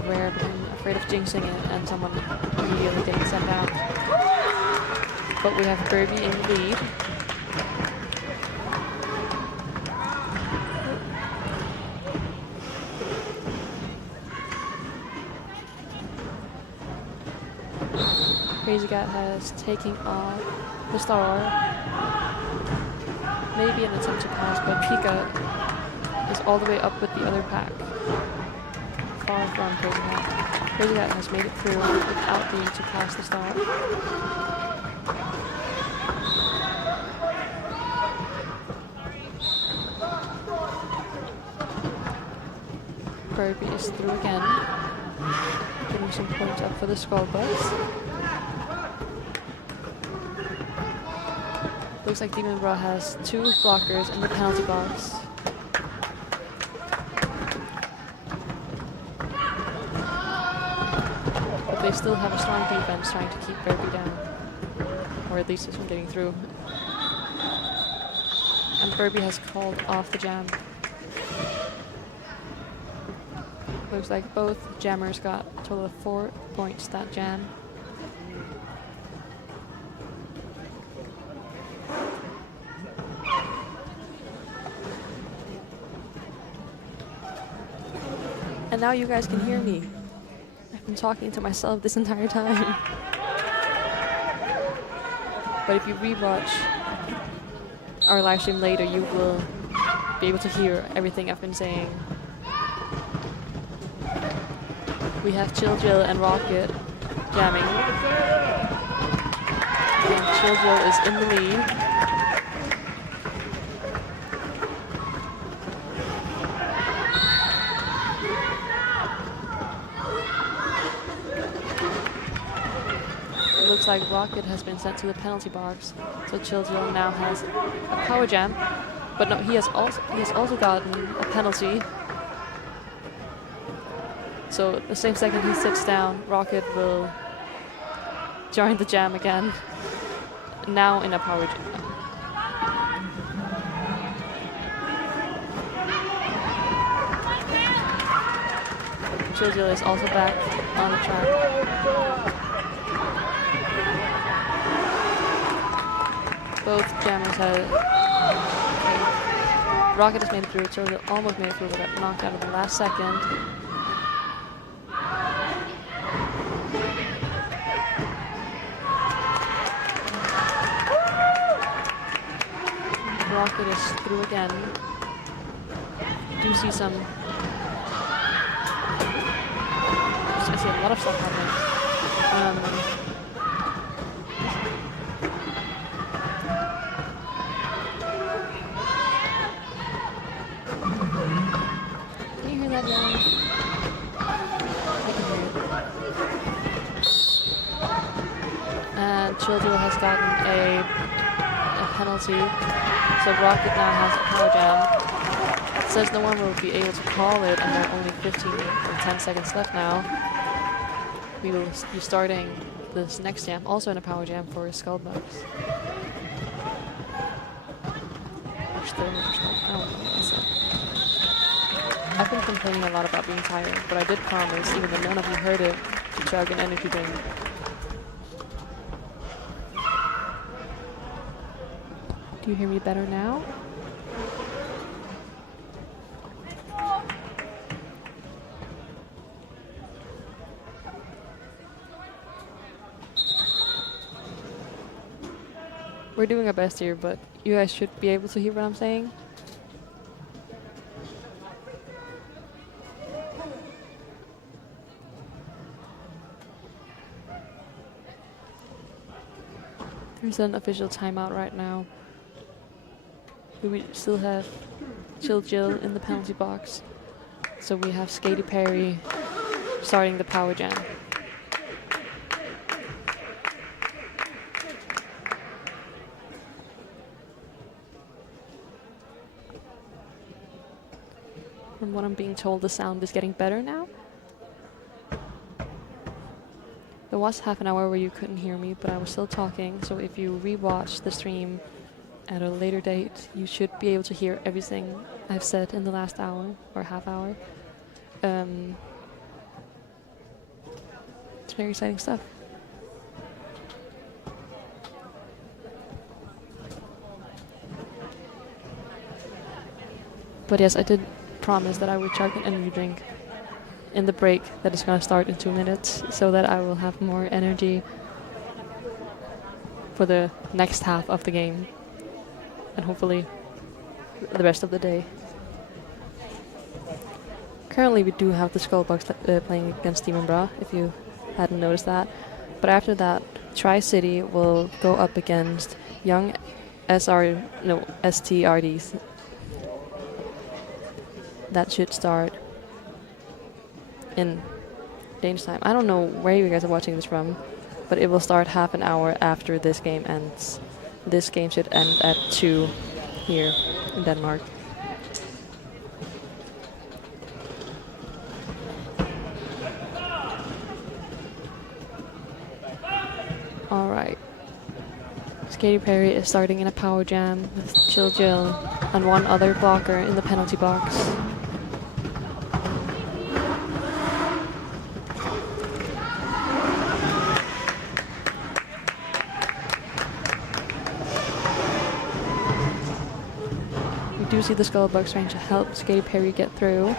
of rare, but I'm afraid of jinxing it and someone immediately getting sent out. But we have Burby in the lead. Crazy Cat has taken off the star. Maybe an attempt to pass, but Pika is all the way up with the other pack. Far from Crazy Cat. Crazy Cat has made it through without needing to pass the star. Burby is through again. Getting some points up for the Skullbugs. Looks like Demonburgh has 2 blockers in the penalty box. But they still have a strong defense trying to keep Burby down. Or at least from getting through. And Burby has called off the jam. Looks like both jammers got a total of 4 points that jam. And now you guys can hear me. I've been talking to myself this entire time. But if you rewatch our live stream later, you will be able to hear everything I've been saying. We have Chill Jill and Rocket jamming. And Chill Jill is in the lead. Looks like Rocket has been sent to the penalty box, so Chill Jill now has a power jam. But no, he has also gotten a penalty. So the same second he sits down, Rocket will join the jam again. Now in a power jam. Chill Jill is also back on the track. Both jammers have... Okay. Rocket has made it through, Chill Jill almost made it through, but got knocked out at the last second. Rocket is through again. Do see some... I see a lot of stuff happening. Can you hear that yelling? I can hear it. And Chill Jill has gotten a penalty. So Rocket now has a power jam. It says no one will be able to call it, and there are only 15 or 10 seconds left now. We will be starting this next jam, also in a power jam for Skullbugs. I've been complaining a lot about being tired, but I did promise, even though none of you heard it, to chug an energy drink. Do you hear me better now? We're doing our best here, but you guys should be able to hear what I'm saying. There's an official timeout right now. We still have Chill Jill in the penalty box. So we have Skaty Perry starting the power jam. From what I'm being told, the sound is getting better now. There was half an hour where you couldn't hear me, but I was still talking. So if you rewatch the stream at a later date, you should be able to hear everything I've said in the last hour or half hour. It's very exciting stuff. But yes, I did promise that I would chug an energy drink in the break that is going to start in 2 minutes, so that I will have more energy for the next half of the game, and hopefully the rest of the day. Currently we do have the Skullbugs playing against Demonburgh, if you hadn't noticed that. But after that, Tri-City will go up against Young STRDs. That should start in Danish time. I don't know where you guys are watching this from, but it will start half an hour after this game ends. This game should end at 2 here in Denmark. Alright. Katy Perry is starting in a power jam with Chill Jill and one other blocker in the penalty box. We do see the Skullbugs trying to help Katy Perry get through.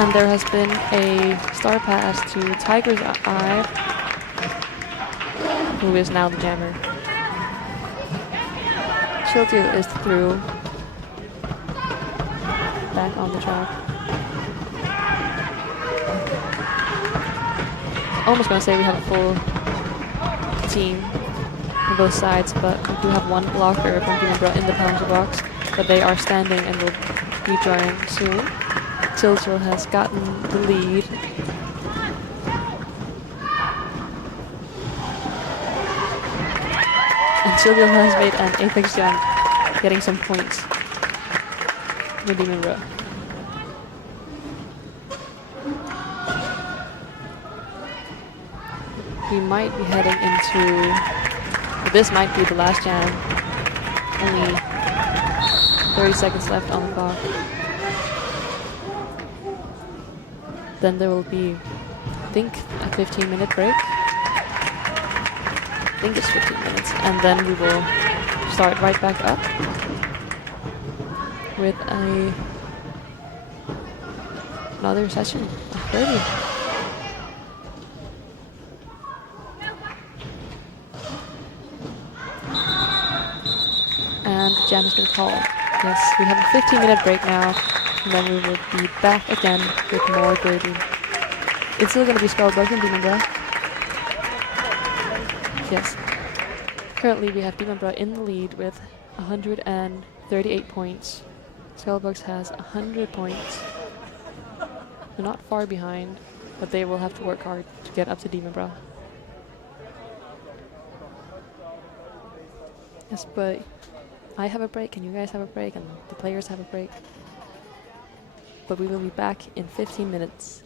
And there has been a star pass to Tiger's Eye, who is now the jammer. Chiltil is through, back on the track. Almost gonna say we have a full team on both sides, but we do have one blocker from Demonburgh in the penalty box, but they are standing and will be joining soon. Chiltil has gotten the lead. And Chiltil has made an apex jump, getting some points with Demonburgh. We might be heading into... This might be the last jam. Only 30 seconds left on the clock. Then there will be, I think, a 15-minute break. I think it's 15 minutes. And then we will start right back up with another session of 30. And the jam has been called. Yes, we have a 15-minute break now. And then we will be back again with more derby. It's still going to be Skullbugs and Demonburgh. Yes. Currently we have Demonburgh in the lead with 138 points. Skullbugs has 100 points. They're not far behind, but they will have to work hard to get up to Demonburgh. Yes, but I have a break and you guys have a break and the players have a break. But we will be back in 15 minutes.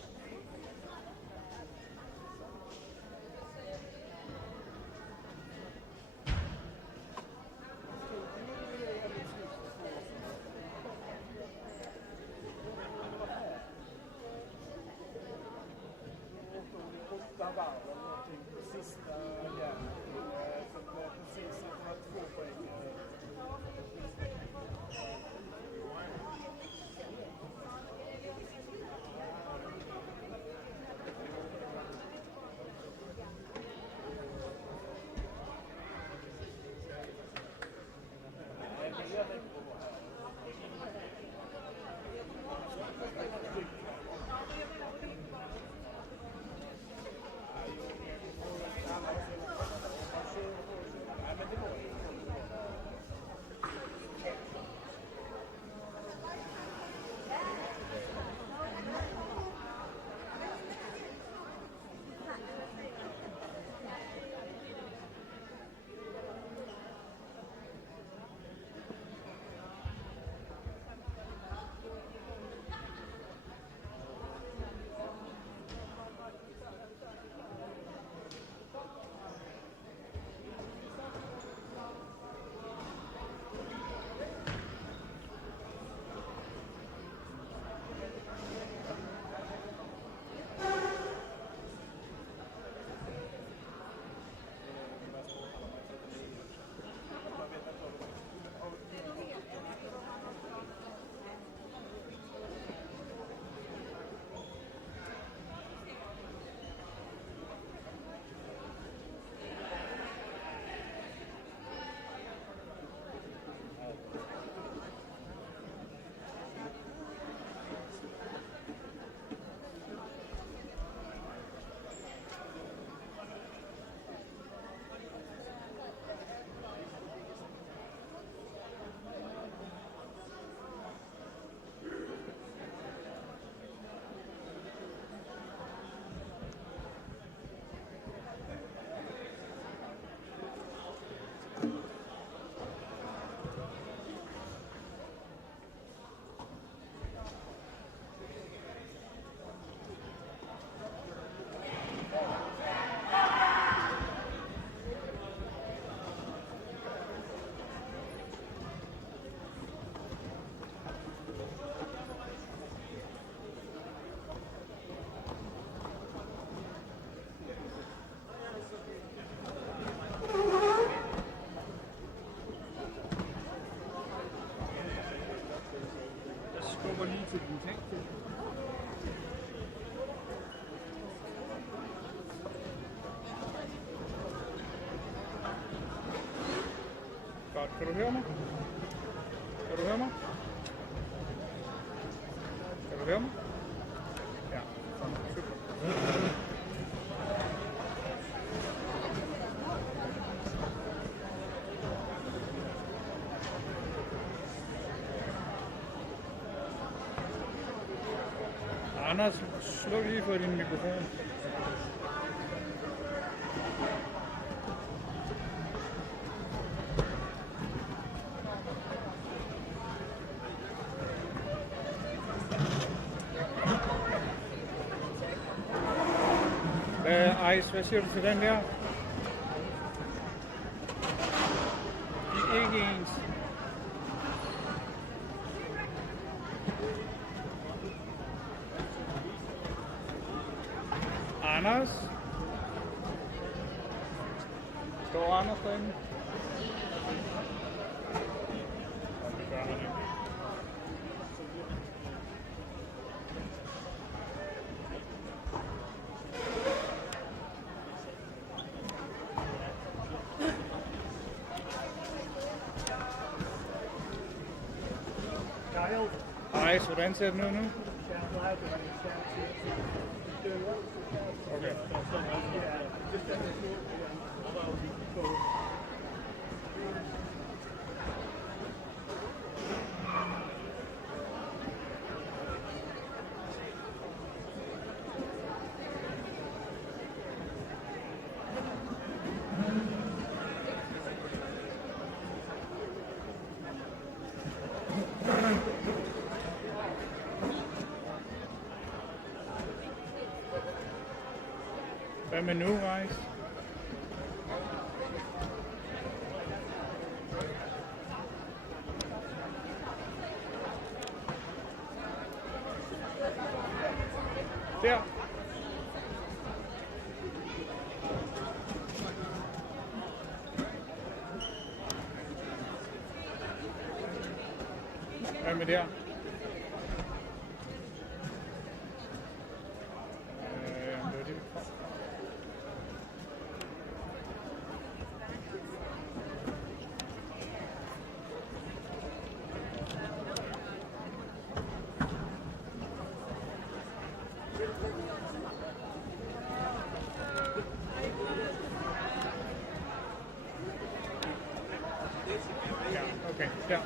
Kan du høre mig? Kan du høre mig? Kan du høre mig? Ja, sådan. Super. Anders, sluk lige for din mikrofon. Ice, hvad siger du til den der? De er ikke ens. Anders? Står Anders derinde? Det gør han ikke. Hej, hvordan ser den ud nu? Okay. Hvad med nu, Ice? Der. Hvad med der? Okay, ja.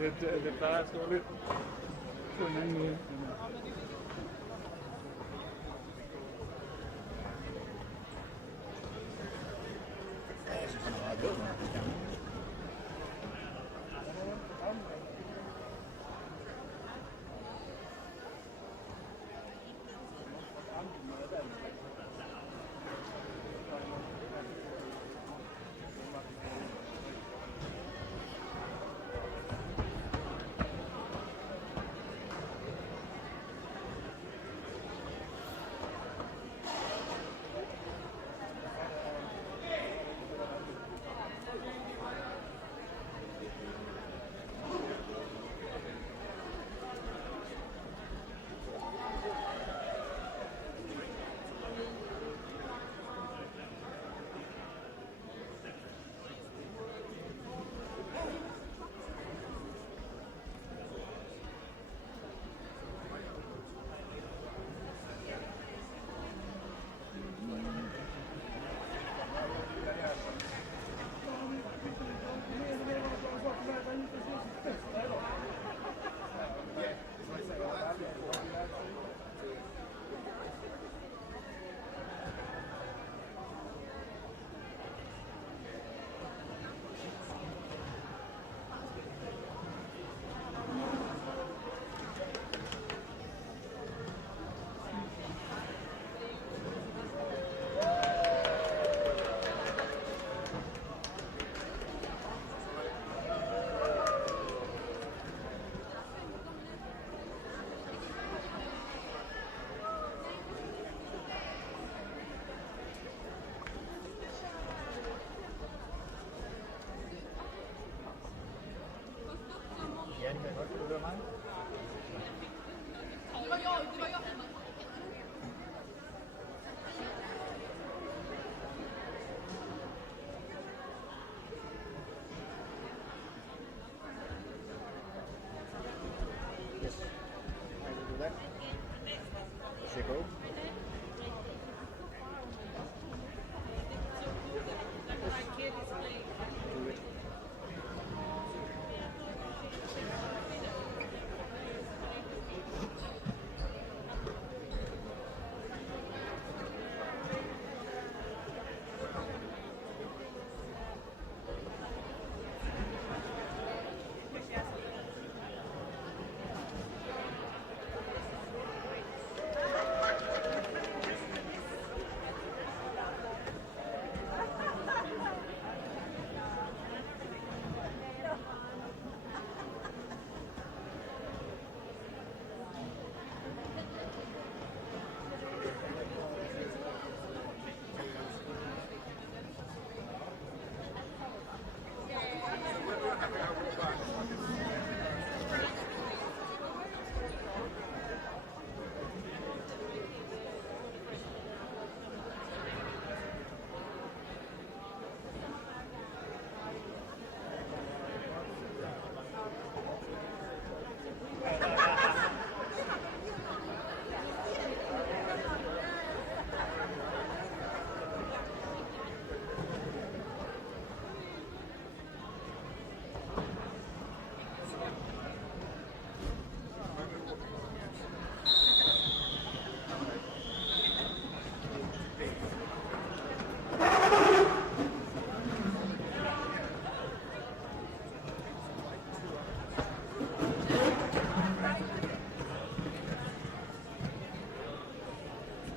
det plejer at stå lidt på en anden måde.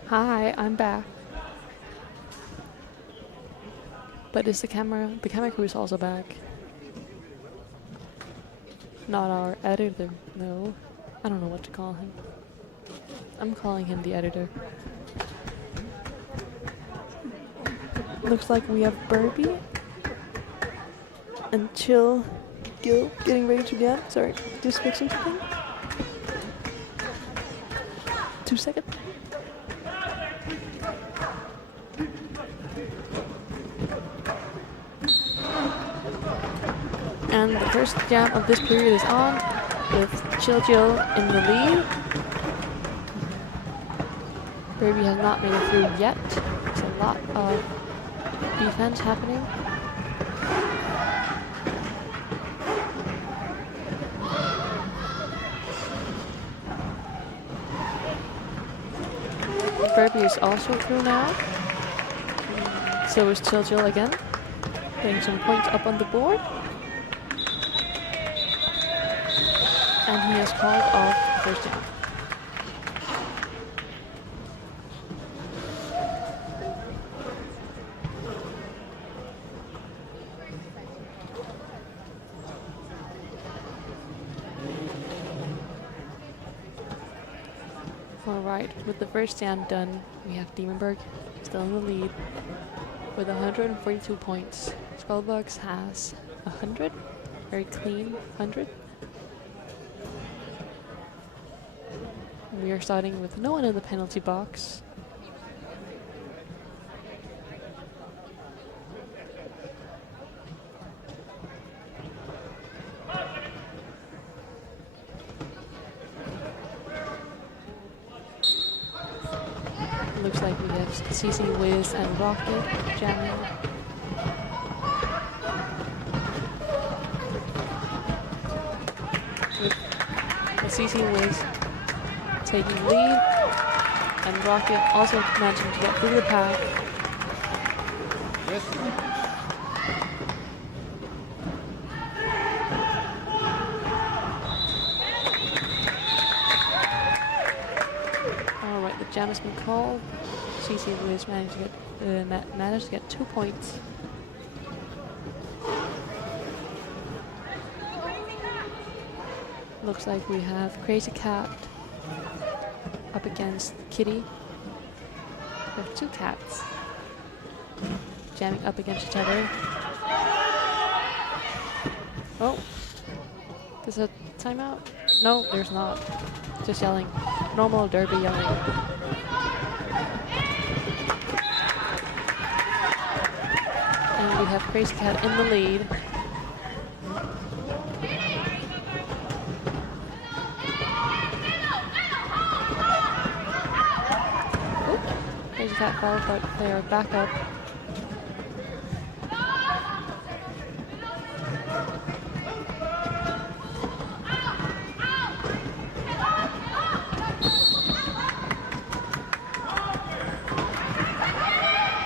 Hi, I'm back. But is the camera crew is also back? Not our editor, no. I don't know what to call him. I'm calling him the editor. Looks like we have Burby and Chill Gil getting ready to jam. Sorry, just fixing something. 2 seconds. And the first jam of this period is on, with Chill Jill in the lead. Burby has not made it through yet. There's a lot of defense happening. Burby is also through now. So is Chill again. Getting some points up on the board. And he has called off first jam. Alright, with the first jam done, we have Demonburgh still in the lead with 142 points. Skullbugs has 100, very clean 100. We are starting with no one in the penalty box. Looks like we have CC Wiz and Rocket jamming. With CC Wiz taking lead, and Rocket also managing to get through the pack. Yes. Alright, the jam has been called. CC Wiz managed to get 2 points. Looks like we have Crazy Cat up against Kitty. We have 2 cats jamming up against each other. Oh, there's a timeout? No, there's not. Just yelling. Normal derby yelling. And we have Crazy Cat in the lead. Crazy Cat fell, but they are back up.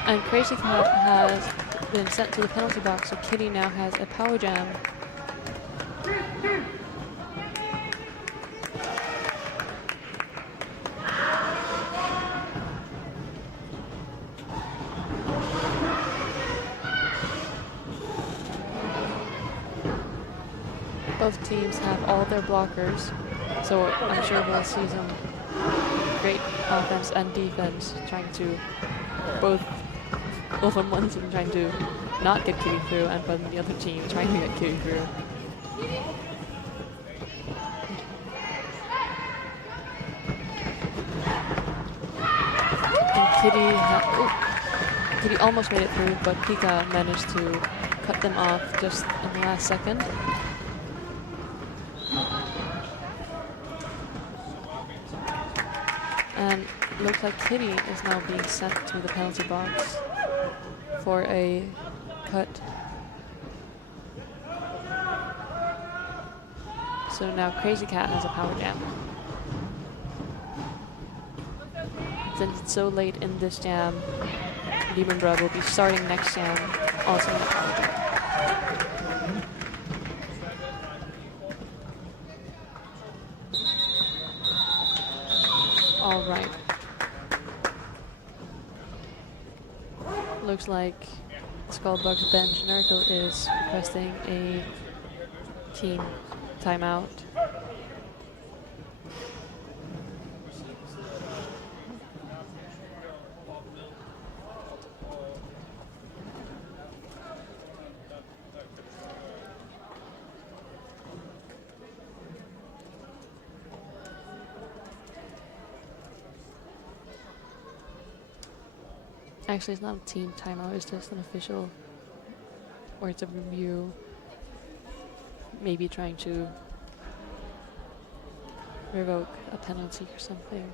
And Crazy Cat has been sent to the penalty box, so Kitty now has a power jam. Both teams have all their blockers, so I'm sure we'll see some great offense and defense trying to both on one team trying to not get Kitty through, and from the other team trying to get Kitty through. And Kitty almost made it through, but Pika managed to cut them off just in the last second. And looks like Kitty is now being sent to the penalty box for a cut. So now Crazy Cat has a power jam. Since it's so late in this jam, Demonburgh will be starting next jam also in the power jam. All right. Looks like Skullbugs bench Nörko is requesting a team timeout. Actually, it's not a team timeout, it's just an official, or it's a review, maybe trying to revoke a penalty or something.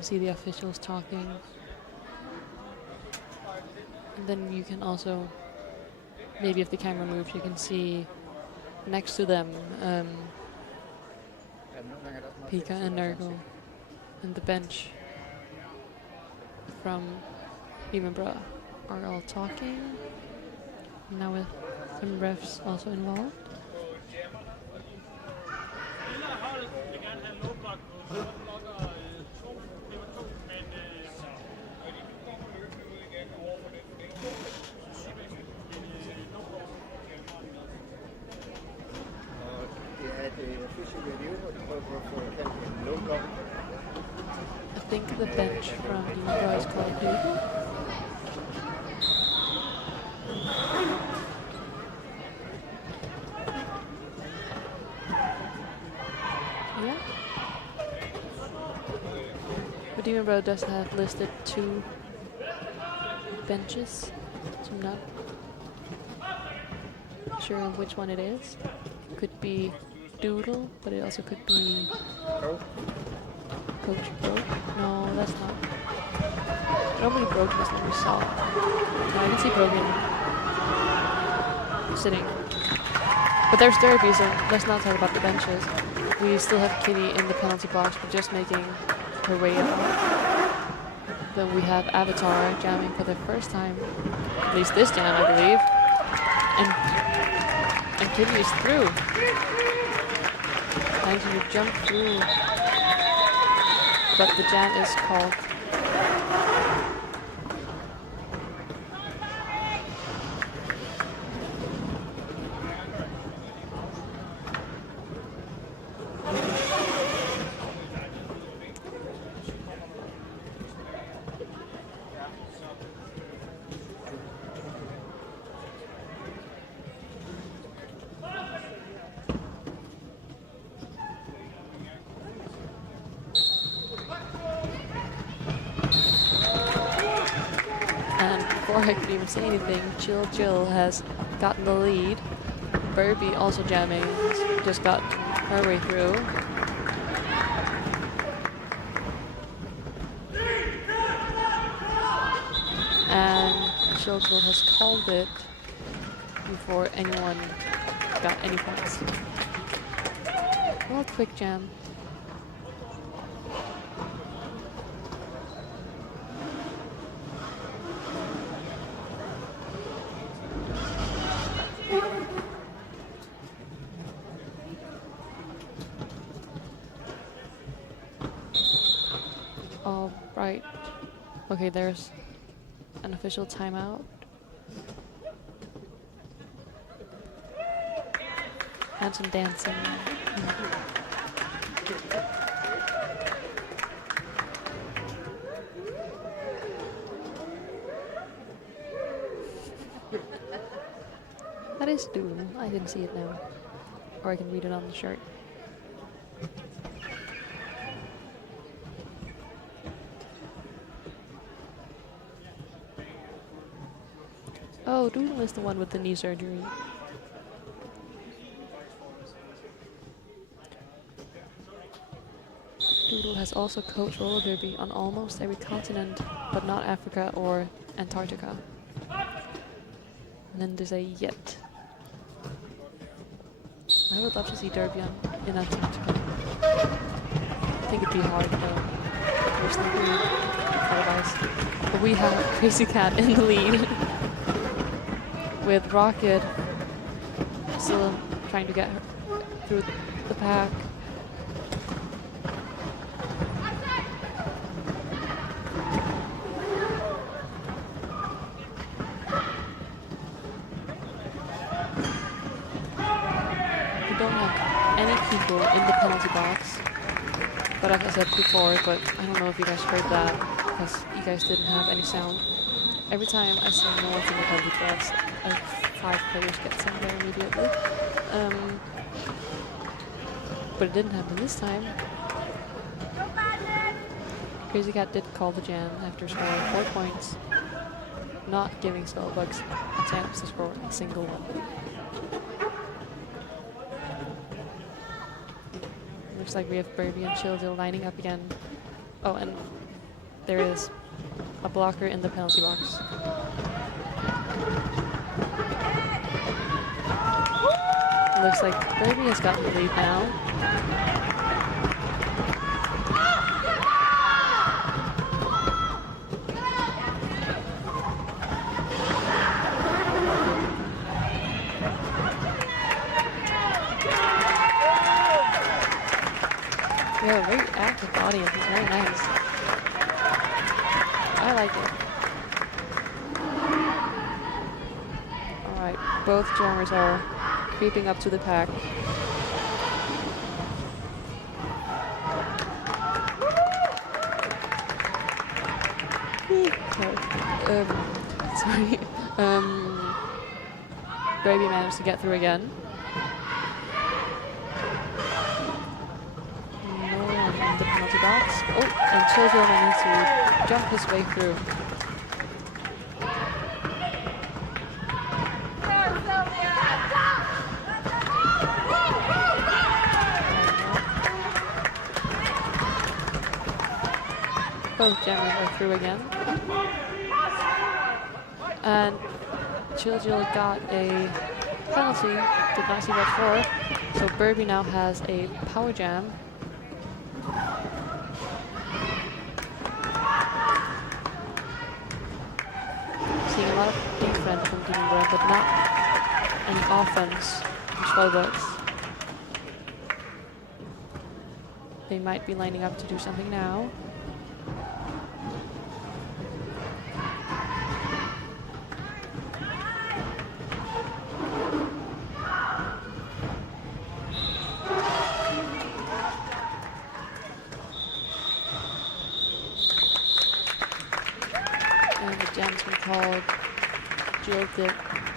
can see the officials talking. And then you can also, maybe if the camera moves, you can see next to them Pika and Nörko and the bench from Demonburgh are all talking. Now with some refs also involved. I think the bench from Demonburgh is called Doodle. Yeah. But Demonburgh does have listed 2 benches, so I'm not sure which one it is. Could be Doodle, but it also could be Coach Broke. No, that's not. Nobody Broke this one we saw. No, I can see Brogan sitting. But there's Derby, so let's not talk about the benches. We still have Kitty in the penalty box, but just making her way out. Then we have Avatar jamming for the first time, at least this jam, I believe. And Kitty is through. Trying to jump through, but the jam is called. Before I could even say anything, Jill has gotten the lead. Burby also jamming, just got her way through. And Jill has called it before anyone got any points. Well, quick jam. All right. Okay, there's an official timeout. And some dancing. That is Doodle. I didn't see it now. Or I can read it on the shirt. Oh, Doodle is the one with the knee surgery. Doodle has also coached roller derby on almost every continent, but not Africa or Antarctica. And then they say yet. I would love to see derby in Antarctica. I think it'd be hard though. Personally, otherwise. But we have Crazy Cat in the lead. With Rocket still trying to get her through the pack. We don't have any people in the penalty box, but like I said before, but I don't know if you guys heard that because you guys didn't have any sound. Every time I see North in the penalty box, 5 players get sent there immediately. But it didn't happen this time. Crazy Cat did call the jam after scoring 4 points, not giving Skullbugs a chance to score a single one. Looks like we have Burby and Childill lining up again. Oh, and there is a blocker in the penalty box. Looks like Derby has gotten the lead now. We have a very active audience. It's very nice. I like it. Alright, both jammers are creeping up to the pack. Sorry. Baby managed to get through again. No one in the penalty box. Oh, and Children managed to jump his way through. Both jammers are through again. And Children got a penalty, did not see that for. So Burby now has a power jam. Seeing a lot of defense from Demonburgh, but not any offense from Skullbugs. They might be lining up to do something now. Called. Jill did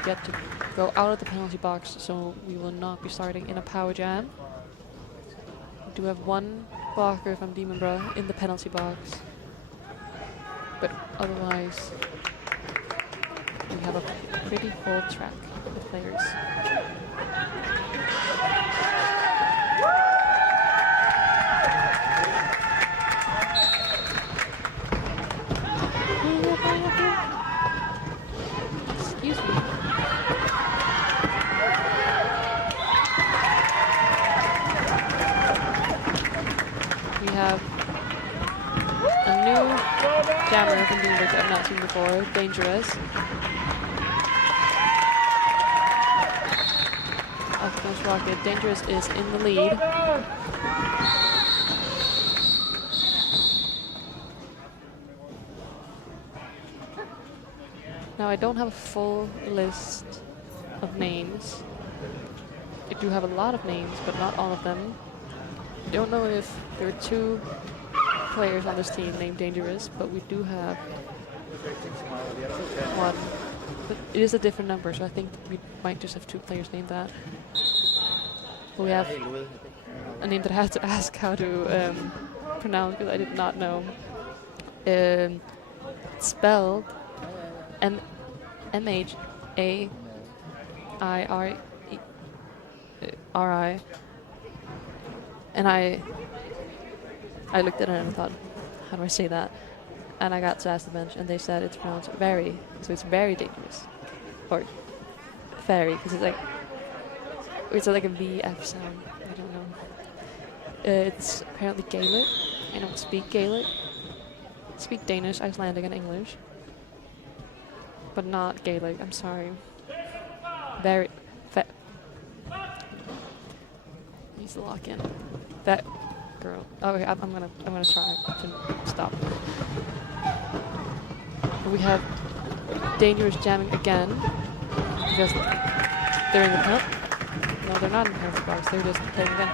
get to go out of the penalty box, so we will not be starting in a power jam. We do have one blocker from Demonburgh in the penalty box, but otherwise we have a pretty full track with players. Excuse me. We have a new jammer from Demonburgh that I've not seen before, Dangerous. Up against Rocket. Dangerous is in the lead. Now I don't have a full list of names. I do have a lot of names, but not all of them. I don't know if there are two players on this team named Dangerous, but we do have one. But it is a different number, so I think we might just have two players named that. But we have a name that I had to ask how to pronounce because I did not know. It's spelled MHAIRI. And I looked at it and I thought, how do I say that? And I got to ask the bench, and they said it's pronounced very, so it's very dangerous, or fairy, because it's like a VF sound. I don't know. It's apparently Gaelic. I don't speak Gaelic. I speak Danish, Icelandic, and English, but not Gaelic. I'm sorry. Very. Needs to lock in. That girl. Okay, I'm gonna try to stop. We have Dangerous jamming again because they're in the penalty. No, they're not in the penalty box. They're just playing again.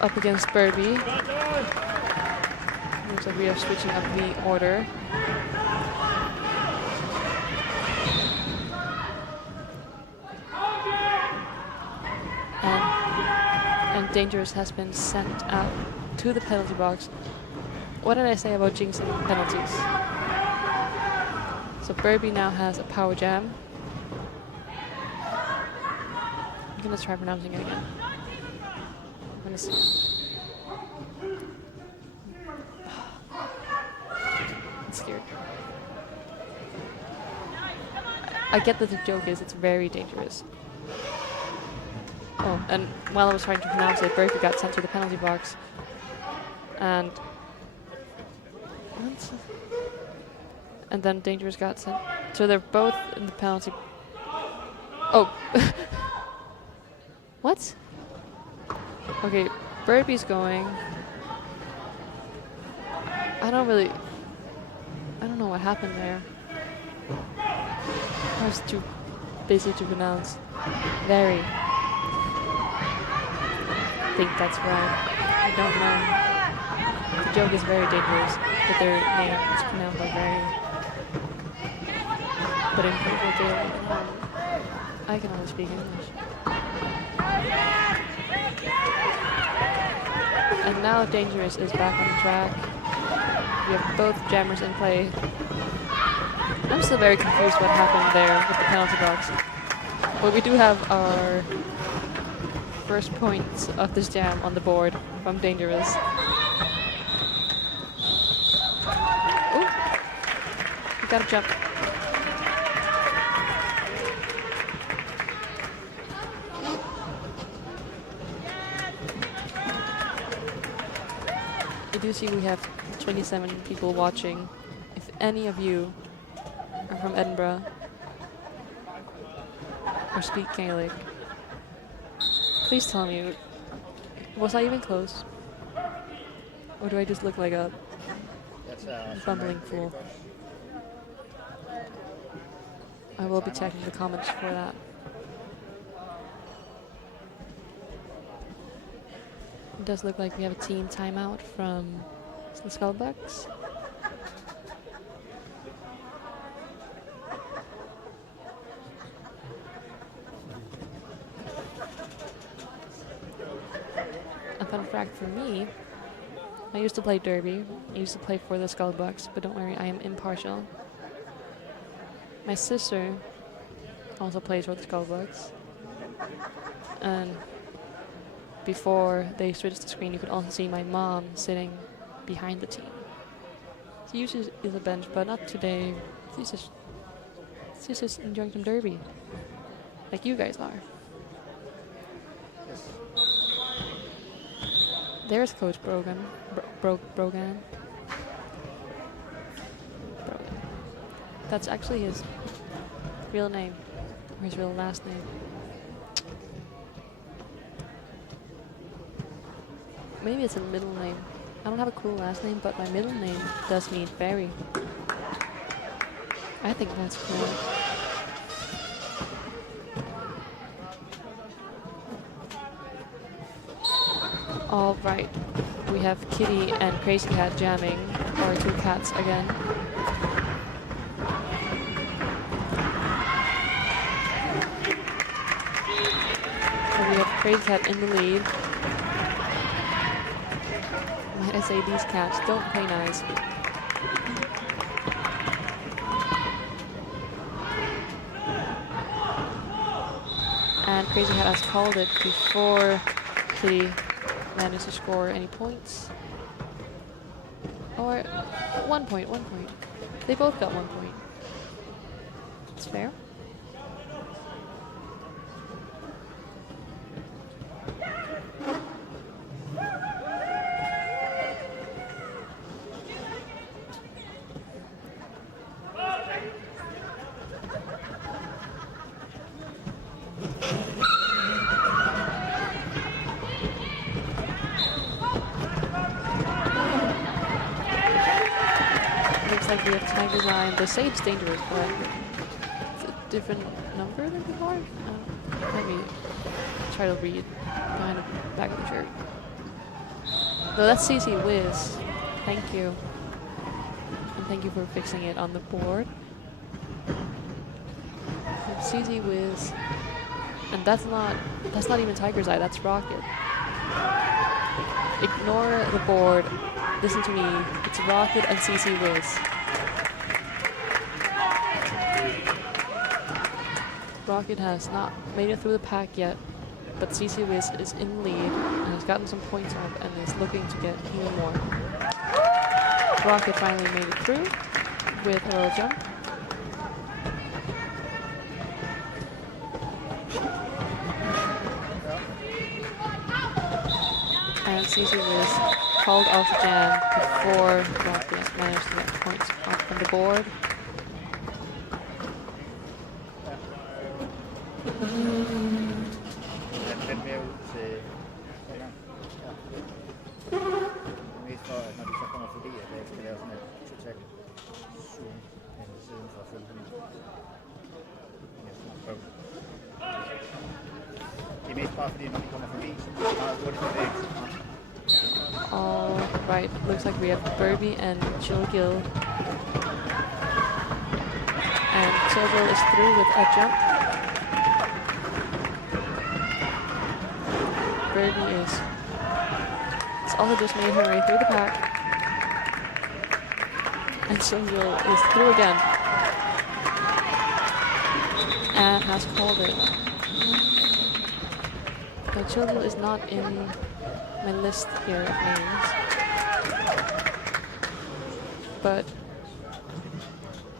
Up against Burby. Looks like we are switching up the order. And Dangerous has been sent out to the penalty box. What did I say about jinxing penalties? So Burby now has a power jam. I'm gonna try pronouncing it again. I'm gonna see. scared. I get that the joke is it's very dangerous. Oh, and while I was trying to pronounce it, Berkeley got sent to the penalty box. And then Dangerous got sent. So they're both in the penalty. Oh. What? Okay, Burpee's going. I don't know what happened there. I was too busy to pronounce. Very. I think that's right. I don't know. The joke is very dangerous, but their name is pronounced like very. But in people daily, I can only speak English. And now Dangerous is back on the track. We have both jammers in play. I'm still very confused what happened there with the penalty box. But we do have our first points of this jam on the board from Dangerous. Ooh, we gotta jump. I do see we have 27 people watching. If any of you are from Edinburgh or speak Gaelic, please tell me, was I even close? Or do I just look like a bumbling fool? I will be checking the comments for that. It does look like we have a team timeout from the Skullbugs. A fun fact for me, I used to play Derby. I used to play for the Skullbugs, but don't worry, I am impartial. My sister also plays for the Skullbugs. And before they switched the screen, you could also see my mom sitting behind the team. She usually is a bench, but not today. She's just enjoying some Derby, like you guys are. There's Coach Brogan. Brogan. That's actually his real name, or his real last name. Maybe it's a middle name. I don't have a cool last name, but my middle name does mean fairy. I think that's cool. All right, we have Kitty and Crazy Cat jamming, or two cats again. So we have Crazy Cat in the lead. Might I say these cats don't play nice. And Crazy Cat has called it before Kitty managed to score any points. Or 1 point, 1 point. They both got 1 point. It's fair. We have time design. They say it's dangerous, but it's a different number than before. Let me try to read behind the back of the shirt. No, that's CC Wiz. Thank you. And thank you for fixing it on the board. CC Wiz. And that's not even Tiger's Eye, that's Rocket. Ignore the board. Listen to me. It's Rocket and CC Wiz. Rocket has not made it through the pack yet, but CC Wiz is in lead and has gotten some points up and is looking to get even more. Rocket finally made it through. with a little jump. And CC was called off the jam before Rocket managed to get points off from the board. Den mere ud til gang. Mest for, at når de så kommer forbi, at jeg ikke skal lave sådan et totalt zoom hen til siden for at følge dem. Det er mest bare fordi, når de kommer forbi, så er det meget hurtigt bevægelse. All right, looks like we have Burby and Chilgill. And Chilgill is through with a jump. Burby is also just made her way through the pack. And Chilgill is through again. And has called it. Now Chilgill is not in my list here of names, but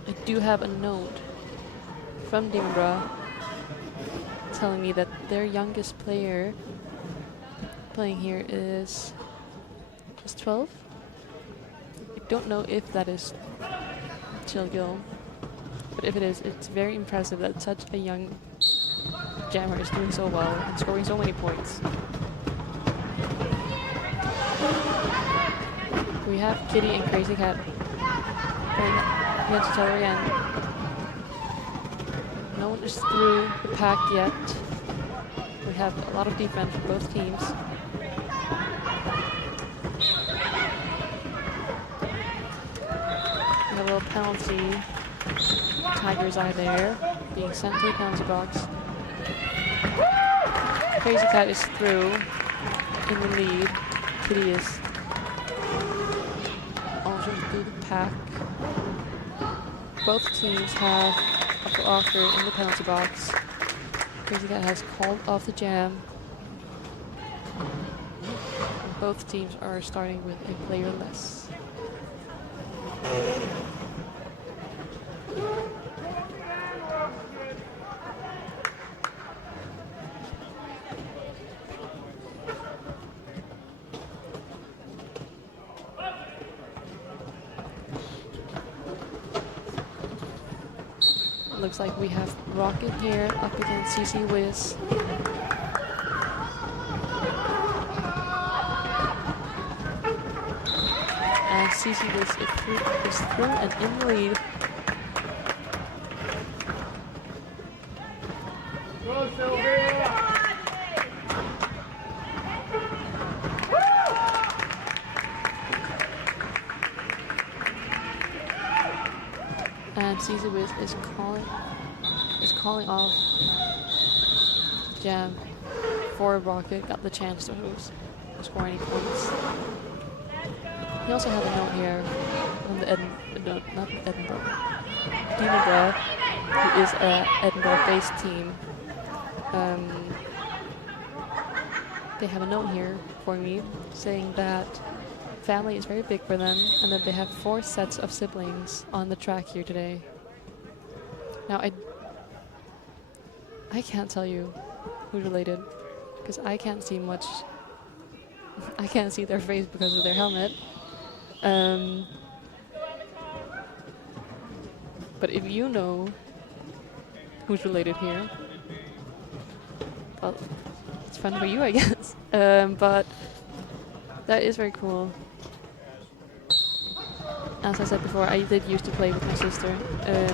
I do have a note from Demonburgh telling me that their youngest player playing here is 12. I don't know if that is Chilgill, but if it is, it's very impressive that such a young jammer is doing so well and scoring so many points. We have Kitty and Crazy Cat playing against each other again. No one is through the pack yet. We have a lot of defense for both teams. We have a little penalty. Tiger's Eye there, being sent to the penalty box. Crazy Cat is through in the lead. Kitty is also through the pack. Both teams have a blocker in the penalty box. Crazy Cat has called off the jam. And both teams are starting with a player less. Looks like we have Rocket here up against CC Wiz. And CC Wiz is through and in the lead. And CC Wiz is calling off jam before Rocket got the chance to score any points. We also have a note here from the Demonburgh, who is an Edinburgh-based team. They have a note here for me saying that family is very big for them and that they have 4 sets of siblings on the track here today. Now I can't tell you who's related because I can't see much. I can't see their face because of their helmet. But if you know who's related here, well, it's fun for you, I guess. But that is very cool. As I said before, I did used to play with my sister.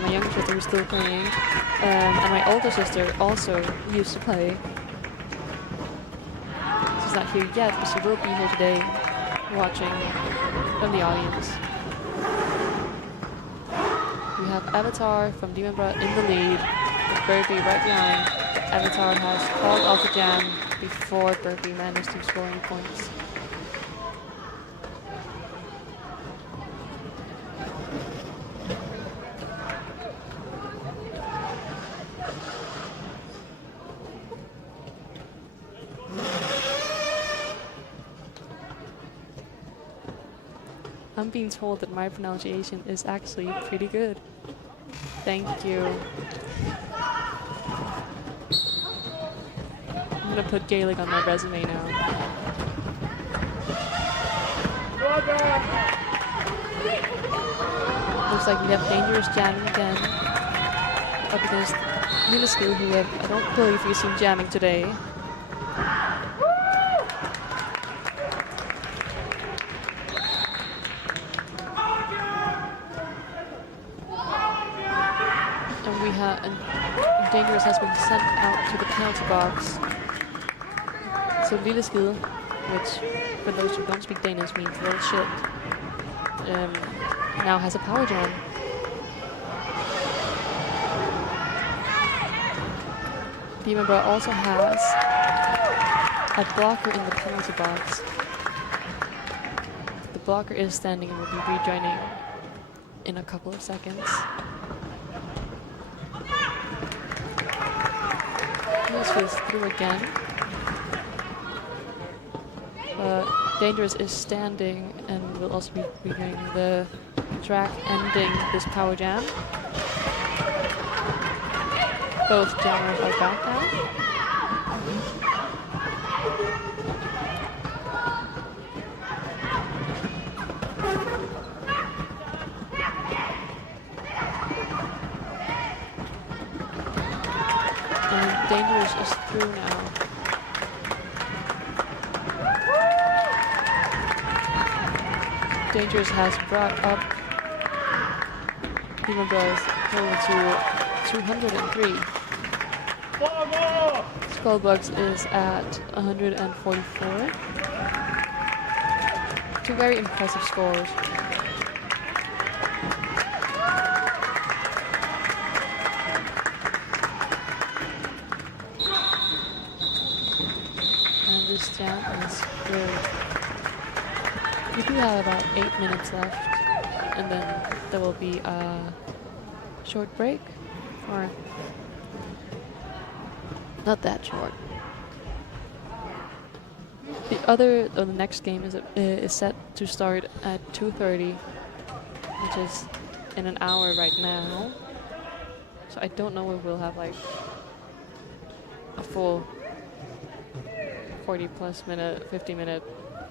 My younger sister was still playing, and my older sister also used to play. She's not here yet, but she will be here today, watching from the audience. We have Avatar from Demonburgh in the lead, with Burby right behind. Avatar has called off the jam before Burby managed to score any points. I'm being told that my pronunciation is actually pretty good. Thank you. I'm gonna put Gaelic on my resume now. Looks like we have Dangerous jamming again up against Minuscule, who I don't believe we've seen jamming today. And Dangerous has been sent out to the penalty box. So Lilleskid, which for those who don't speak Danish means little shit, now has a power jam. Demonburgh also has a blocker in the penalty box. The blocker is standing and will be rejoining in a couple of seconds. Is through again, but Dangerous is standing and will also be redoing the track ending this power jam. Both jammers are back now. Dangerous is through now. Dangerous has brought up Demonburgh's total to 203. Skullbugs is at 144. Two very impressive scores. This jam is good. We do have about 8 minutes left, and then there will be a short break, or not that short. The next game is set to start at 2:30, which is in an hour right now. So I don't know if we'll have like a full 50-minute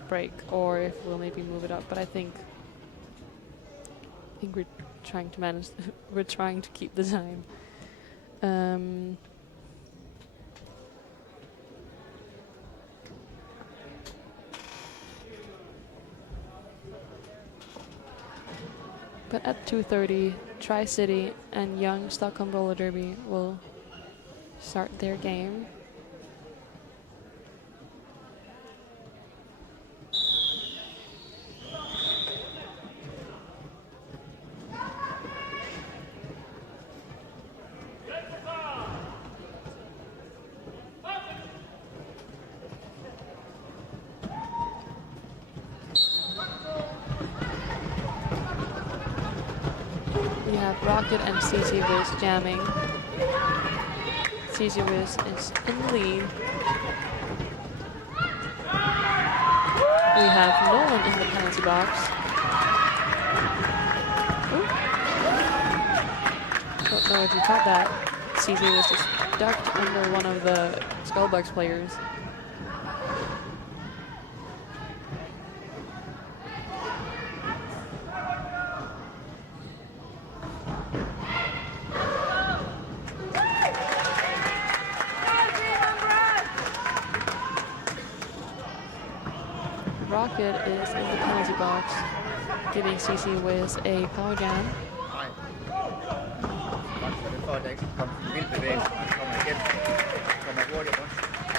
break, or if we'll maybe move it up. But I think we're trying to manage. We're trying to keep the time. But at 2:30, Tri-City and Young Stockholm Roller Derby will start their game. We have Rocket and CC Wiz jamming. CC Wiz is in the lead. We have Nolan in the penalty box. Ooh. Don't know if you caught that. CC Wiz just ducked under one of the Skullbugs players. Rocket is in the penalty box, giving CC Wiz a power jam.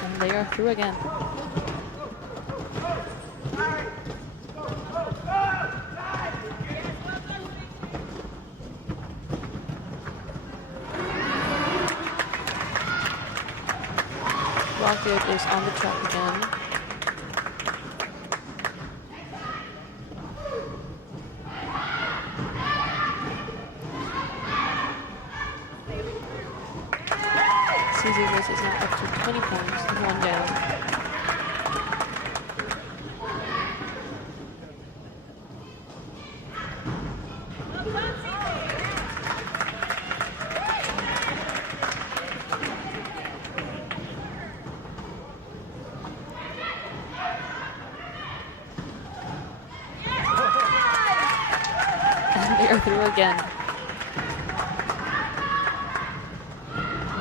And they are through again. Rocket is on the track again. CZ Wiz is now up to 20 points, one down. They are through again.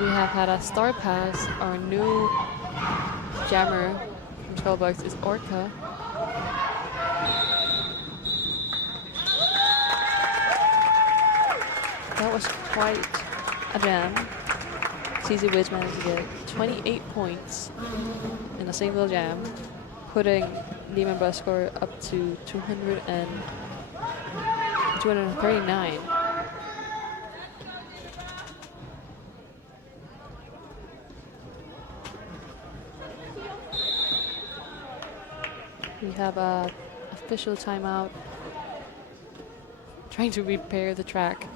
We have had a star pass. Our new jammer from Skullbugs is Orca. That was quite a jam. CZ Wiz managed to get 28 points in a single jam, putting Demonburgh's score up to 239. We have a official timeout, trying to repair the track.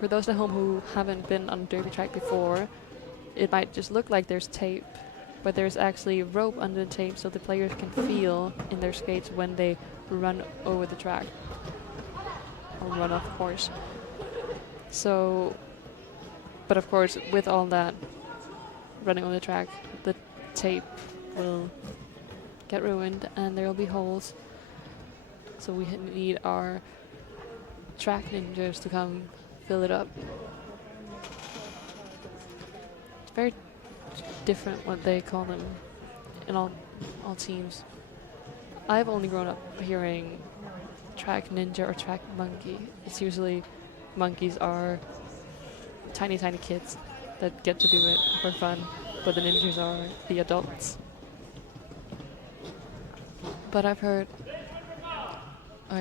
For those at home who haven't been on a derby track before, it might just look like there's tape, but there's actually rope under the tape so the players can feel in their skates when they run over the track. Or run off course. So, but of course, with all that running on the track, the tape will get ruined and there will be holes. So we need our track ninjas to come fill it up. It's very different what they call them in all teams. I've only grown up hearing track ninja or track monkey. It's usually monkeys are tiny kids that get to do it for fun, but the ninjas are the adults. But I've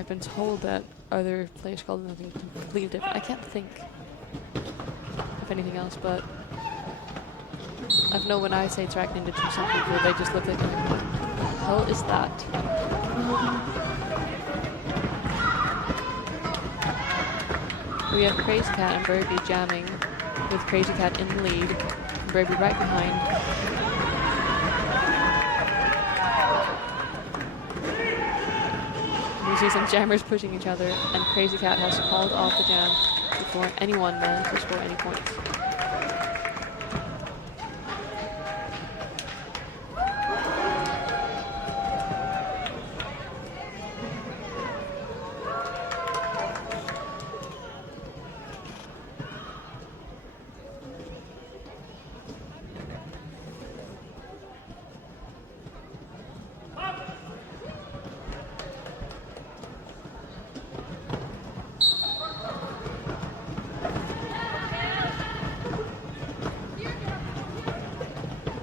been told that other players call them something completely different. I can't think of anything else, but I know when I say track ninja to some people, they just look at me like, what the hell is that? We have Crazy Cat and Burby jamming, with Crazy Cat in the lead, and Burby right behind. We see some jammers pushing each other, and Crazy Cat has called off the jam before anyone managed to score any points.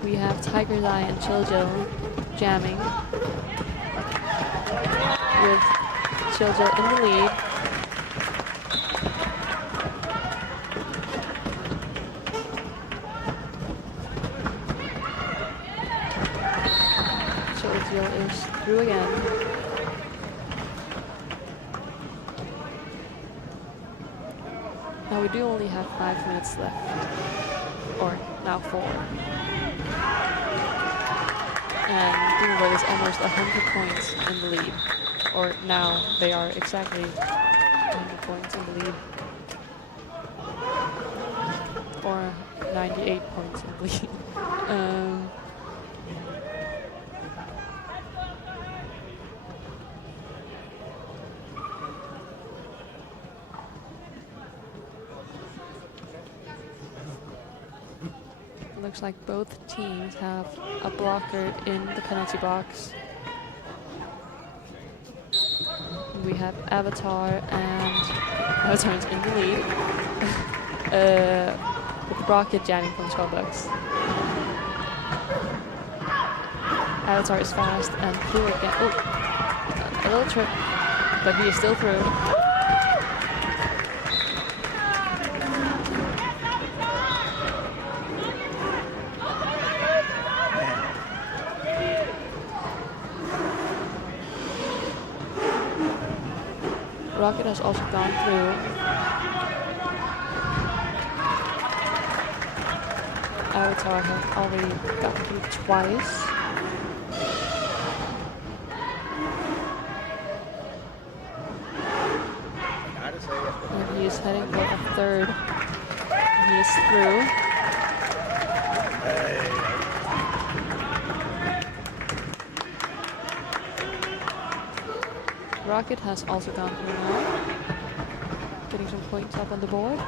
We have Tiger's Eye and Chill Jill jamming, with Chill Jill in the lead. Chill Jill is through again. Now we do only have 5 minutes left, or now 4. And Demonburgh is almost 100 points in the lead. Or now they are exactly 100 points in the lead. Or 98 points in the lead. Looks like both teams have a blocker in the penalty box. We have Avatar, and Avatar's in the lead. With Rocket jamming from Skullbugs. Avatar is fast and through again. Oh, a little trip, but he is still through. Rocket has also gone through. Avatar has already gotten through twice. And he is heading for a third. He is through. Rocket has also gone through now, getting some points up on the board.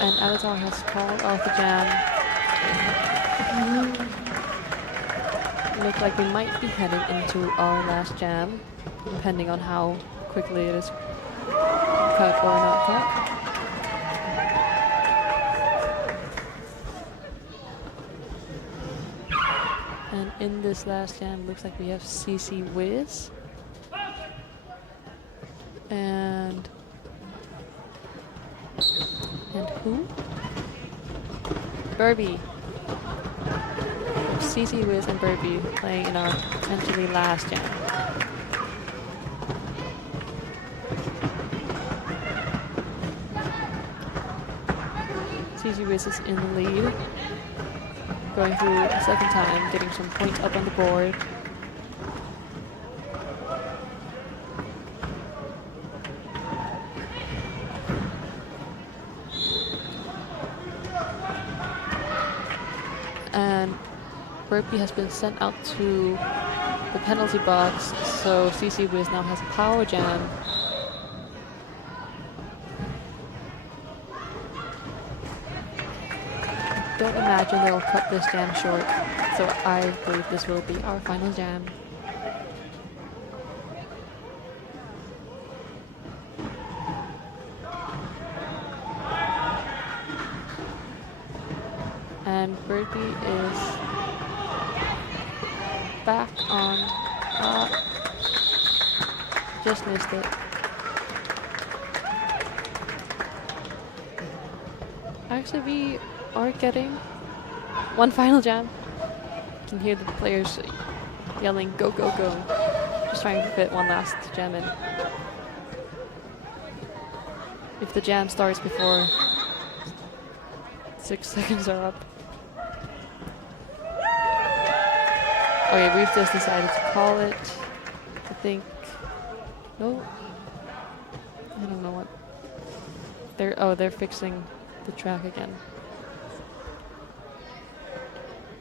And Avatar has called off the jam. Looks like we might be heading into our last jam, depending on how quickly it is cut or not cut. And in this last jam, looks like we have CC Wiz. And who? Burby. CC Wiz and Burby playing in our potentially last jam. CC Wiz is in the lead, going through a second time, getting some points up on the board. And Burby has been sent out to the penalty box, so CC Wiz now has a power jam. Don't imagine they'll cut this jam short, so I believe this will be our final jam. And Burby is back on. Just missed it. Actually, we are getting one final jam. You can hear the players yelling, "Go, go, go!" Just trying to fit one last jam in. If the jam starts before 6 seconds are up. Okay, we've just decided to call it. I think. No. I don't know what. They're fixing the track again.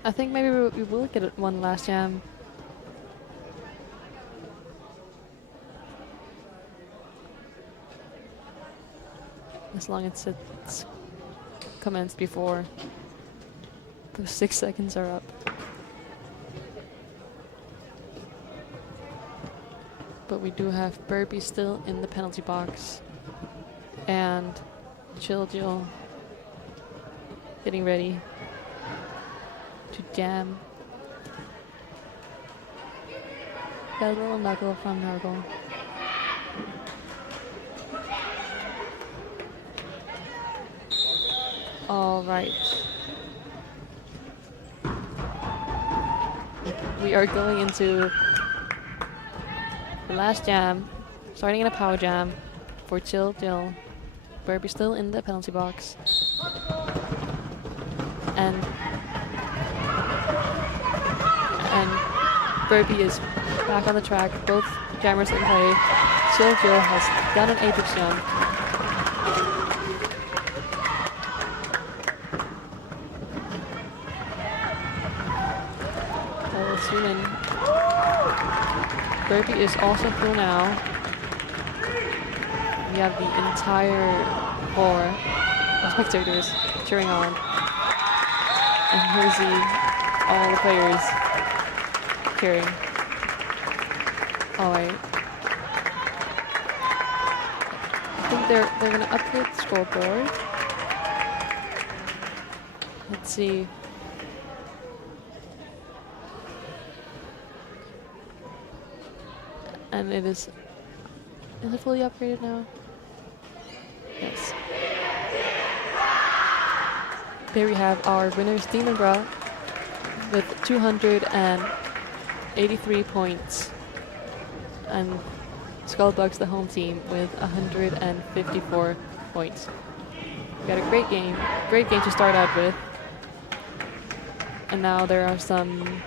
I think maybe we will get it one last jam. As long as it's commenced before those 6 seconds are up. But we do have Burby still in the penalty box. And Jill getting ready to jam. Got a little knuckle from Nurgle. All right. We are going into the last jam, starting in a power jam for Jill. Burby still in the penalty box. And Burby is back on the track, both jammers in play. Jill has done an apex jump. That will zoom in. Burby is also through now. We have the entire floor of spectators cheering on. And here's all the players cheering. Alright. I think they're gonna upgrade the scoreboard. Let's see. And is it fully upgraded now? Yes. There we have our winners, Demonburgh, with 283 points. And Skullbugs, the home team, with 154 points. We got a great game to start out with. And now there are some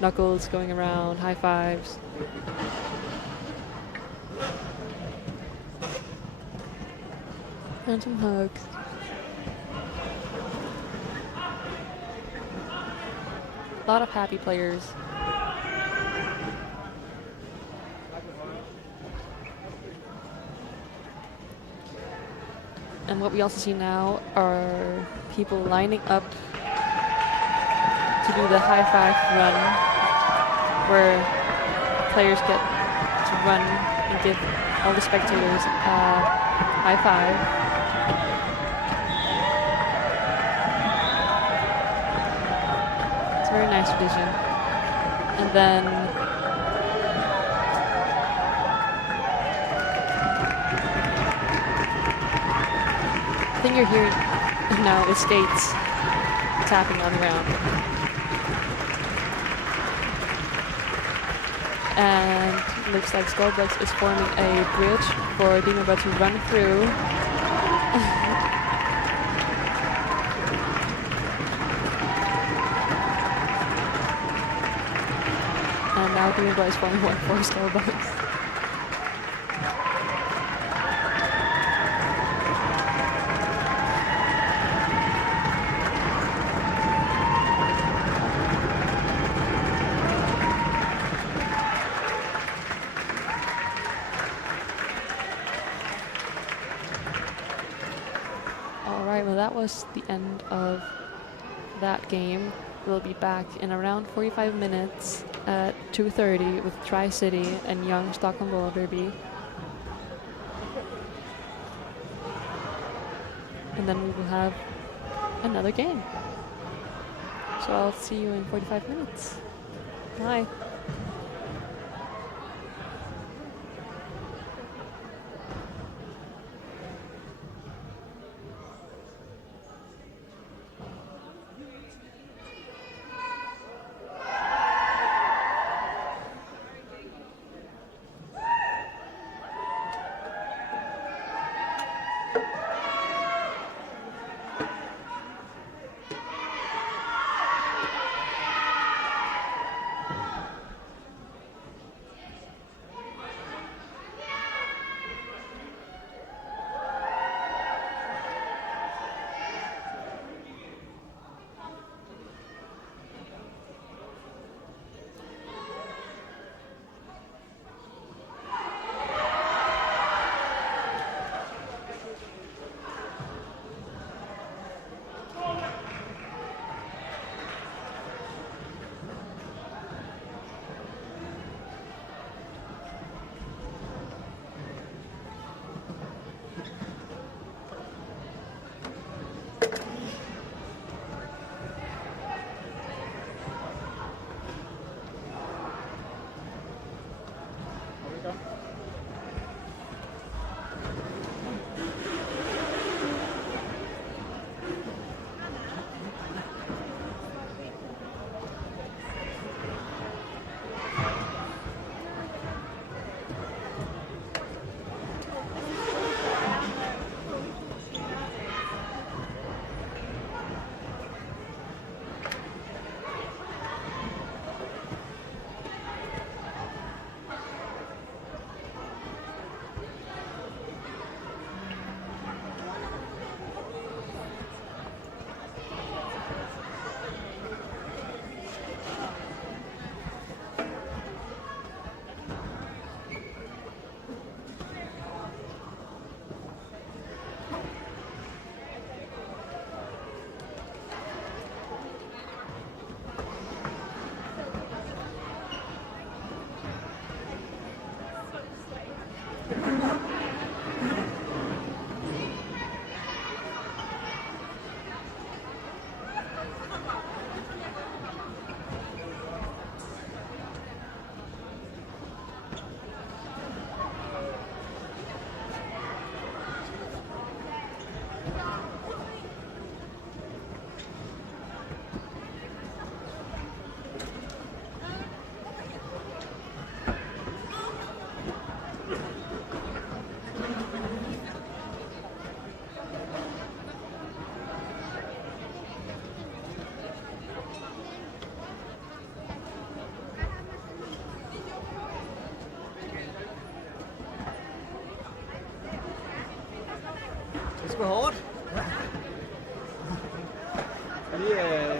knuckles going around, high fives. And some hugs. A lot of happy players. And what we also see now are people lining up to do the high five run, where players get to run and give all the spectators a high five. It's a very nice tradition. And then the thing you're hearing now is skates tapping on the ground. And looks like Skullbugs is forming a bridge for Demonburgh to run through. And now Demonburgh is forming one for Skullbugs. Well, that was the end of that game. We'll be back in around 45 minutes at 2:30 with Tri-City and Young Stockholm Derby. And then we will have another game. So I'll see you in 45 minutes. Bye.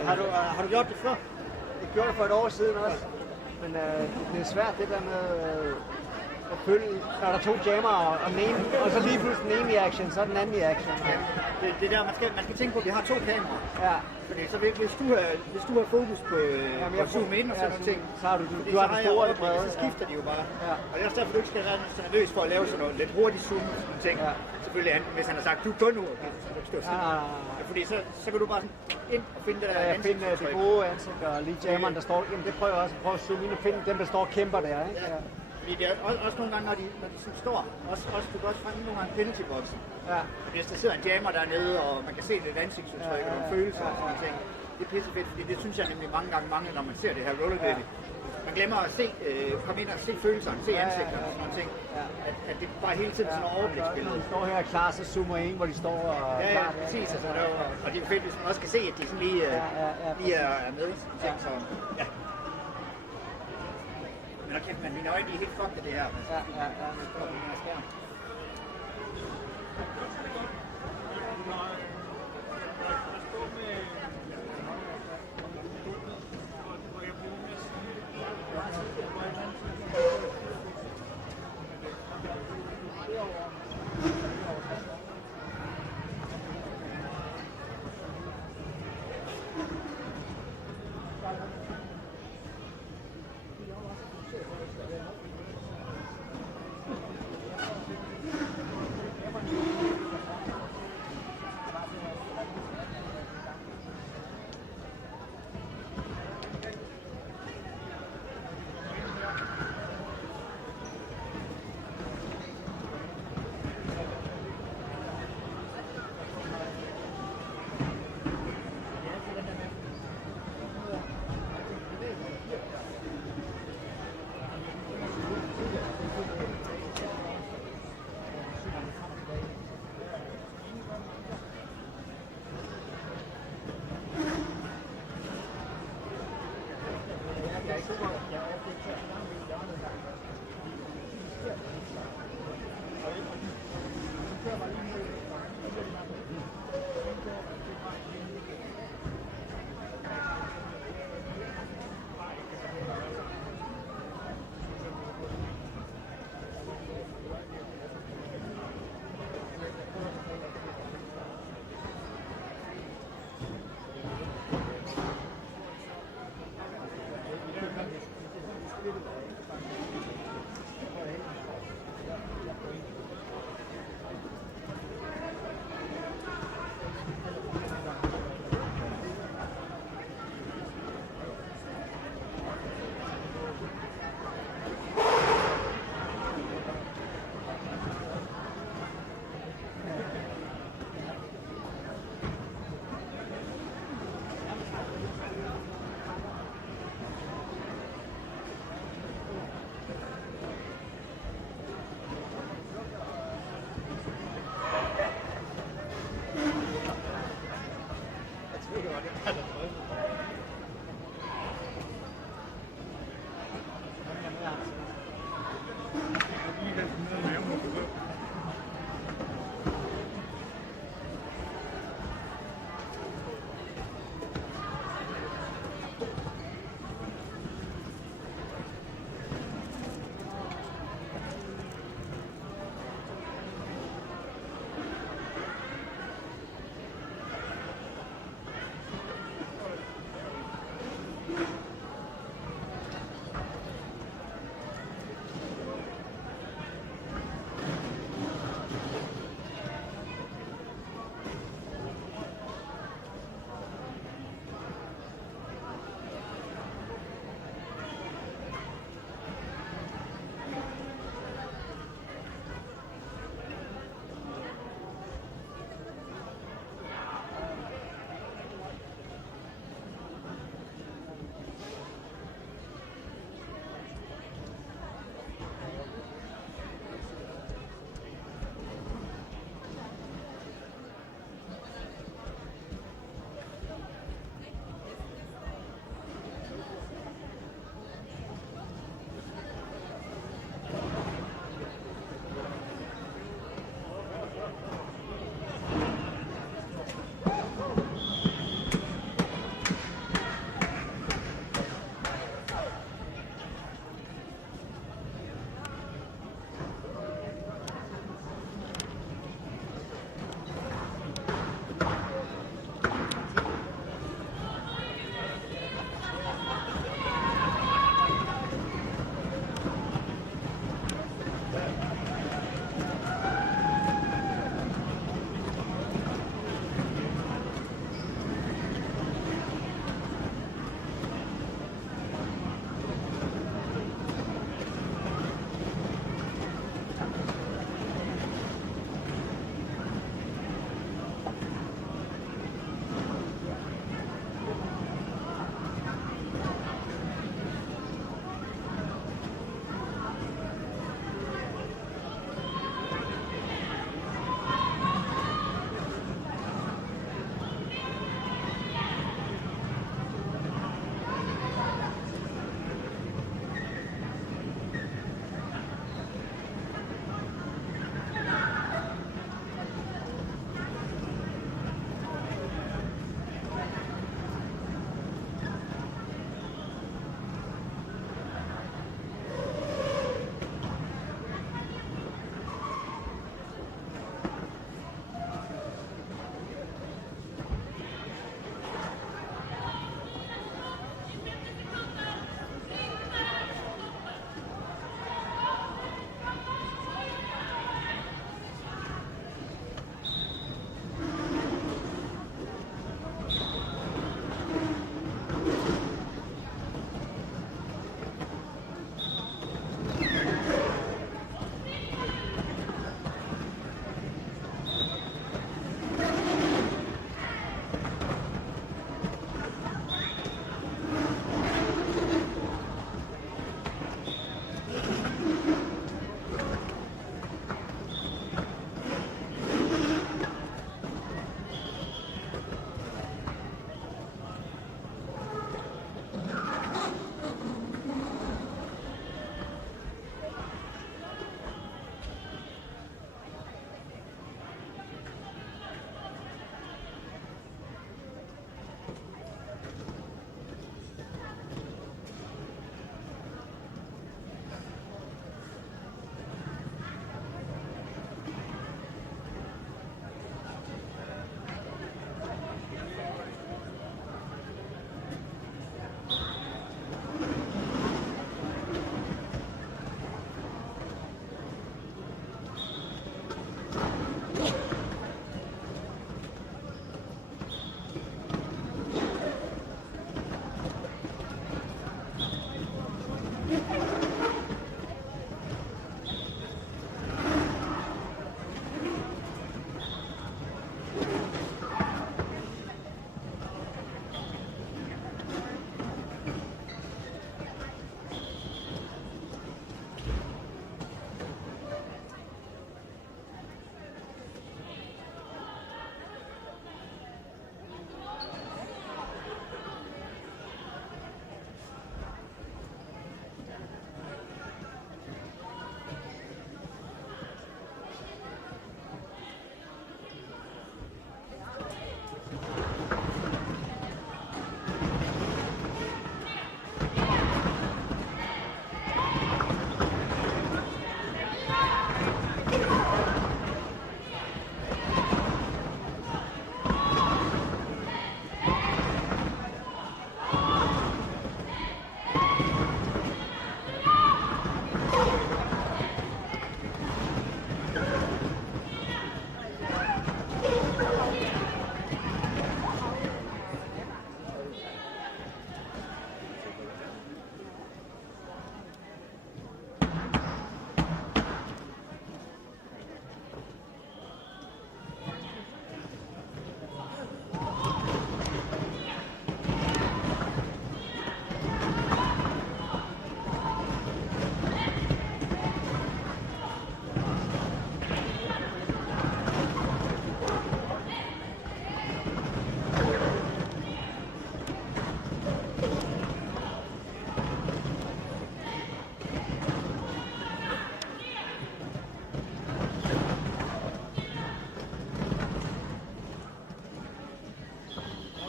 Har du gjort det før? Jeg gjorde det for et år siden også. Men det er svært det der med at følge, når der er 2 jammer, og så lige pludselig den ene i action, så er den anden i action. Ja. Det der, man skal tænke på, at vi har 2 kameraer. Ja. Fordi så hvis du har fokus på zoom ind og sådan nogle ting, så har du har den store og brede. Så skifter de jo bare. Ja. Og det er også derfor, du ikke skal være så nervøs for at lave sådan noget lidt hurtigt zoom og sådan nogle ting. Ja. Selvfølgelig, hvis han har sagt, du går nu, så kan du stå sådan. Ja, fordi så kan du bare sådan ind og finde det der finde det gode ansigt, og lige jammeren, der står, jamen det prøver jeg også at prøve at zoome ind og finde dem, der står og kæmper der, ikke? Ja. Fordi det er også nogle gange, når de sådan står, du kan også fange nogle gange penalty-boksen. Ja. Hvis der sidder en jammer dernede, og man kan se det ansigtsudtryk og nogle følelser og sådan nogle ting. Det er pissefedt, fordi det synes jeg nemlig mange gange mangler, når man ser det her rollerblade. Man glemmer at komme ind og se følelserne, se ansigterne og sådan nogle ting. At det bare hele tiden sådan noget overbliksbillede. De står her klar, så zoomer ind, hvor de står og... Ja, præcis. Altså, og det er fedt, hvis man også kan se, at de sådan lige er med. Så, ja. Men okay, men mine øjne er helt fucked det her. Skærm.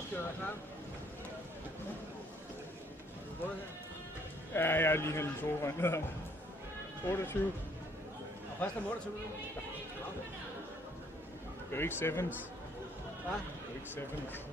skal være klar. Både her. Ja, jeg er lige hen i sofaen. 28. Og først om 28 minutter. Det er jo ikke sevens. Ja. Det er jo ikke sevens.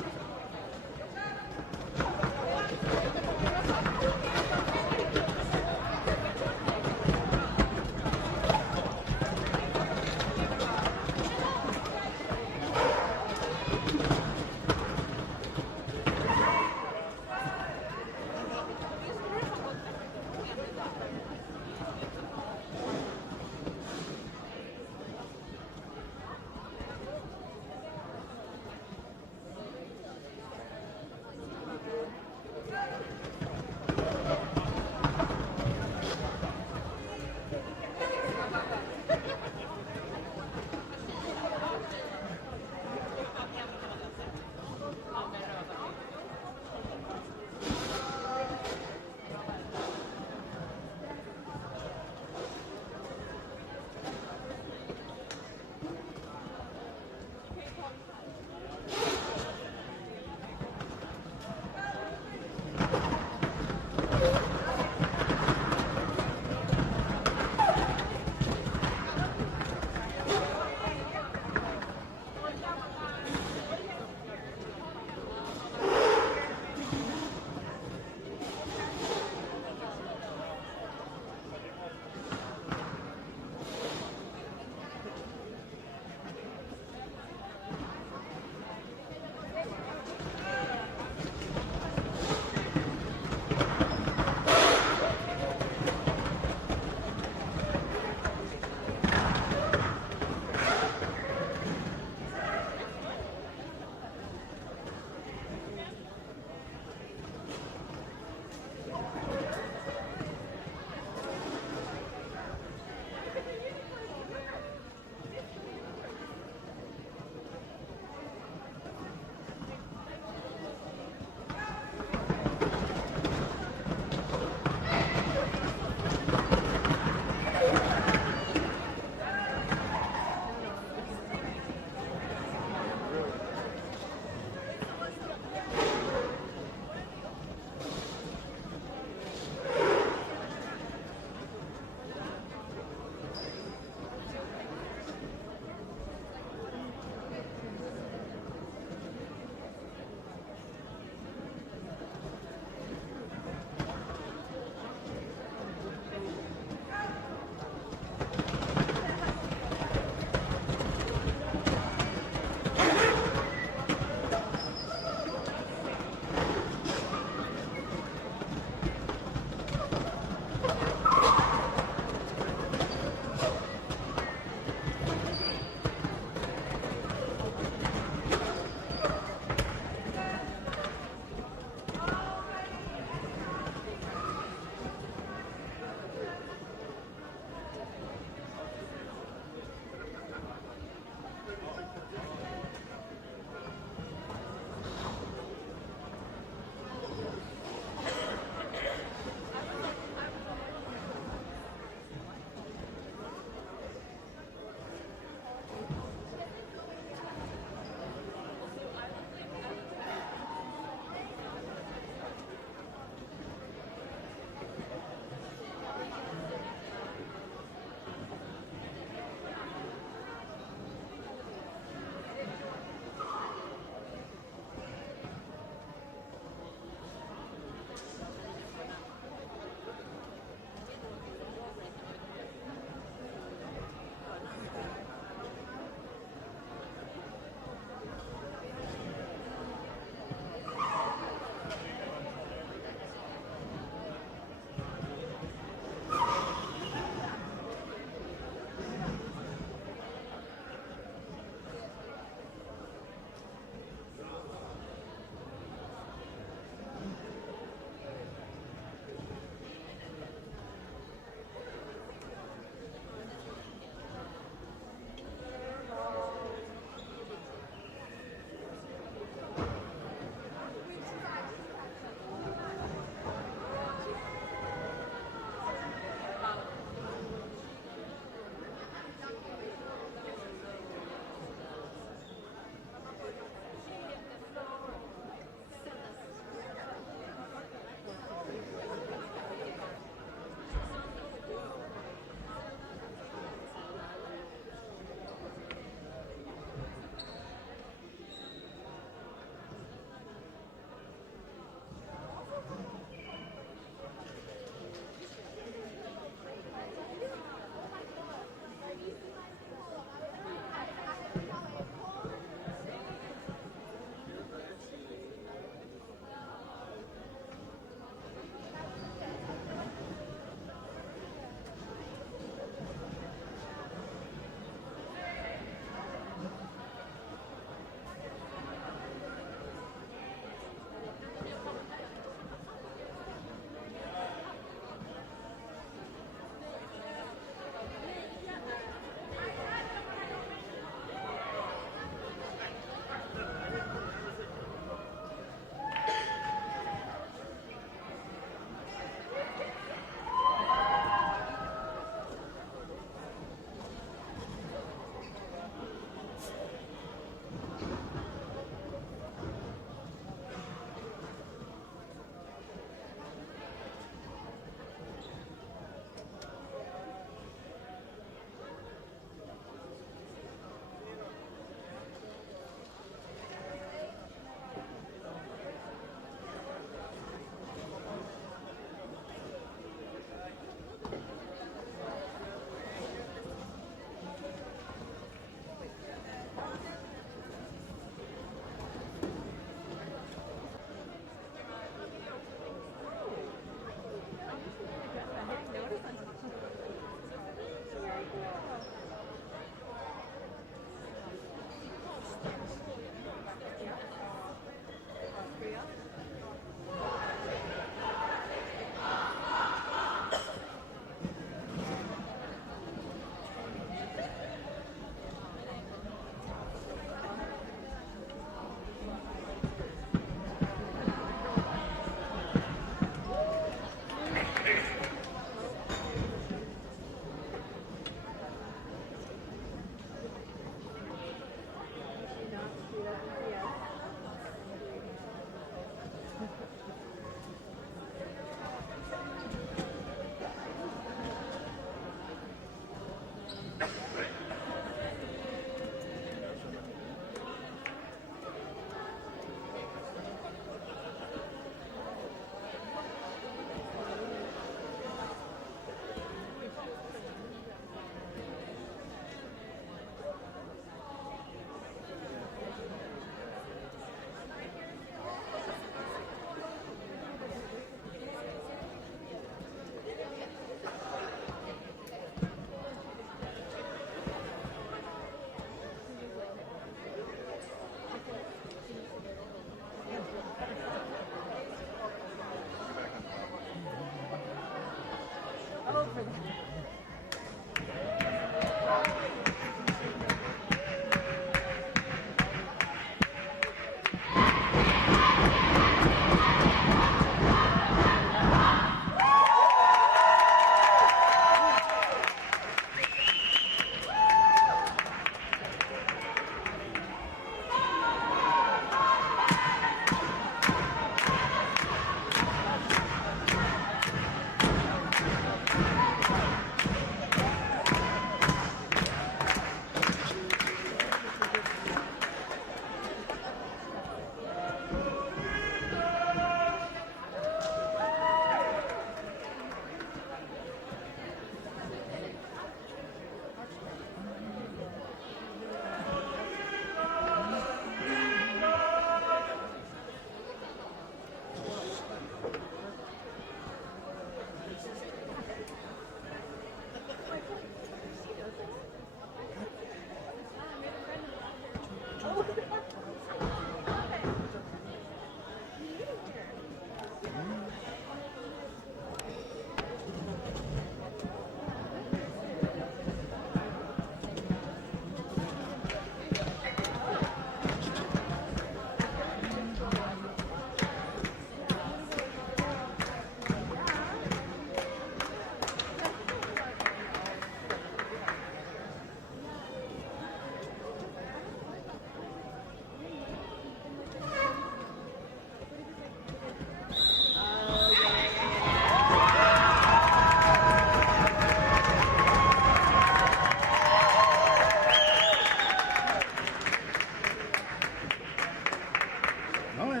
Nå ja.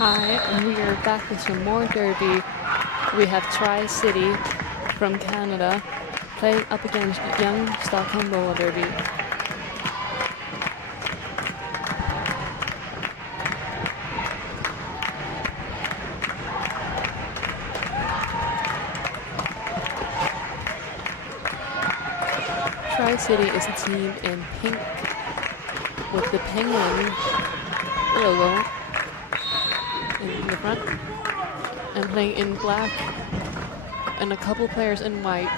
Hi, and we are back with some more derby. We have Tri-City from Canada playing up against Young Stockholm Roller Derby. Tri-City is a team in pink with the penguin logo in the front, and playing in black and a couple players in white.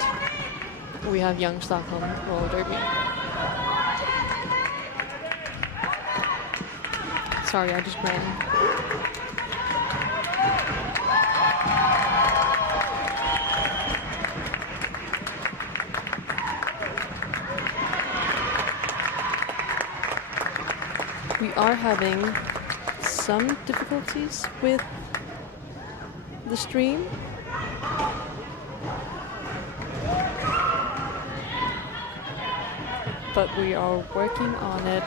We have Young Stockholm Roller Derby. Sorry, I just ran. We are having some difficulties with the stream. But we are working on it.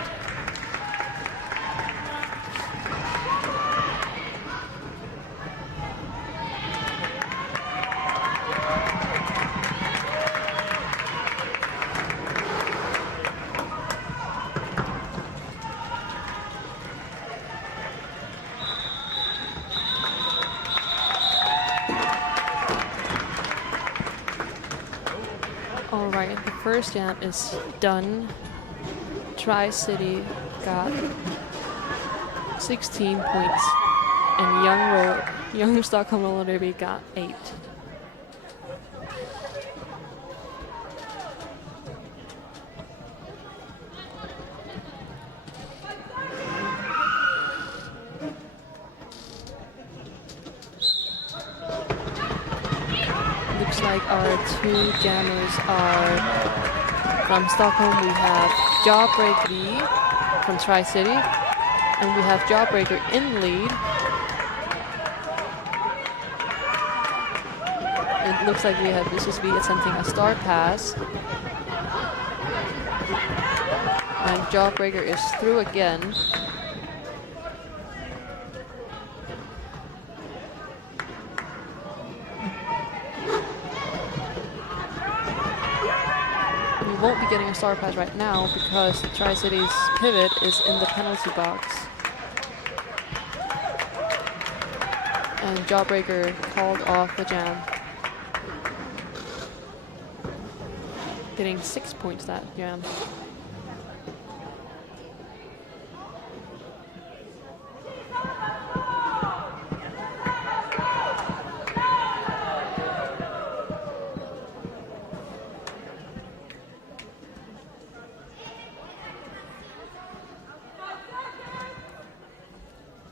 Alright, the first jam is done. Tri-City got 16 points, and Young Stockholm Roller Derby got 8. Looks like our two jammers are from Stockholm. We have Jawbreaker from Tri-City, and we have Jawbreaker in lead. It looks like we have Vicious-V attempting a star pass, and Jawbreaker is through again. We won't be getting a star pass right now because Tri-City's pivot is in the penalty box. And Jawbreaker called off the jam. Getting 6 points that jam.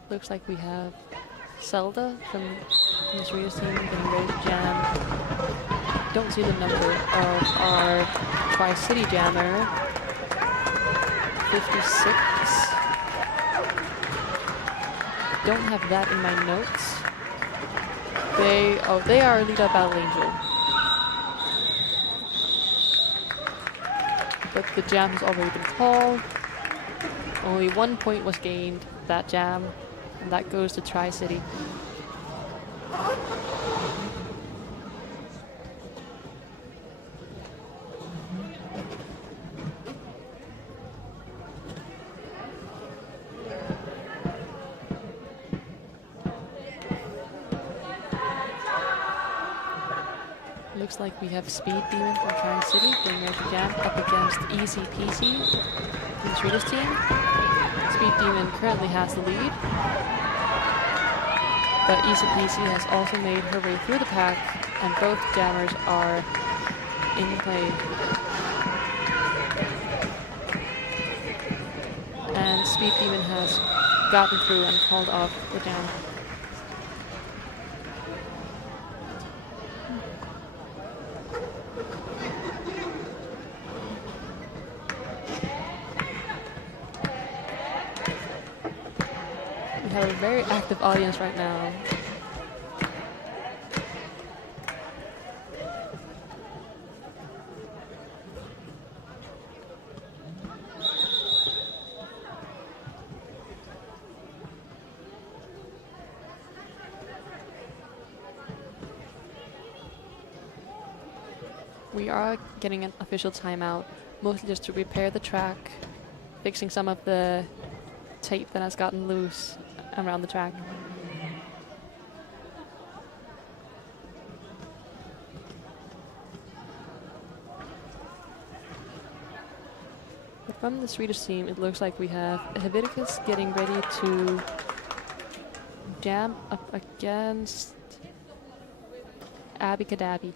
Looks like we have Zelda from the Swedish team getting ready to jam. Don't see the number of our Tri-City jammer. 56. Don't have that in my notes. They are lead up Battle Angel. But the jam has already been called. Only 1 point was gained that jam. And that goes to Tri-City. Looks like we have Speed Demon from Tri-City getting ready to jam up against Easy Peasy from the Swedish team. Speed Demon currently has the lead, but Easy Peasy has also made her way through the pack, and both jammers are in play. And Speed Demon has gotten through and called off the jam. We have a very active audience right now. We are getting an official timeout, mostly just to repair the track, fixing some of the tape that has gotten loose around the track. But from the Swedish team, it looks like we have Leviticus getting ready to jam up against Abby Kadabi.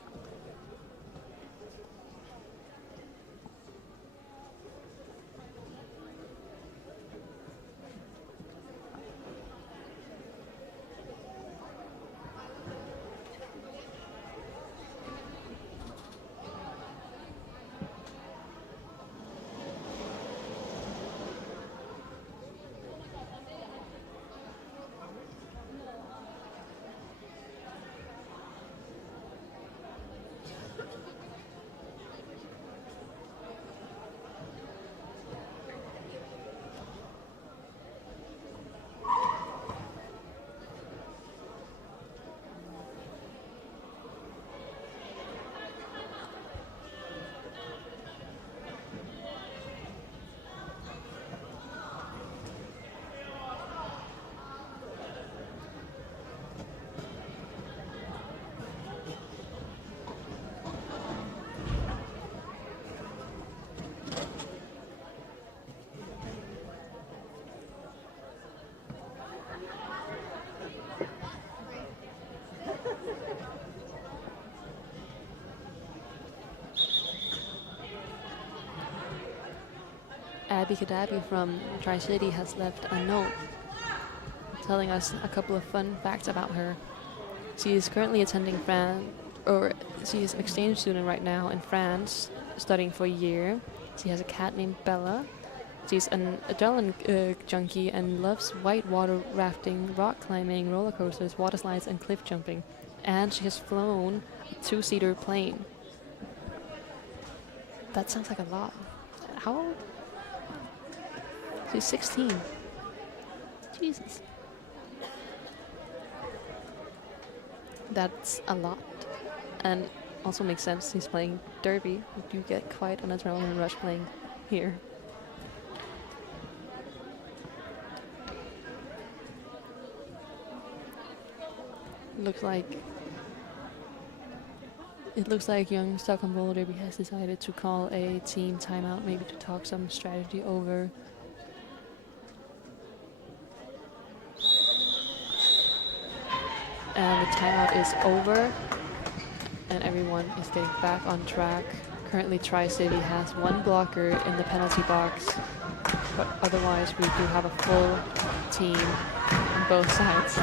Abby Kadabi from Tri-City has left a note telling us a couple of fun facts about her. She is currently attending she is an exchange student right now in France, studying for a year. She has a cat named Bella. She's an adrenaline junkie and loves whitewater rafting, rock climbing, roller coasters, water slides, and cliff jumping. And she has flown a 2-seater plane. That sounds like a lot. How old? She's 16. Jesus. That's a lot. And also makes sense, he's playing derby. You do get quite an adrenaline rush playing here. It looks like young Stockholm Roller Derby has decided to call a team timeout, maybe to talk some strategy over. And the timeout is over, and everyone is getting back on track. Currently, Tri-City has one blocker in the penalty box, but otherwise we do have a full team on both sides.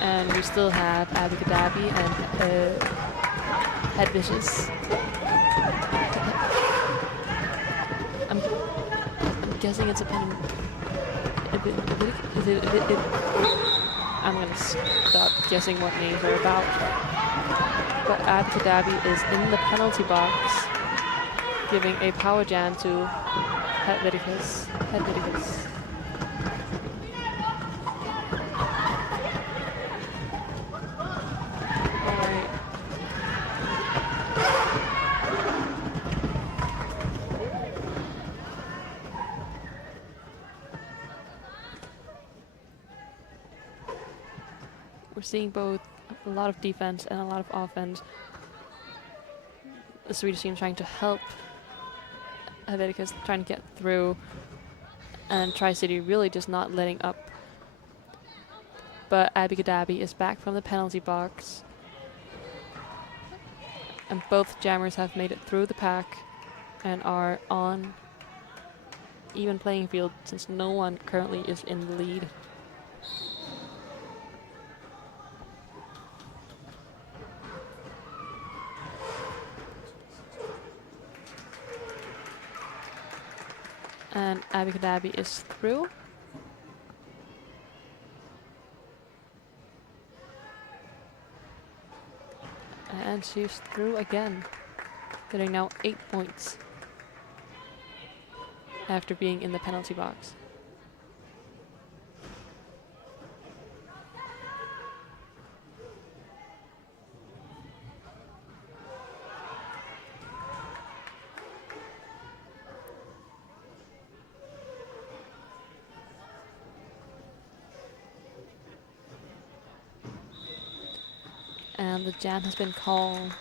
And we still have Abby Kadabi and Head Vicious. I'm guessing it's a pen. I'm gonna stop guessing what names are about. But Abby Kadabi is in the penalty box, giving a power jam to Head Vicious. We're seeing both a lot of defense and a lot of offense. The Swedish team trying to help Helveticus trying to get through, and Tri-City really just not letting up. But Abby is back from the penalty box. And both jammers have made it through the pack and are on even playing field since no one currently is in the lead. And Abby is through. And she's through again, getting now 8 points after being in the penalty box. And the jam has been called.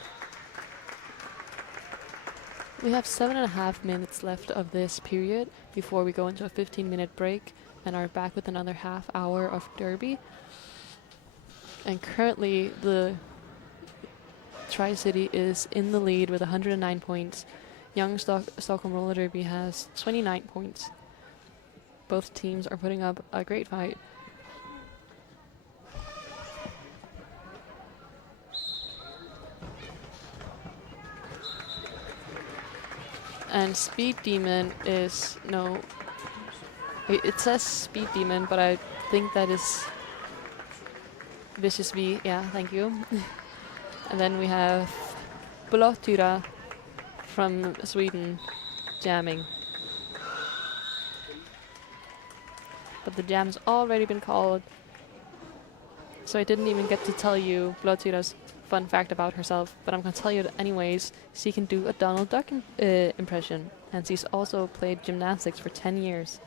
We have 7.5 minutes left of this period before we go into a 15-minute break and are back with another half hour of derby. And currently the Tri-City is in the lead with 109 points. Stockholm Roller Derby has 29 points. Both teams are putting up a great fight. And Speed Demon is it says Speed Demon, but I think that is Vicious V. Yeah, thank you. And then we have Blåtyra from Sweden jamming. But the jam's already been called, so I didn't even get to tell you Blåtyra's fun fact about herself, but I'm gonna tell you it anyways. She can do a Donald Duck impression, and she's also played gymnastics for 10 years.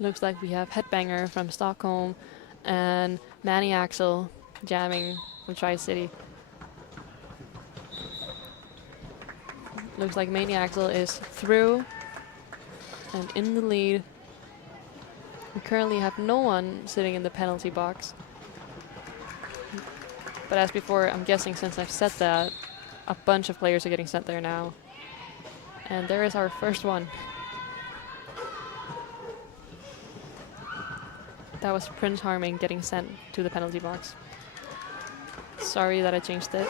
Looks like we have Headbanger from Stockholm and Manny Axel jamming from Tri-City. Looks like Manny Axel is through and in the lead. We currently have no one sitting in the penalty box. But as before, I'm guessing since I've said that, a bunch of players are getting sent there now. And there is our first one. That was Prince Harming getting sent to the penalty box. Sorry that I changed it.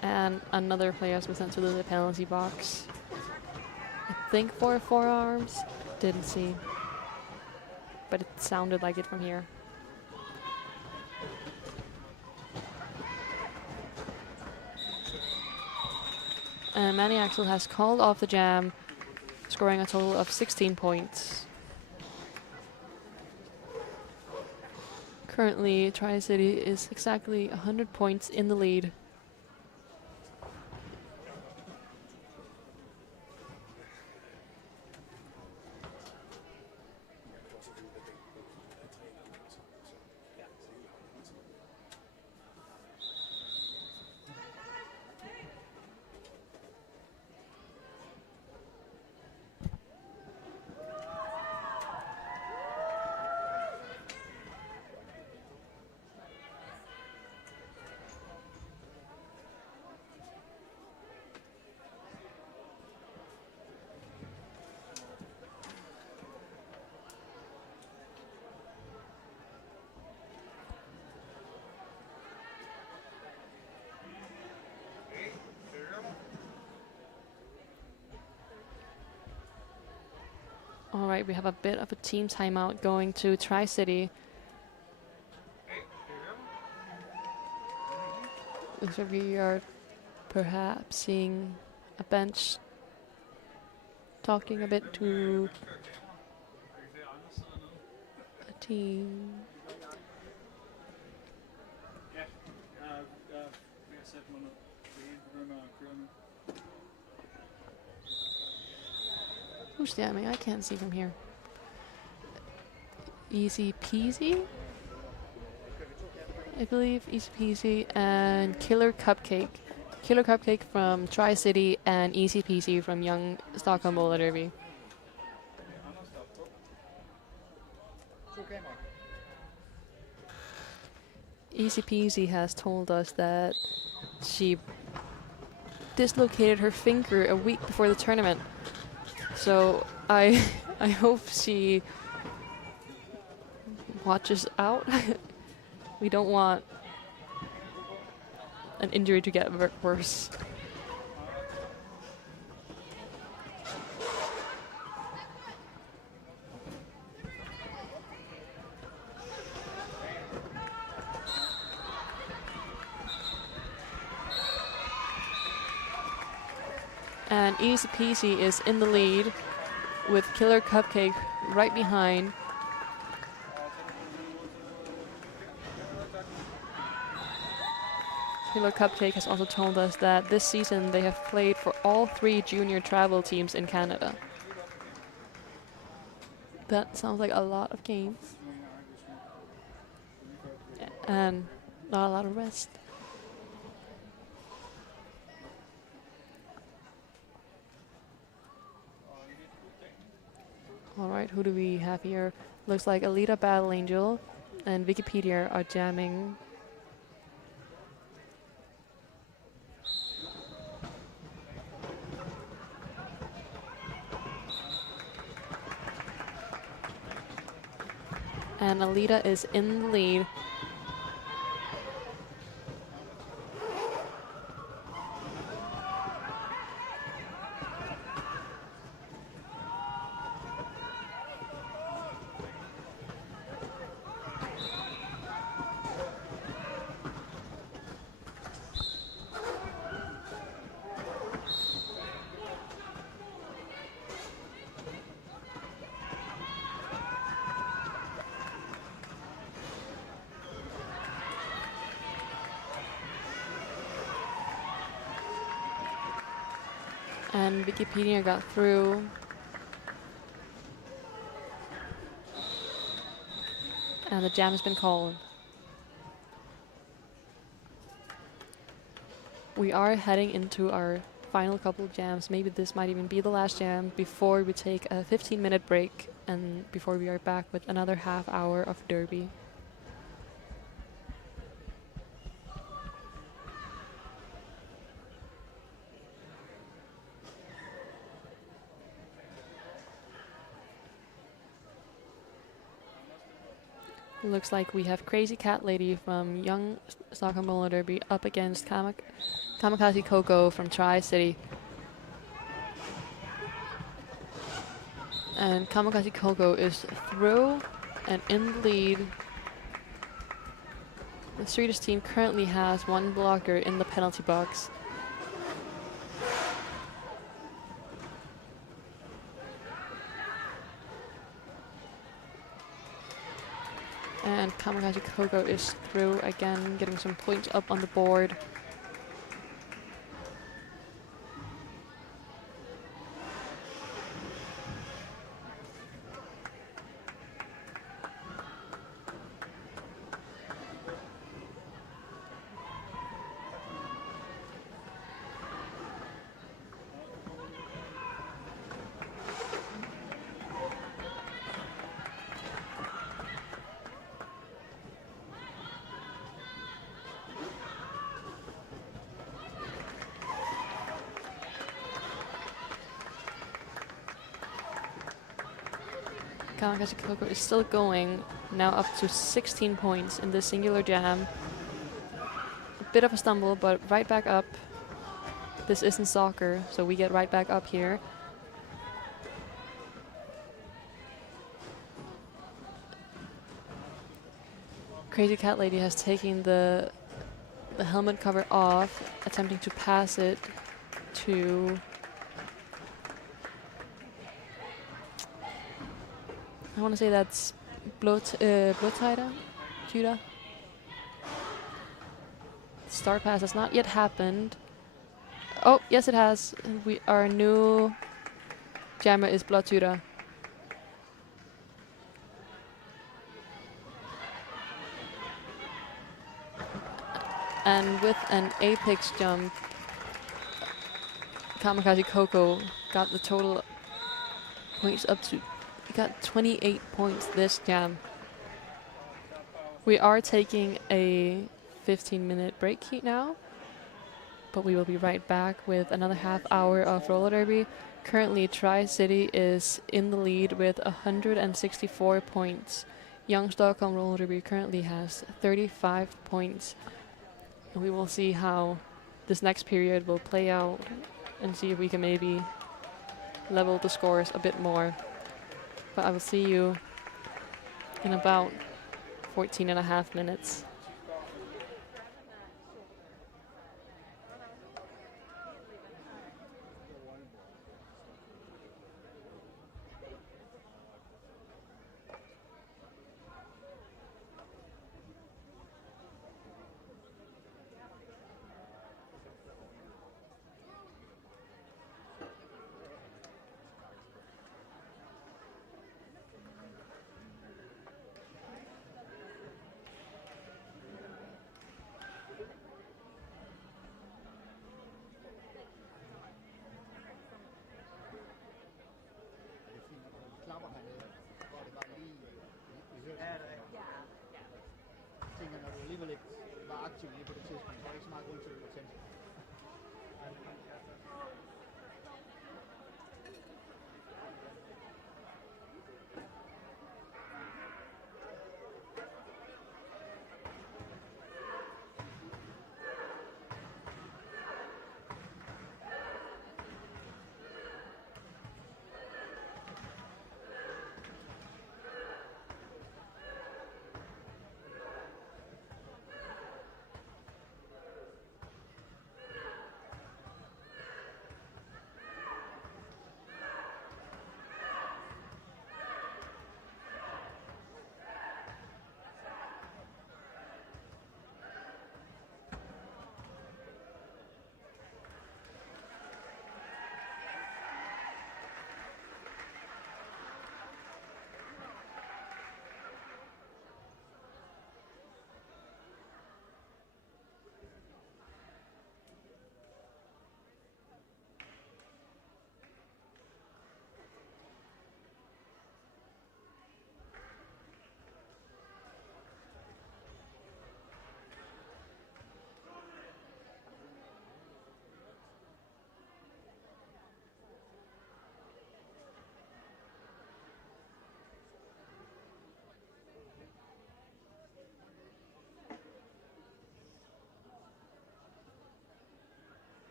And another player has been sent to the penalty box. I think for forearms. Didn't see. But it sounded like it from here. And Manny Axel has called off the jam, scoring a total of 16 points. Currently, Tri-City is exactly 100 points in the lead. All right, we have a bit of a team timeout going to Tri-City. So we are perhaps seeing a bench talking a bit to a team. Who's jamming? I can't see from here. Easy Peasy, I believe. Easy Peasy and Killer Cupcake. Killer Cupcake from Tri-City and Easy Peasy from Young Stockholm Roller Derby. Easy Peasy has told us that she dislocated her finger a week before the tournament. So I hope she watches out. We don't want an injury to get worse. And Easy Peasy is in the lead with Killer Cupcake right behind. Killer Cupcake has also told us that this season they have played for all 3 junior travel teams in Canada. That sounds like a lot of games. And not a lot of rest. Alright, who do we have here? Looks like Alita Battle Angel and Wikipedia are jamming. And Alita is in the lead. And Wikipedia got through. And the jam has been called. We are heading into our final couple of jams. Maybe this might even be the last jam before we take a 15-minute break and before we are back with another half hour of derby. Looks like we have Crazy Cat Lady from Young Stockholm Roller Derby up against Kamikaze Coco from Tri-City. And Kamikaze Coco is through and in the lead. The Swedish team currently has 1 blocker in the penalty box. And Kamikaze Coco is through again, getting some points up on the board. Kamikaze Coco is still going, now up to 16 points in this singular jam. A bit of a stumble, but right back up. This isn't soccer, so we get right back up here. Crazy Cat Lady has taken the helmet cover off, attempting to pass it to I want to say that's Blodtider, Judah. Start pass has not yet happened. Oh, yes it has. Our new jammer is Blodtuda. And with an apex jump, Kamikaze Coco got the total points up to, he got 28 points this jam. We are taking a 15-minute break heat now, but we will be right back with another half hour of roller derby. Currently, Tri-City is in the lead with 164 points. Young Stockholm roller derby currently has 35 points. And we will see how this next period will play out and see if we can maybe level the scores a bit more. But I will see you in about 14.5 minutes.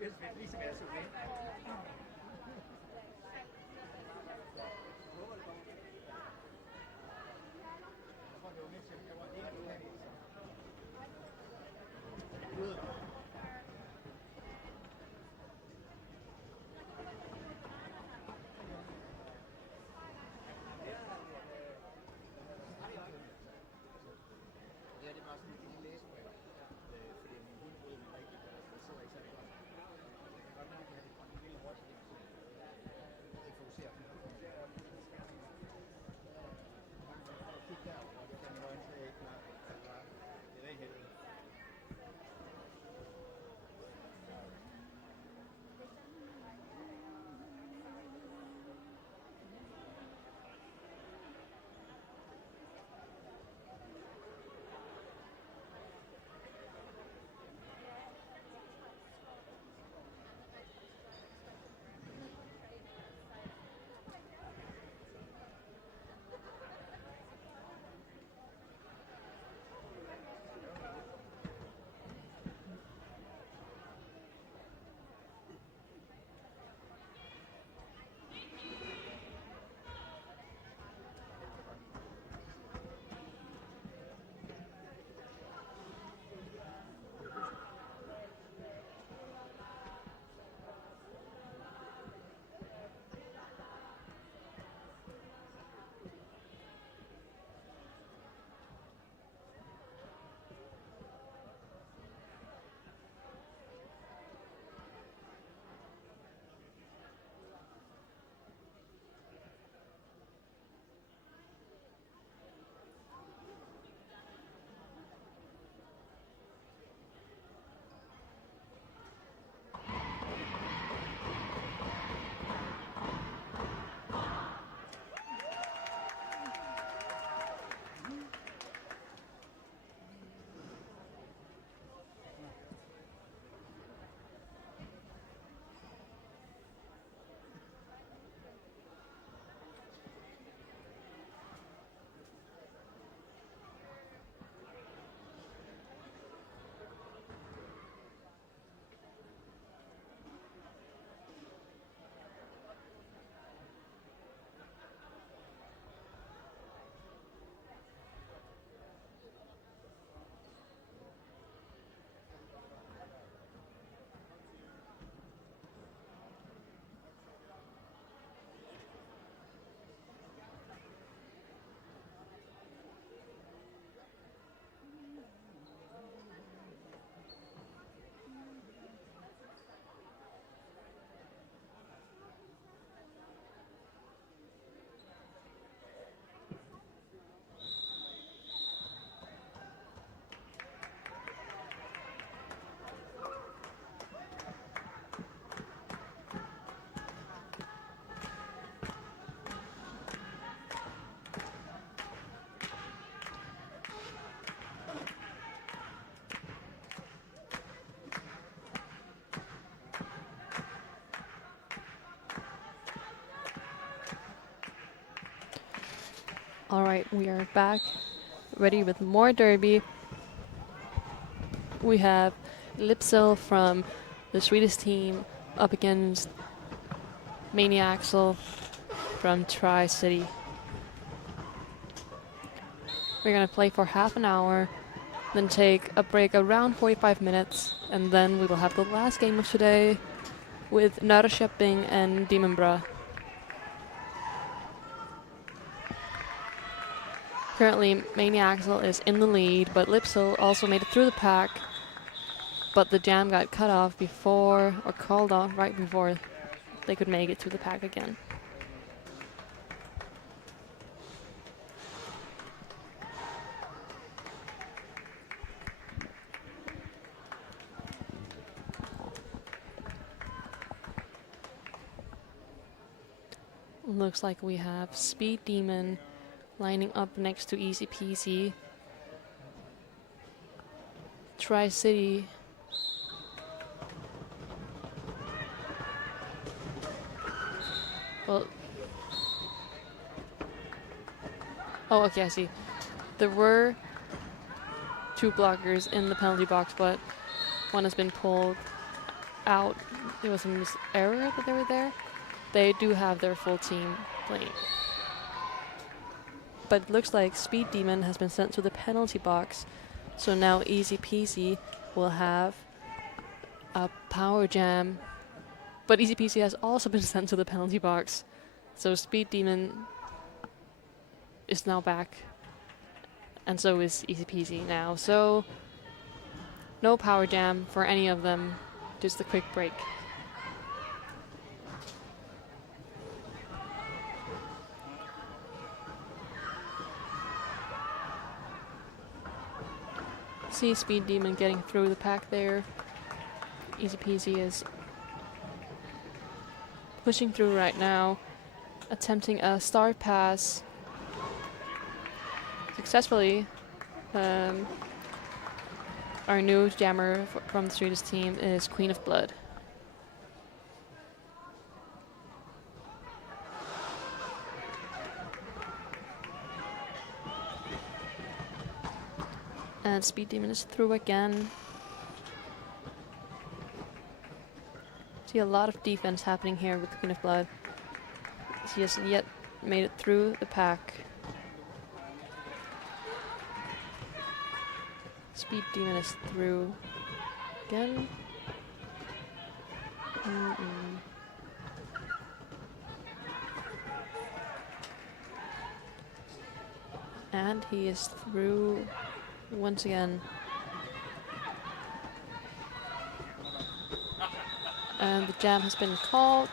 fedt, lige som jeg så med. All right, we are back, ready with more derby. We have Lipsil from the Swedish team up against Maniaxel from Tri-City. We're going to play for half an hour, then take a break around 45 minutes, and then we will have the last game of today with Nörkoping and Demonburgh. Currently, Maniaxel is in the lead, but Lipsil also made it through the pack, but the jam got cut off before, or called off right before they could make it through the pack again. Looks like we have Speed Demon lining up next to Easy Peasy. Tri-City. Well, oh, okay, I see. There were two blockers in the penalty box, but one has been pulled out. It was a error that they were there. They do have their full team playing. But it looks like Speed Demon has been sent to the penalty box. So now Easy Peasy will have a Power Jam. But Easy Peasy has also been sent to the penalty box. So Speed Demon is now back. And so is Easy Peasy now. So no Power Jam for any of them. Just a quick break. See Speed Demon getting through the pack there. Easy Peasy is pushing through right now, attempting a start pass successfully. Our new jammer from the Swedish team is Queen of Blood. And Speed Demon is through again. See a lot of defense happening here with Queen of Blood. She hasn't yet made it through the pack. Speed Demon is through again. And he is through once again. And the jam has been called.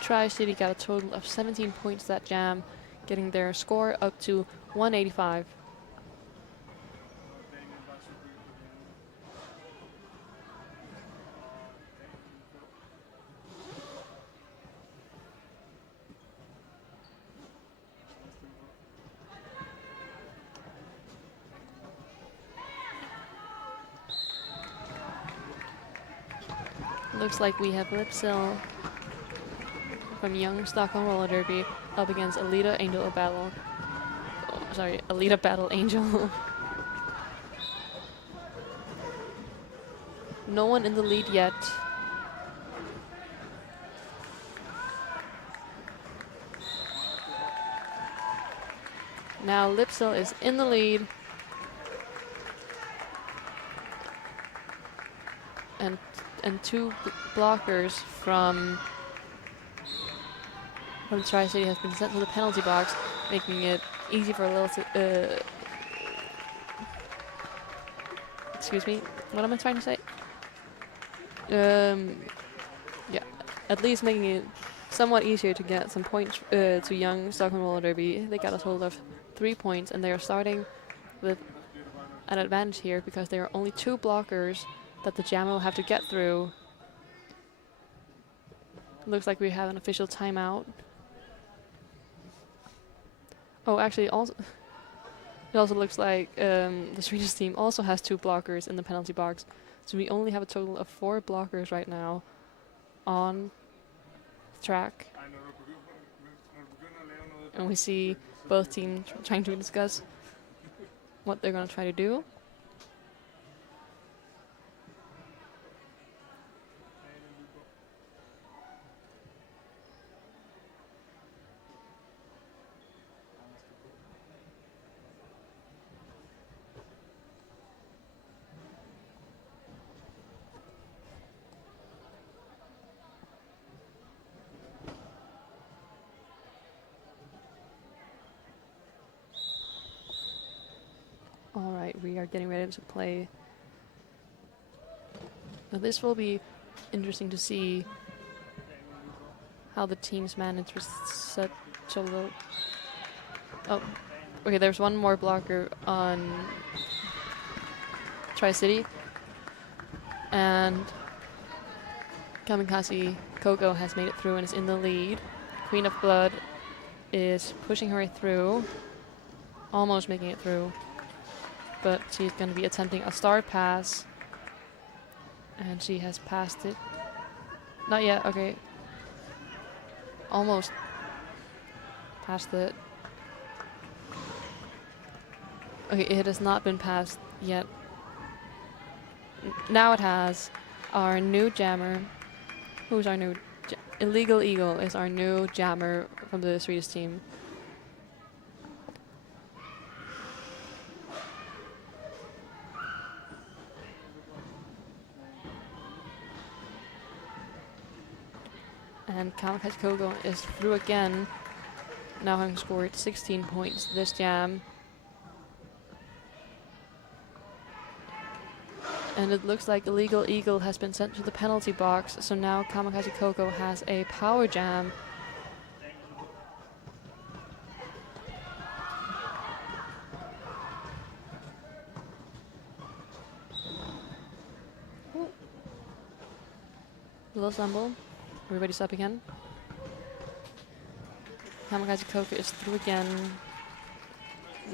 Tri-City got a total of 17 points that jam, getting their score up to 185. Looks like we have Lipsil from Young Stockholm Roller Derby up against Alita Angel Battle. Oh, sorry, Alita Battle Angel. No one in the lead yet. Now Lipsil is in the lead. And two blockers from Tri-City has been sent to the penalty box, making it easy for excuse me, what am I trying to say? Yeah, at least making it somewhat easier to get some points to Young Stockholm Roller Derby. They got a total of 3 points, and they are starting with an advantage here because there are only 2 blockers that the jammer will have to get through. Looks like we have an official timeout. Oh, actually, it also looks like the Swedish team also has 2 blockers in the penalty box. So we only have a total of 4 blockers right now on track. And we see both teams trying to discuss what they're going to try to do. Alright, we are getting ready to play. Now this will be interesting to see how the teams manage with such a low... Oh, okay, there's one more blocker on Tri-City. And Kamikaze Coco has made it through and is in the lead. Queen of Blood is pushing her way through, almost making it through. But she's going to be attempting a start pass. And she has passed it. Not yet, okay. Almost passed it. Okay, it has not been passed yet. now it has our new jammer. Who's our new... Illegal Eagle is our new jammer from the Swedish team. And Kamikaze Coco is through again, now having scored 16 points this jam. And it looks like Illegal Eagle has been sent to the penalty box, so now Kamikaze Coco has a power jam. Ooh. Little stumble. Everybody's up again. Kamikaze Coco is through again,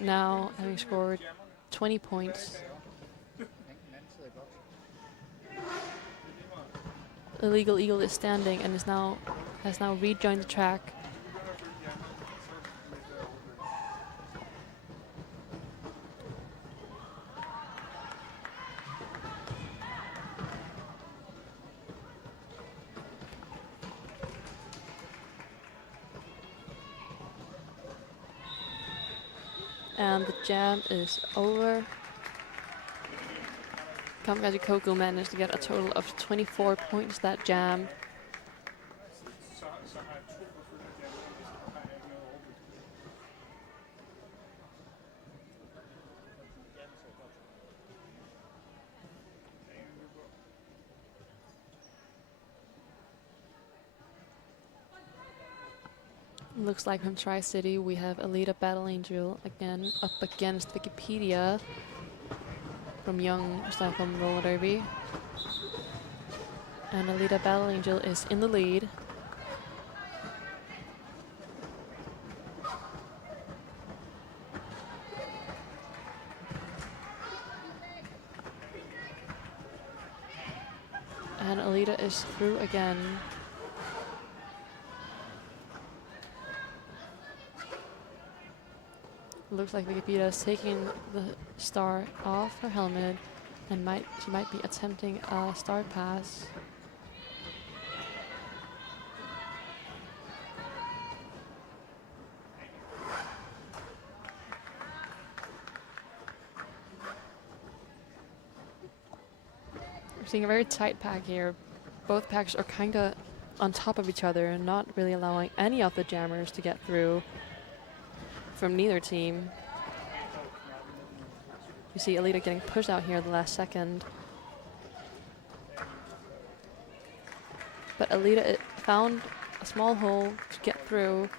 now having scored 20 points. Illegal Eagle is standing and has now rejoined the track. And the jam is over. Kamikaze Coco managed to get a total of 24 points that jam. Looks like from Tri-City we have Alita Battle Angel again up against Wikipedia from Young Stockholm Roller Derby. And Alita Battle Angel is in the lead. And Alita is through again. Looks like Wikipedia is taking the star off her helmet and she might be attempting a star pass. We're seeing a very tight pack here. Both packs are kind of on top of each other and not really allowing any of the jammers to get through from neither team. You see Alita getting pushed out here at the last second. But Alita found a small hole to get through.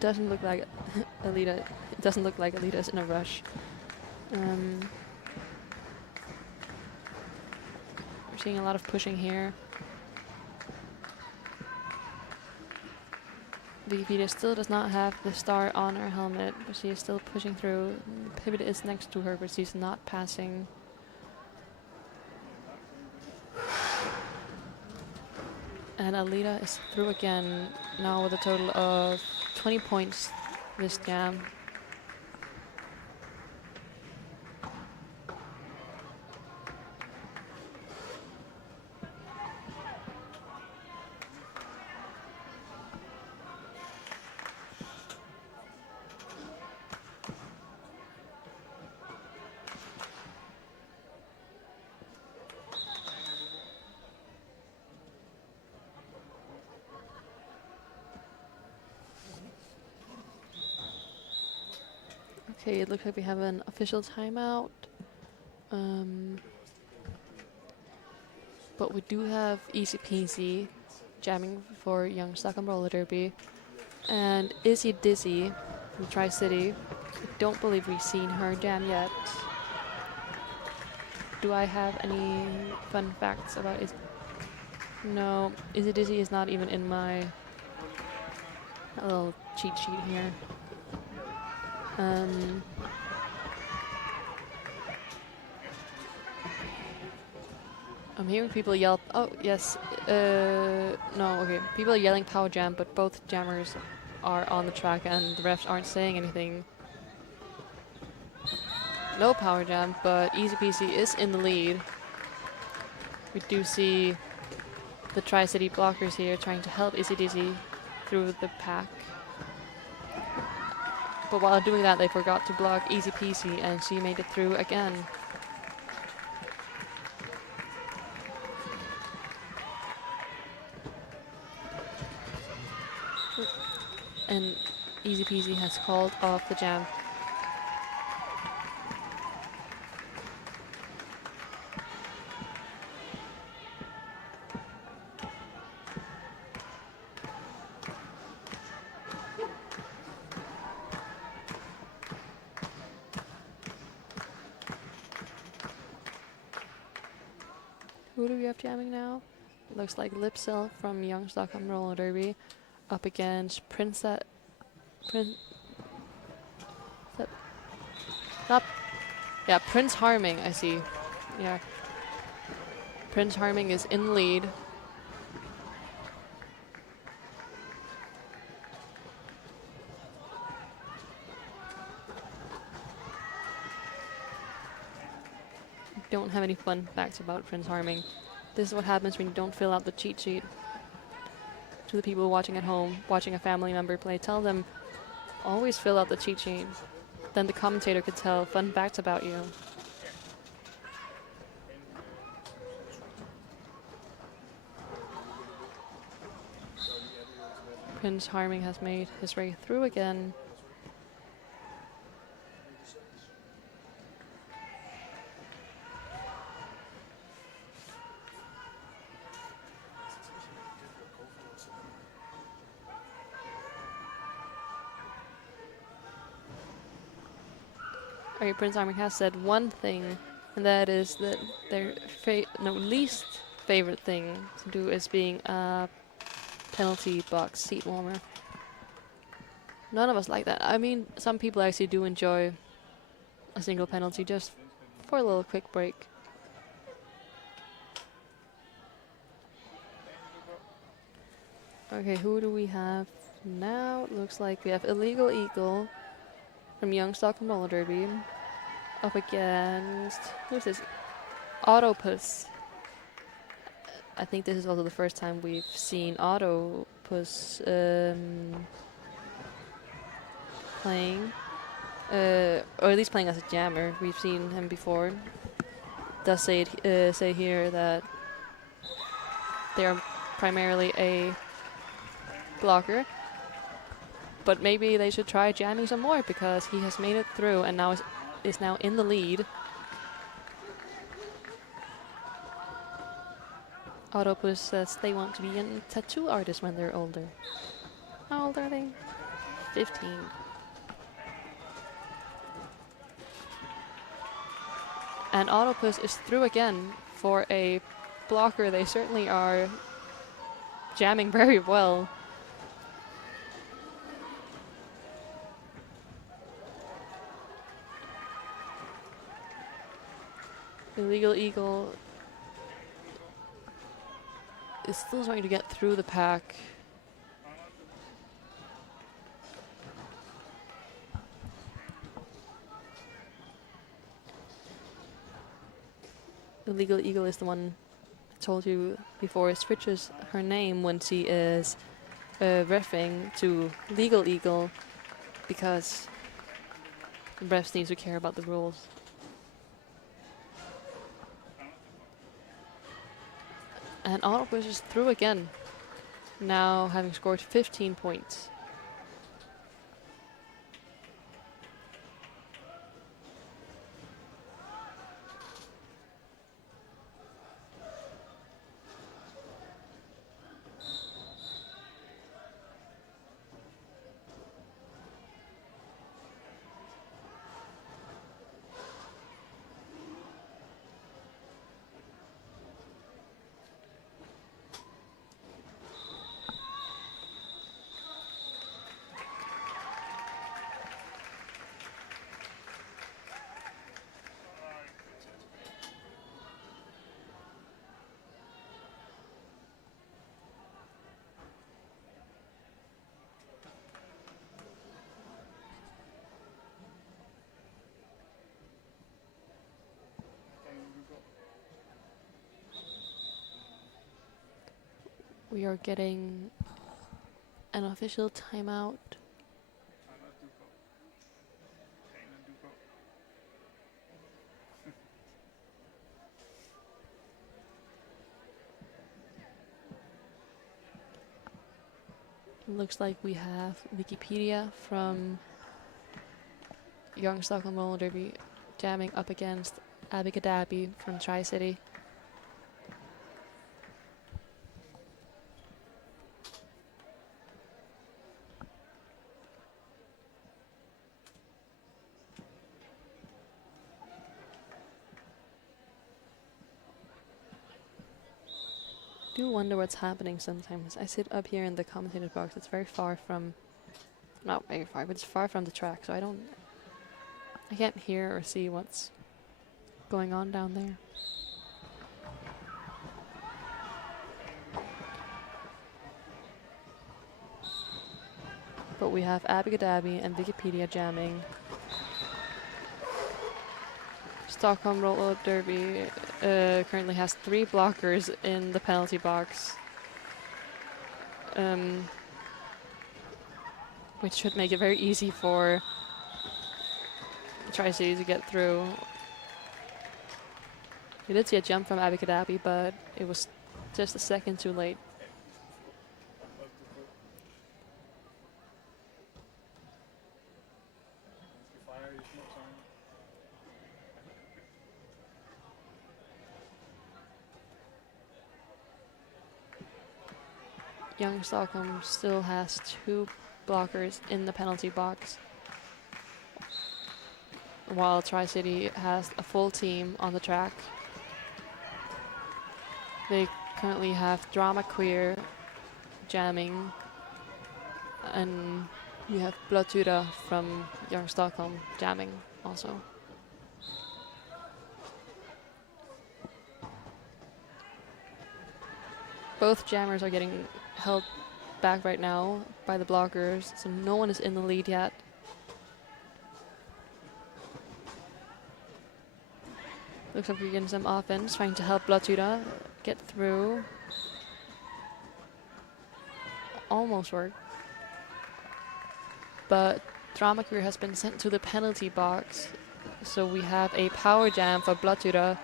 Doesn't look like Alita. It doesn't look like Alita's in a rush. We're seeing a lot of pushing here. Wikipedia still does not have the star on her helmet, but she is still pushing through. Pivot is next to her, but she's not passing. And Alita is through again, now with a total of 20 points this jam. Okay, it looks like we have an official timeout. But we do have Easy Peasy jamming for Young Stockholm Roller Derby. And Izzy Dizzy from Tri-City. I don't believe we've seen her jam yet. Do I have any fun facts about Izzy? No, Izzy Dizzy is not even in my little cheat sheet here. I'm hearing people yell. Oh yes. No. Okay. People are yelling power jam, but both jammers are on the track, and the refs aren't saying anything. No power jam, but Easy Peasy is in the lead. We do see the Tri-City blockers here trying to help Easy Peasy through the pack. But while doing that, they forgot to block Easy Peasy, and she made it through again. And Easy Peasy has called off the jam. Who do we have jamming now? Looks like Lipsel from Young Stockholm Roller Derby up against Prince Harming, I see. Yeah. Prince Harming is in the lead. Don't have any fun facts about Prince Harming. This is what happens when you don't fill out the cheat sheet. To the people watching at home, watching a family member play, tell them, always fill out the cheat sheet. Then the commentator could tell fun facts about you. Prince Harming has made his way through again. Okay, Prince Harming has said one thing, and that is that their least favorite thing to do is being a penalty box seat warmer. None of us like that. I mean, some people actually do enjoy a single penalty just for a little quick break. Okay, who do we have now? It looks like we have Illegal Eagle from Young Stockholm Roller Derby up against, who's this? Autopus. I think this is also the first time we've seen Autopus playing, or at least playing as a jammer. We've seen him before. Does say here that they are primarily a blocker, but maybe they should try jamming some more because he has made it through and now is now in the lead. Autopus says they want to be a tattoo artist when they're older. How old are they? 15. And Autopus is through again. For a blocker, they certainly are jamming very well. Illegal Eagle is still trying to get through the pack. Illegal Eagle is the one I told you before switches her name when she is reffing to Legal Eagle because the refs need to care about the rules. And Autobus is through again, now having scored 15 points. We are getting an official timeout. Looks like we have Wikipedia from Young Stockholm Roller Derby jamming up against Abby from Tri-City. I do wonder what's happening sometimes. I sit up here in the commentator box. It's very far from, not very far, but it's far from the track, so I can't hear or see what's going on down there. But we have Abby and Wikipedia jamming. Stockholm Roller Derby currently has 3 blockers in the penalty box, which should make it very easy for Tri-City to get through. We did see a jump from Abby, but it was just a second too late. Young Stockholm still has 2 blockers in the penalty box, while Tri-City has a full team on the track. They currently have Drama Queer jamming, and we have Blåtura from Young Stockholm jamming also. Both jammers are getting held back right now by the blockers, so no one is in the lead yet. Looks like we're getting some offense, trying to help Blåtura get through. Almost worked. But Drama Queer has been sent to the penalty box, so we have a power jam for Blåtura.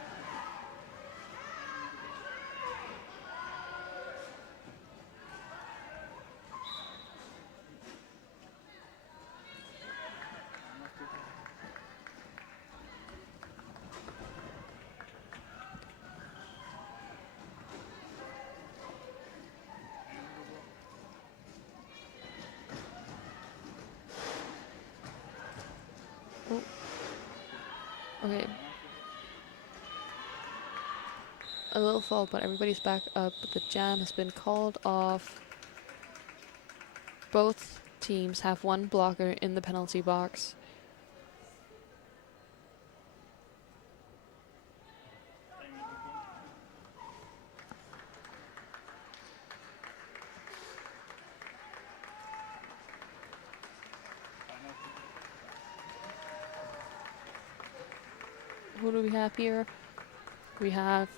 Okay. A little fault, but everybody's back up. The jam has been called off. Both teams have 1 blocker in the penalty box. Who do we have here? We have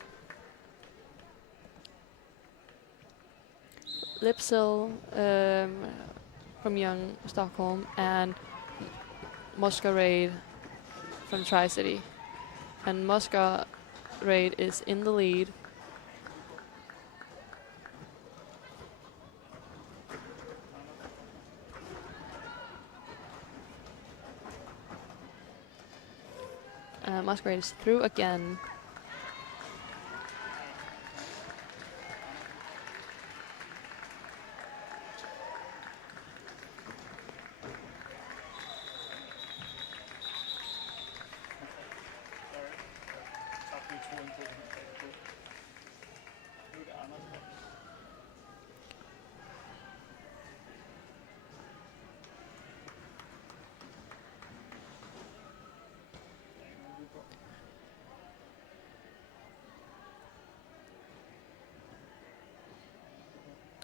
Lipsil from Young Stockholm and Masquerade from Tri-City. And Masquerade is in the lead. Masquerade is through again.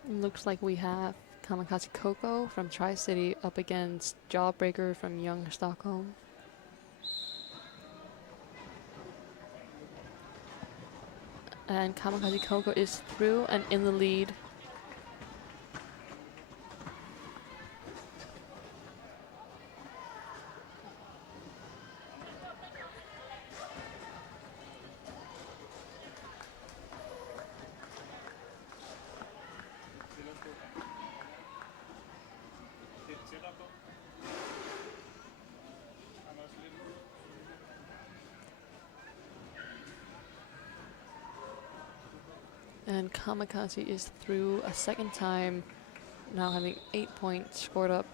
Looks like we have Kamikaze Coco from Tri-City up against Jawbreaker from Young Stockholm. And Kamikaze Coco is through and in the lead. And Kamikaze is through a second time, now having 8 points scored up.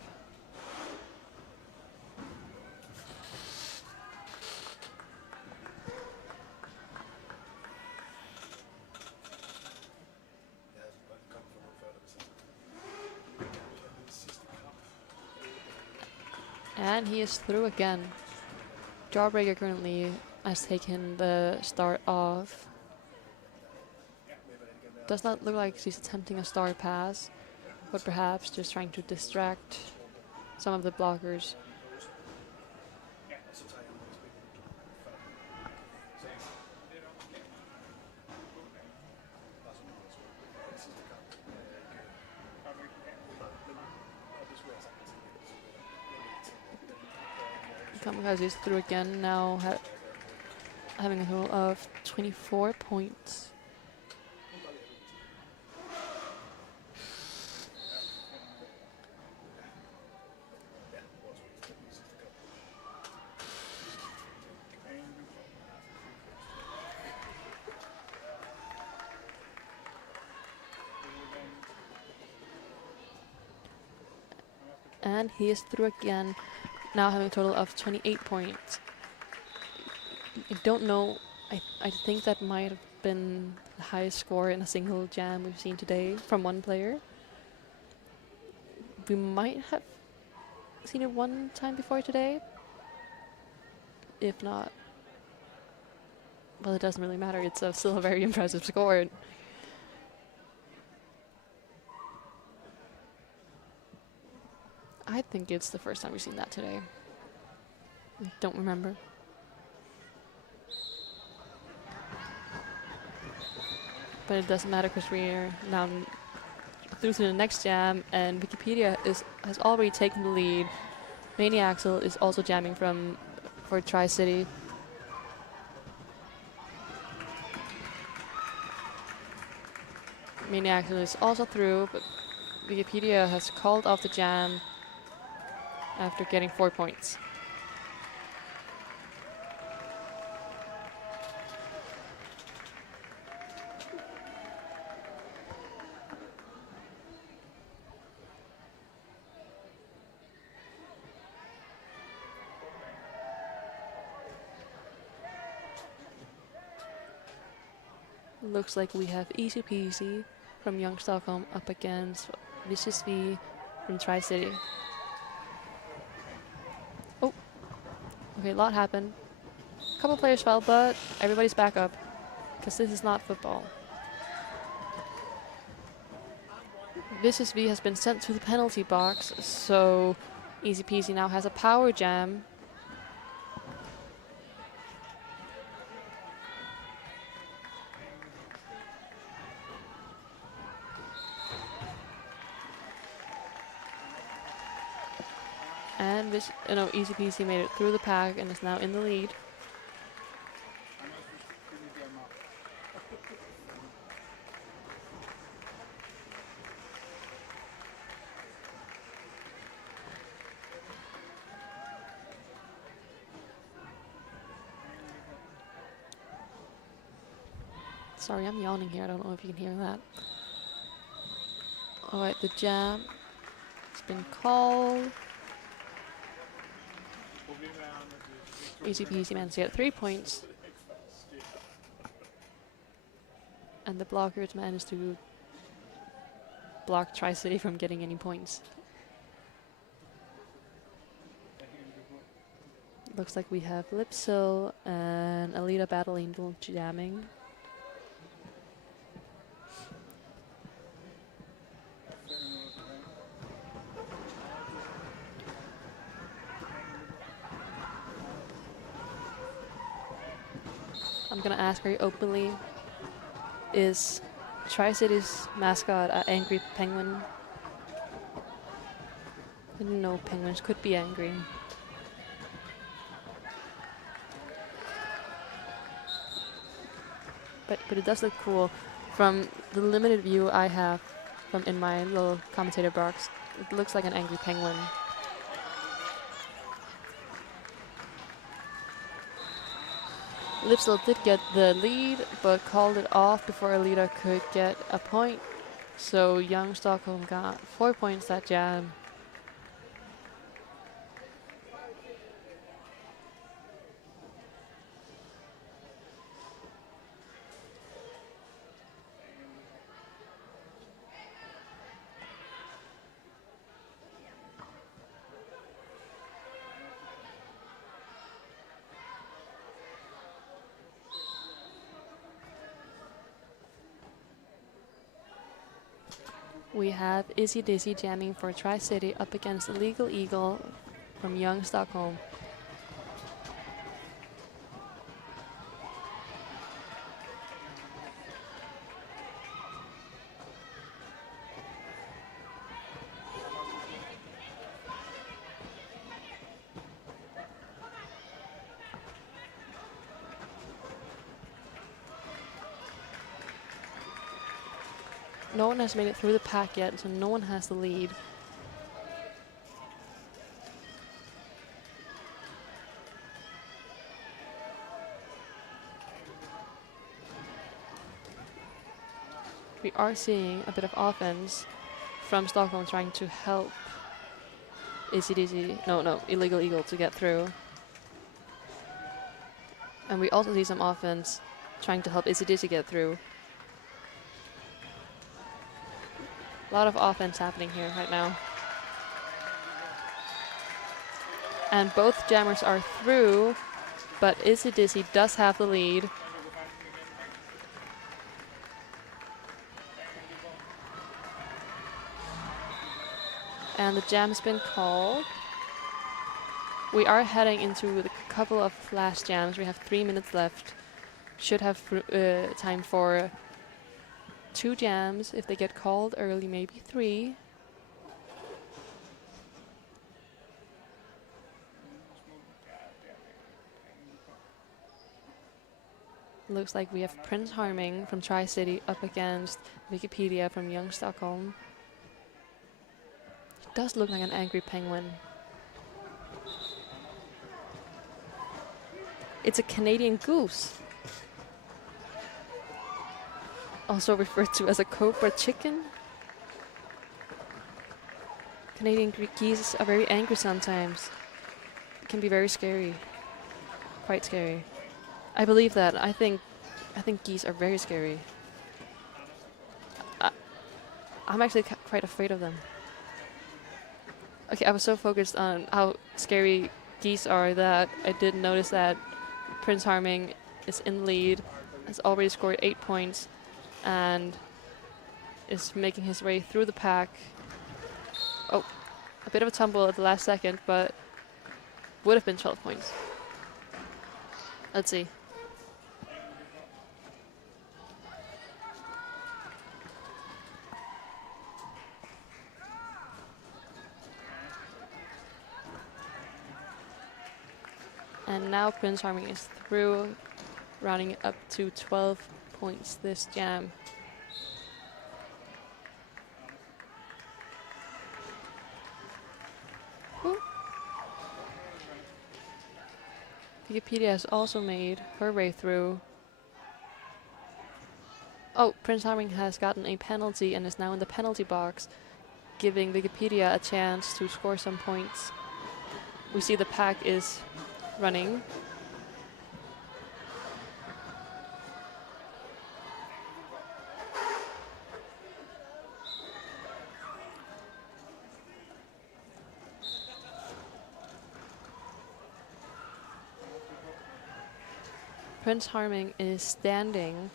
And he is through again. Jawbreaker currently has taken the start off. Does not look like she's attempting a star pass, but perhaps just trying to distract some of the blockers. Kamikaze is through again, now having a total of 24 points. And he is through again, now having a total of 28 points. I don't know, I think that might have been the highest score in a single jam we've seen today from one player. We might have seen it one time before today. If not, well, it doesn't really matter, it's still a very impressive score. I think it's the first time we've seen that today. Don't remember. But it doesn't matter because we're now through to the next jam, and Wikipedia has already taken the lead. Maniaxel is also jamming for Tri-City. Maniaxel is also through, but Wikipedia has called off the jam after getting 4 points. Looks like we have Easy Peasy from Young Stockholm up against Vicious V from Tri-City. Oh, okay, a lot happened. A couple players fell, but everybody's back up because this is not football. Vicious V has been sent to the penalty box, so Easy Peasy now has a power jam. And Easy Peasy made it through the pack and is now in the lead. Sorry, I'm yawning here. I don't know if you can hear that. All right, the jam has been called. Easy Peasy managed to get 3 points. And the blockers managed to block Tri-City from getting any points. Looks like we have Lipsil and Alita Battle Angel jamming. I'm gonna ask very openly, is Tri-City's mascot an angry penguin? I didn't know penguins could be angry. But it does look cool. From the limited view I have from in my little commentator box, it looks like an angry penguin. Lipsdale did get the lead, but called it off before a leader could get a point. So Young Stockholm got 4 points that jam. We have Izzy Dizzy jamming for Tri-City up against Illegal Eagle from Young Stockholm. No one has made it through the pack yet, so no one has the lead. We are seeing a bit of offense from Stockholm trying to help Illegal Eagle to get through. And we also see some offense trying to help Izzy Dizzy get through. A lot of offense happening here right now. And both jammers are through, but Izzy Dizzy does have the lead. And the jam's been called. We are heading into a couple of last jams. We have 3 minutes left. Should have time for 2 jams. If they get called early, maybe 3. Looks like we have Prince Harming from Tri-City up against Wikipedia from Young Stockholm. It does look like an angry penguin. It's a Canadian goose. Also referred to as a cobra chicken. Canadian geese are very angry sometimes. It can be very scary. Quite scary. I believe that. I think geese are very scary. I'm actually quite afraid of them. Okay, I was so focused on how scary geese are that I didn't notice that Prince Harming is in the lead, has already scored 8 points, and is making his way through the pack. Oh, a bit of a tumble at the last second, but would have been 12 points. Let's see. And now Prince Harming is through, rounding up to 12 points this jam. Woo. Wikipedia has also made her way through. Oh, Prince Harming has gotten a penalty and is now in the penalty box, giving Wikipedia a chance to score some points. We see the pack is running. Prince Harming is standing.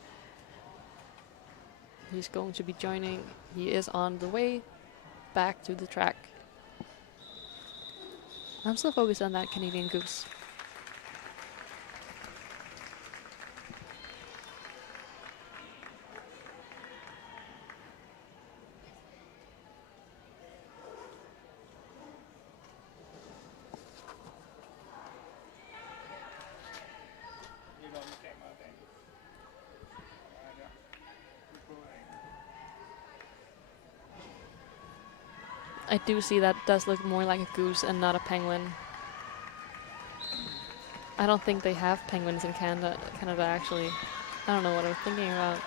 He's going to be joining. He is on the way back to the track. I'm still focused on that Canadian goose. I do see that does look more like a goose and not a penguin. I don't think they have penguins in Canada actually. I don't know what I was thinking about.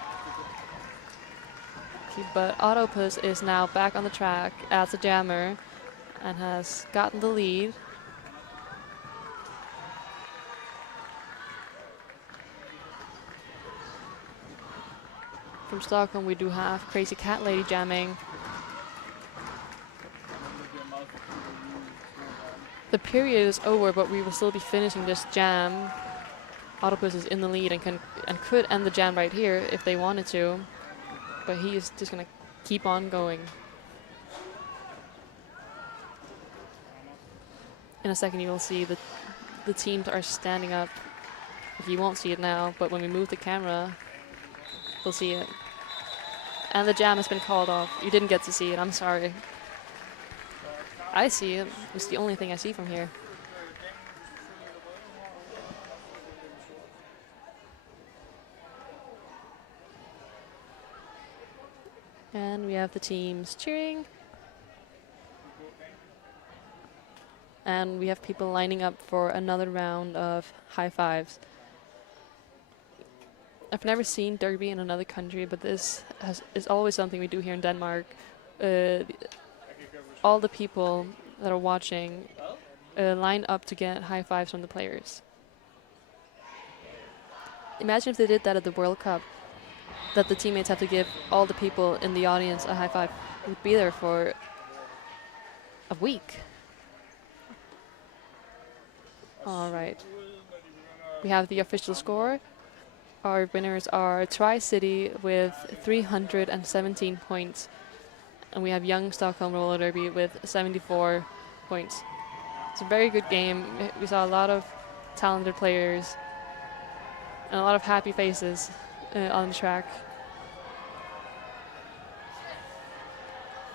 Okay, but Octopus is now back on the track as a jammer and has gotten the lead. From Stockholm we do have Crazy Cat Lady jamming. The period is over, but we will still be finishing this jam. Octopus is in the lead and could end the jam right here if they wanted to, but he is just gonna keep on going. In a second you will see that the teams are standing up. You won't see it now, but when we move the camera, we'll see it. And the jam has been called off. You didn't get to see it, I'm sorry. I see it. It's the only thing I see from here. And we have the teams cheering. And we have people lining up for another round of high fives. I've never seen derby in another country, but this is always something we do here in Denmark. All the people that are watching line up to get high fives from the players. Imagine if they did that at the World Cup, that the teammates have to give all the people in the audience a high five. We'd be there for a week. All right. We have the official score. Our winners are Tri-City with 317 points. And we have Young Stockholm Roller Derby with 74 points. It's a very good game. We saw a lot of talented players and a lot of happy faces on the track.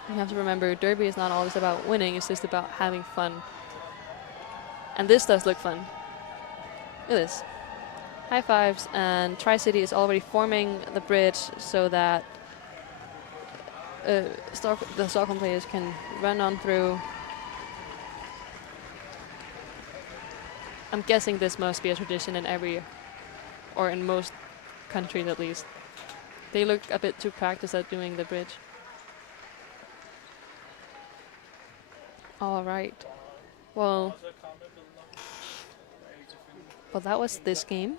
You have to remember, derby is not always about winning, it's just about having fun. And this does look fun. Look at this. High fives, and Tri-City is already forming the bridge so that the Stockholm players can run on through. I'm guessing this must be a tradition in every, or in most countries at least. They look a bit too practiced at doing the bridge. All right. Well, that was this game.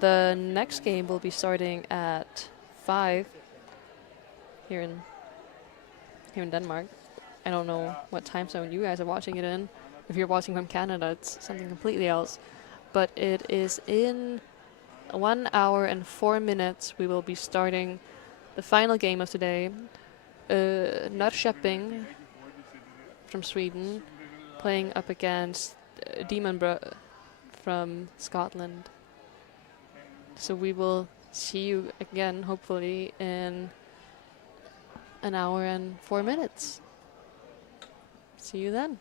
The next game will be starting at 5 here in Denmark. I don't know what time zone you guys are watching it in. If you're watching from Canada, it's something completely else. But it is in 1 hour and 4 minutes. We will be starting the final game of today. Nörkoping from Sweden playing up against Demonburgh from Scotland. So we will see you again, hopefully, in 1 hour and 4 minutes. See you then.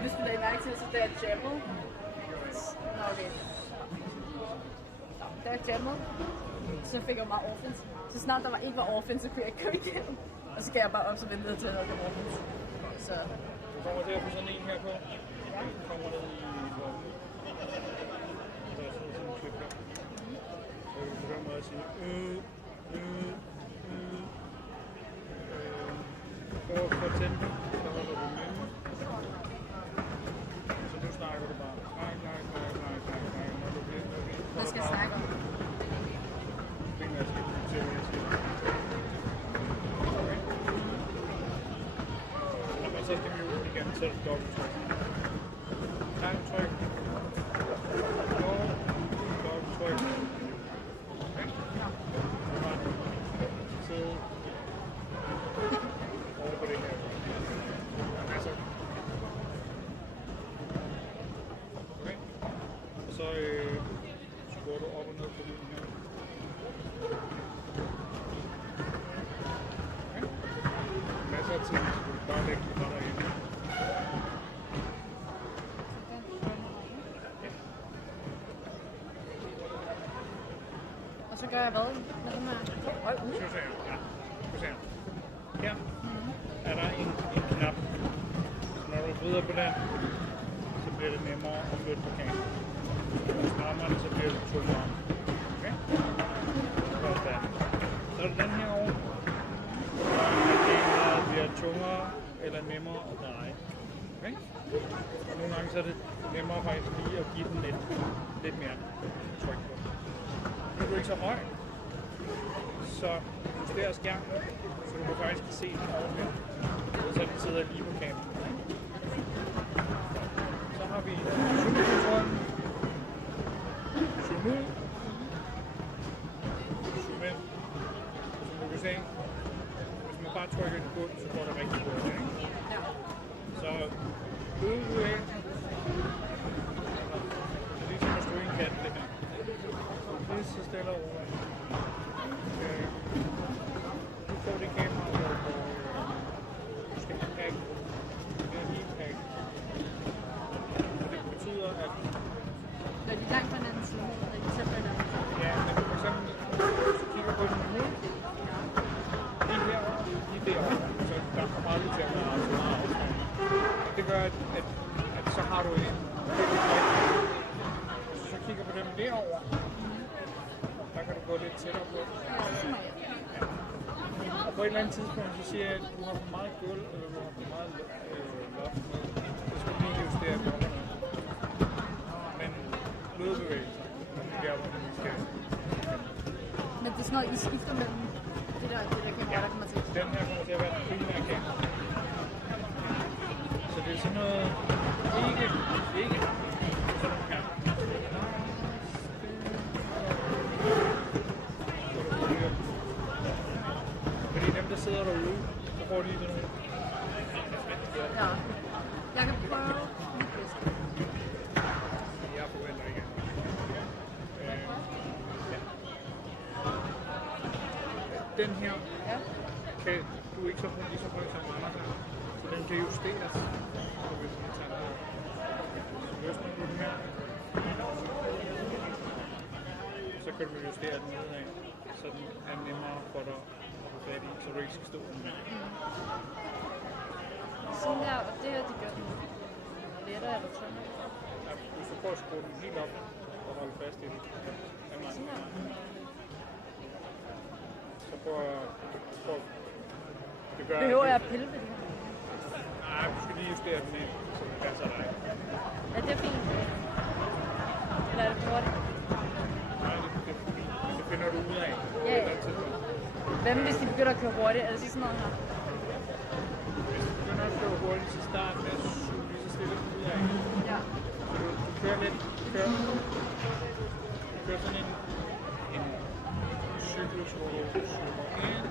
Hvis du lagde mærke til, så da jeg jammede. Nå, okay. Da jeg jammede, så fik jeg meget offense. Så snart der ikke var offense, så kunne jeg ikke komme igennem. Og så kan jeg bare op og vente ned til, at der kom offense. Så... Du kommer til at få sådan en her på. Ja. Du kommer ned i blokken. Der er sådan en klip her. Så kan du begynde med at sige prøv at få tændt, så holder du med. Så nu snakker du bare. Nej. Når du bliver. Hvad skal jeg snakke om? Det er jeg skal til at sige. enten sætter du dobbelttryk. Langtryk. Og dobbelttryk. Okay. Sidde over på det her. Altså. Okay. Og så skruer du op og ned på den her. Okay. Masser af tid, så du bare lægge den derinde. Og så gør jeg hvad med den her? Skal vi se her. Ja. Skal vi se her. Her er der en knap. Så når du vrider på den, så bliver det nemmere at flytte på kagen. Når du strammer den, så bliver det tungere. Okay? Godt der. Så er det den her over. At det bliver tungere eller nemmere at dreje. Okay? Og nogle gange så er det nemmere faktisk lige at give den lidt mere tryk på. Nu er du ikke så høj, så justerer skærmen, så du faktisk kan se den ordentligt, og så den sidder lige på kameraet. Så har vi zoom-kontrollen, zoom ud, zoom ind, og som du kan se, hvis man bare trykker den på, så går det rigtig godt. Ja. Så ødebevægelsen, ligesom at stå i en kat, det her. Lige så stille og roligt. Du får det kamera, hvor du skal pakke. Det er lige pakke. Og det betyder, at... Når de er langt på den anden side, når de tæt på hinanden. Ja, men for eksempel, hvis du kigger på den nu, lige herovre, lige derovre, så der kommer aldrig til at være så meget afstand. Det gør, at så har du en... Hvis du så kigger på dem derovre, der kan du gå lidt tættere på. Og på et eller andet tidspunkt, så siger jeg, at du har for meget gulv, eller du har for meget loft med. Så skal du lige justere blokkerne. Men blodbevægelser, det er der, hvor vi skal. Men det er sådan noget, I skifter mellem det der kamera, der kommer til. Den her kommer til at være den primære kamera. Så det er sådan noget, ikke sådan nogle her. Fordi dem, der sidder derude, så får de lige sådan nogle. Ja. Jeg kan prøve mit bedste. Jeg forventer ikke. Ja. Den her kan du ikke så lige så højt som andre her. Så den kan justeres. Så hvis man tager den så løsner du den her. Så kan du justere den nedad, så den er nemmere for dig at få fat i, så du ikke skal stå den her. Sådan der, og det her, de gør den lettere eller tungere. Ja, hvis du prøver at skrue den helt op og holde fast i den. Sådan her. Så prøv det gør Behøver jeg at pille ved det her? Nej, du skal lige justere den ind, så det passer dig. Er det fint? Eller er det hurtigt? Nej, det er fint. Det finder du ud af. Ja. Hvad hvis de begynder at køre hurtigt? Er det sådan noget her? Hvis du begynder at køre hurtigt, så start med at suge lige så stille ud af. Ja. Du kører lidt, du kører sådan en cyklus, hvor du suger ind,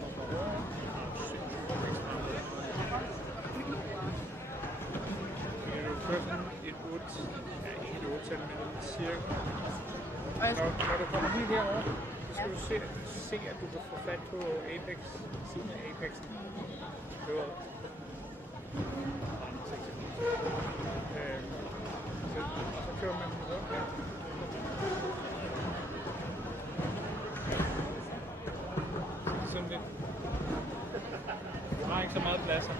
hopper over, du kører sådan et 8 cm cirka. Når du kommer helt herover, så skal du se, at du kan få fat på apex, siden af apexen. Det var så kører man den rundt her. Sådan lidt. Du har ikke så meget plads her.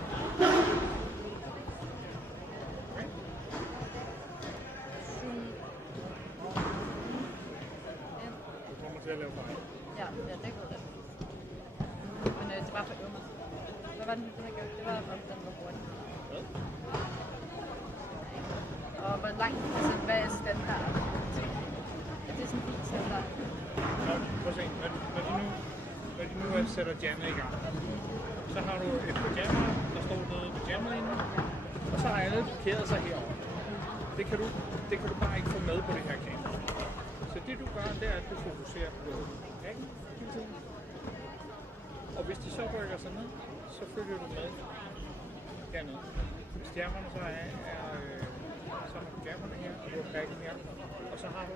Du kommer til at lave fejl. Ja, det går det. Men det var for øvrigt. Hvad var den her gjorde? Det var, om den var hurtig. Hvad? Og hvor langt, altså hvad er standard? Er det sådan en bil standard? Nå, prøv at se. Når de nu er sætter jammet i gang. Så har du et par jammer, der står nede på jammerlinjen, og så har alle parkeret sig herovre. Det kan du bare ikke få med på det her kamera. Så det du gør, det er, at du fokuserer på rækken hele tiden. Og hvis de så rykker sig ned, så følger du med hernede. Hvis jammerne så så har du jammerne her, og du har rækken her, og så har du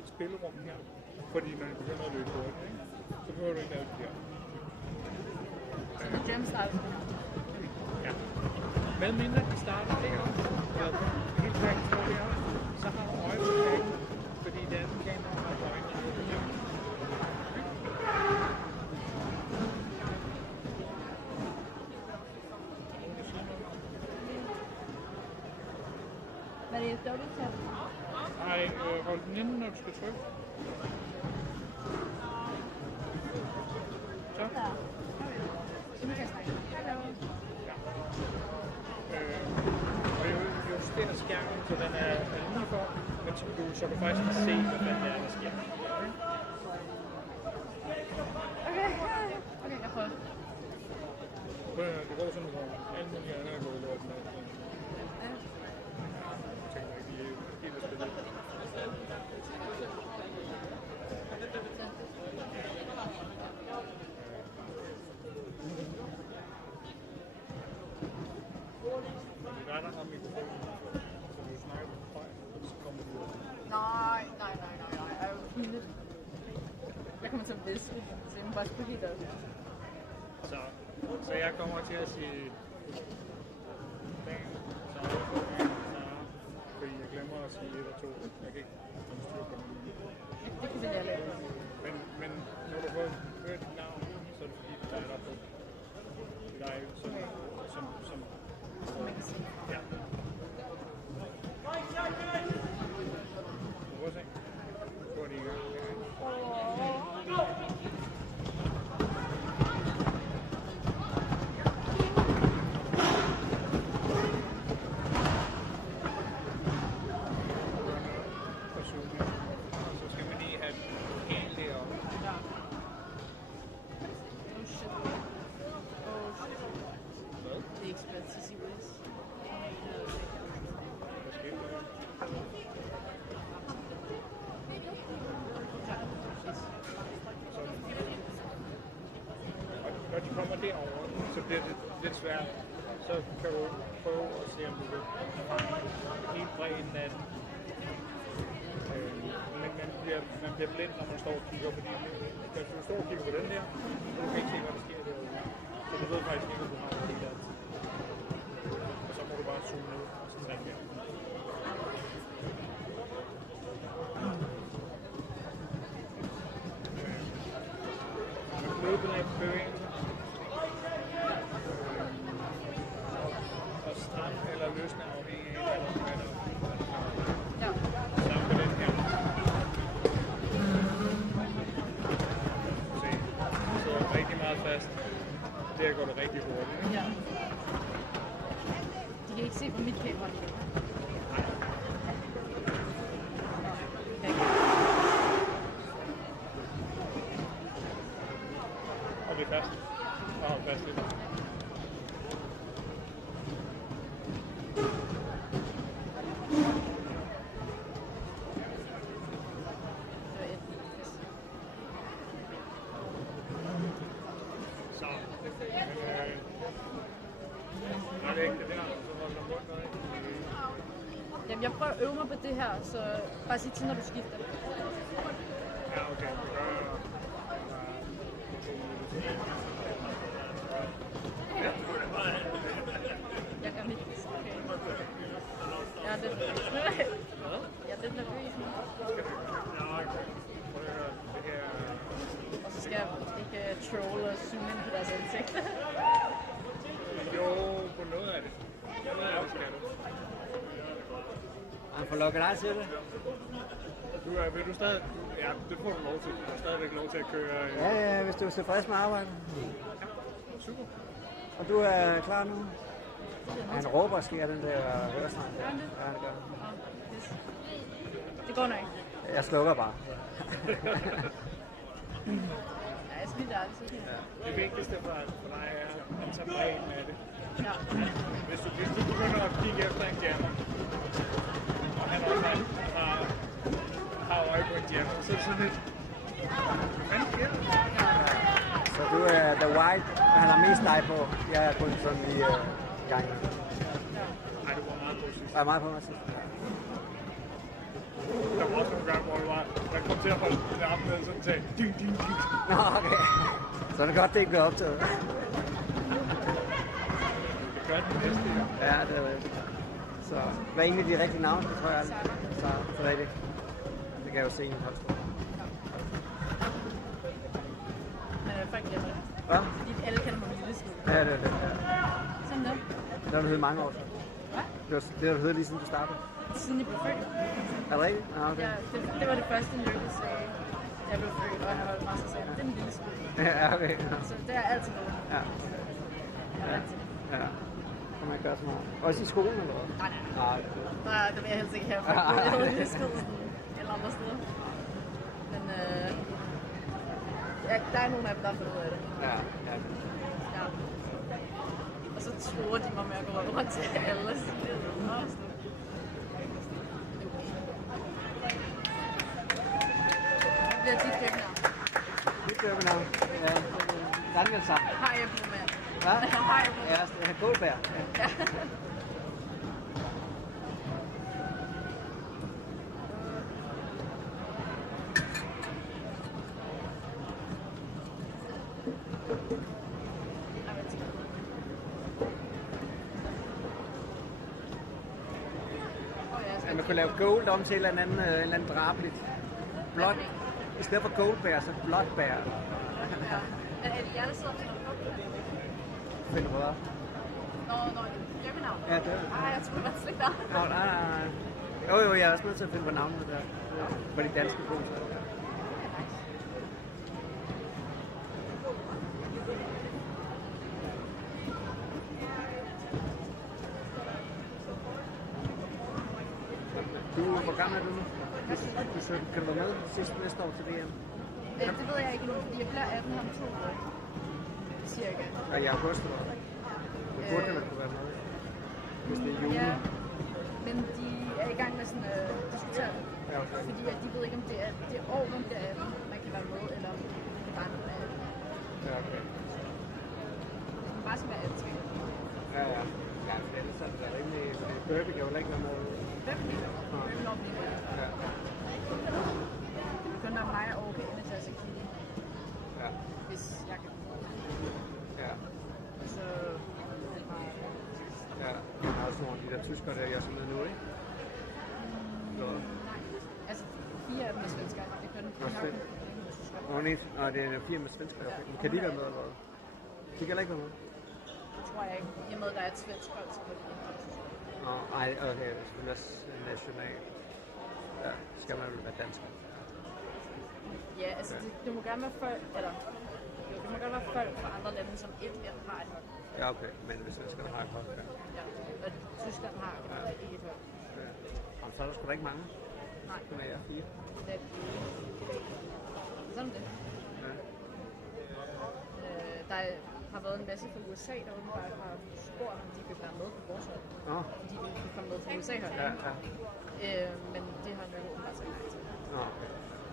et spillerum her. Fordi når de begynder at løbe hurtigt, ikke? Så behøver du ikke lave det her. Så du jam starter? Ja. Med mindre de starter deroppe, og helt rækken står deroppe, så har du øje på rækken, fordi det andet kamera har øjne. Hvad er det, dobbelt tap? Nej, hold den inde, når du skal trykke. Så. Ja. Så nu kan jeg snakke. Hallo. Ja. Og jeg justerer skærmen, så den er lige for, men så du faktisk kan se, hvad det er, der sker. Okay, jeg prøver. Det går sådan, hvor alle mulige andre er gået lort med. Jeg tænker ikke lige helt at spille. Det er der om mikrofonen, så du snakker højt, så kommer du ud. Nej. Jeg er jo pinligt. Jeg kommer til at viske, så jeg må bare spille helt op. Så jeg kommer til at sige dagen, så fordi jeg glemmer at sige 1 og 2. Jeg kan ikke komme styr på det. Det kan jeg lave. Men når du får hørt dit navn, så er det fordi, der er der på dig, som man kan sige. ja. Prøv at se. Går de i gang. Når de kommer derover, så bliver det lidt svært. Så kan du prøve at se, om du kan helt bredden af den. Men man bliver blind, når man står og kigger, fordi hvis du står og kigger på den der, så du kan ikke se, hvad der sker derude. Så du ved faktisk ikke, hvad du har på det der. Og så må du bare zoome ned og så tage her. Løbet af bevægelser. Og stram eller løsne afhængig af, hvad der Ja. sammen med den her. Se, så rigtig meget fast. Der går det rigtig hurtigt. Ja. De kan ikke se på mit kamera lige. Og det er fast. Og fast lidt. Så. Når det ikke det der, så holder du rundt noget. Jamen, jeg prøver at øve mig på det her, så bare sig til, når du skifter. Ja, okay. Det gør jeg. Jeg kan ikke. Okay. Jeg er lidt nervøs. Jeg er lidt nervøs nu. Og så skal jeg ikke troll og zoome ind på deres ansigt. Jo, på noget af det. Noget af det skal du. Han får lukket dig til det. Vil du stadig... Ja, det får du lov til. Du har stadigvæk lov til at køre... Ja, hvis du er tilfreds med arbejdet. Ja, super. Og du er klar nu? Han råber, sker den der høresang. Gør han det? Ja, det gør. Yes. Det går nok. Jeg slukker bare. Ja, jeg skal lige der. det så fint. Det vigtigste for dig er at tage bredden med det. Ja. Hvis du begynder at kigge efter en jammer, og han også har øje på en jammer, så er det sådan lidt... Hvad sker der? Så du er the white, og han har mest dig på. Jeg er kun sådan lige gangen. Nej, du var meget på sidst. Jeg er meget på mig sidst. Der var også nogle gange, hvor jeg kom til at holde det op med sådan til ding, ding, ding. Nå, okay. Så er det godt, det ikke bliver optaget. Det gør den næste gang. Ja, det er rigtigt. Så hvad er egentlig de rigtige navne, det tror jeg aldrig. Så det er rigtigt. Det kan jeg jo se i en holdsted. Folk glemmer det. Hvad? Fordi alle kender mig med lilleskid. Ja, det er det. Sådan det. Det har du heddet mange år siden. Hvad? Det har du heddet lige siden du startede. Siden jeg blev født. Er det rigtigt? Ja, okay. Ja, det var det første Nørke sagde, da jeg blev født, og jeg holdt mig, så sagde det er en lille skud. Ja, okay. Ja. Så det er altid noget. Ja. Jeg er vant til det. Ja. Kan man ikke gøre så meget. Også i skolen, eller hvad? Nej. Nej. Det vil jeg helst ikke have, for jeg havde lille skud eller andre steder. Men ja, der er nogle af dem, der har fundet ud af det. Ja. Ja. Og så tror de mig med at gå rundt til alle. Så det er noget. Det er dit dæknavn. Dit døbenavn? Ja, Daniel sammen. Har jeg på med? Hvad? Har jeg på med? Ja, det er Goldberg. Ja. Ja, man kunne lave gold om til en eller anden drabeligt. Blot. I stedet for goldbær, så blåtbær. Ja. Er det jer, der sidder på Nørkoping? Find du hvad? Nå, det er mit navn. Ja, det er det. Ej, jeg troede, det var slet ikke Nå, nej. Jo, jeg er også nødt til at finde på navnene der. For de danske bogstaver. Hvor gammel er du nu? Du 17. Kan du være med næste år til VM? Det ved jeg ikke nu, fordi jeg bliver 18 om 2 år. Cirka. Ja, i august eller hvad? Det burde man kunne være med. Hvis det er juli. Ja, men de er i gang med sådan at diskutere det. Ja, okay. Fordi at de ved ikke, om det er det år, man bliver 18, man kan være med, eller om det bare er noget af det. Ja, okay. Hvis man bare skal være 18, skal man. Ja. Ja, for ellers er det da rimelig... Derby kan jo ikke være med. Hvem når vi er? Ja. Det kan kun være mig og okay ende til at se Kitty, Ja. hvis jeg kan. Ja. Så Ja. Der er også nogle af de der tyskere, der er så med nu, ikke? Så... altså 4 af dem er svenskere. Det kan Nå, fedt. Nå, det er 4 med svenskere. Okay. Kan de være med, eller hvad? De kan ikke være med? Det tror jeg ikke. I og med, at der er et svensk hold, så kan de ikke. Nå, ej, okay. Det er selvfølgelig også national. Ja, skal man vel være dansk. Ja, altså det må gerne være folk, eller jo, det må gerne være folk fra andre lande, som ikke har et hold. Ja, okay. Men hvis svenskerne har et hold, ja. Ja, og Tyskland har ikke et hold. Ja. Jamen, så er der sgu da ikke mange. Nej, Kun er jeg 4. det er sådan det. Ja. Der har været en masse fra USA, der åbenbart har spurgt, om de vil være med på vores hold. Nå. Fordi de vil komme med til USA-hold. Ja. Men det har Nørke åbenbart sagt nej til. Nå, okay.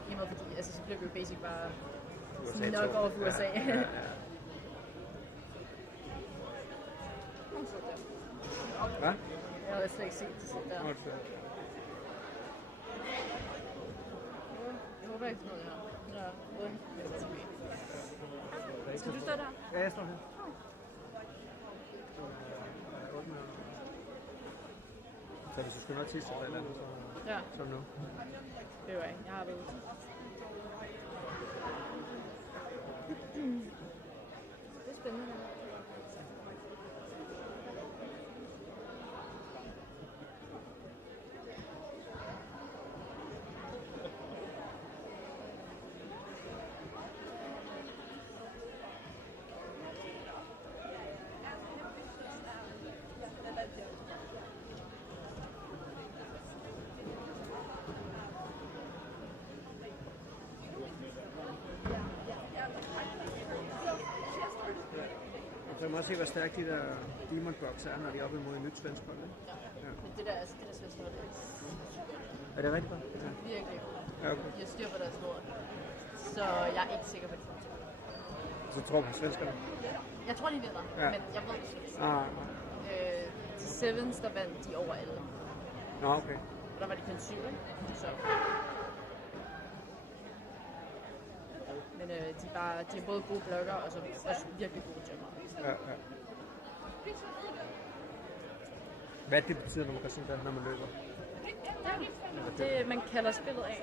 I og med, fordi altså, så bliver vi jo basic bare USA nok over for USA. Ja. Kom så der. Hvad? Jeg havde slet ikke set det sådan der. Jeg håber ikke noget her. Ja, uden venter tilbage. Skal du stå der? Ja, jeg står her. Så hvis du skal nok tisse eller andet, Ja, så nu. det var ikke. Jeg har været ude. Det er spændende. Så må også se, hvor stærkt de der Demonburgs er, når de er oppe imod en nyt svensk hold. Ja. Det der svenske hold Er det rigtigt godt? er virkelig Ja, okay. de har styr på deres lort. Så jeg er ikke sikker på, at de kommer til. Så tror du på svenskerne? Jeg tror, de vinder, Ja. men jeg ved det ikke. Ah, De Sevens, der vandt de over alle. nå, okay. Og der var de kun 7, ikke? Så. Men de er både gode blokker og så også virkelig gode jumper. Ja, ja. Hvad det betyder, når man gør sådan der, når man løber? Det, man kalder spillet af.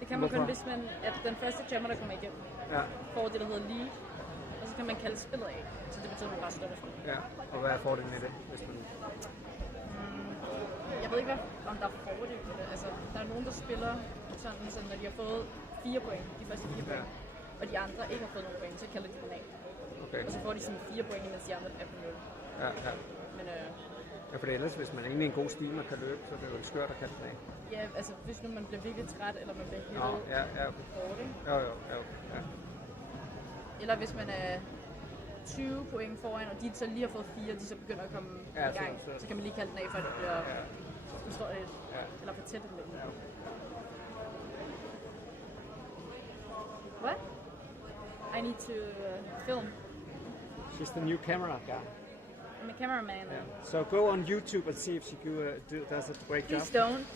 Det kan man kun, hvis man at den første jumper, der kommer igennem, får det, der hedder lead. Og så kan man kalde spillet af. Så det betyder, at man bare stopper for. Ja, og hvad er fordelen i det? Hvis man... Jeg ved ikke, om der er fordel på det. Altså, der er nogen, der spiller sådan, så når de har fået 4 point, de første 4 point, og de andre ikke har fået nogen point, så kalder de dem af. Okay. Og så får de sådan 4 point, mens de andre er på 0. Ja, ja. Men Ja, for ellers, hvis man er egentlig en god stil, man kan løbe, så er det jo skørt at kalde den af. ja, altså hvis nu man bliver virkelig træt, eller man bliver Nå, hævet ja, okay. hårdt, ikke? Jo, ja. Eller hvis man er 20 point foran, og de så lige har fået 4, de så begynder at komme Ja, i gang, så kan man lige kalde den af, for at det bliver eller for tæt med den. What? I need to film. She's the new camera guy. I'm a cameraman. Yeah. So go on YouTube and see if she does a great job. Please don't.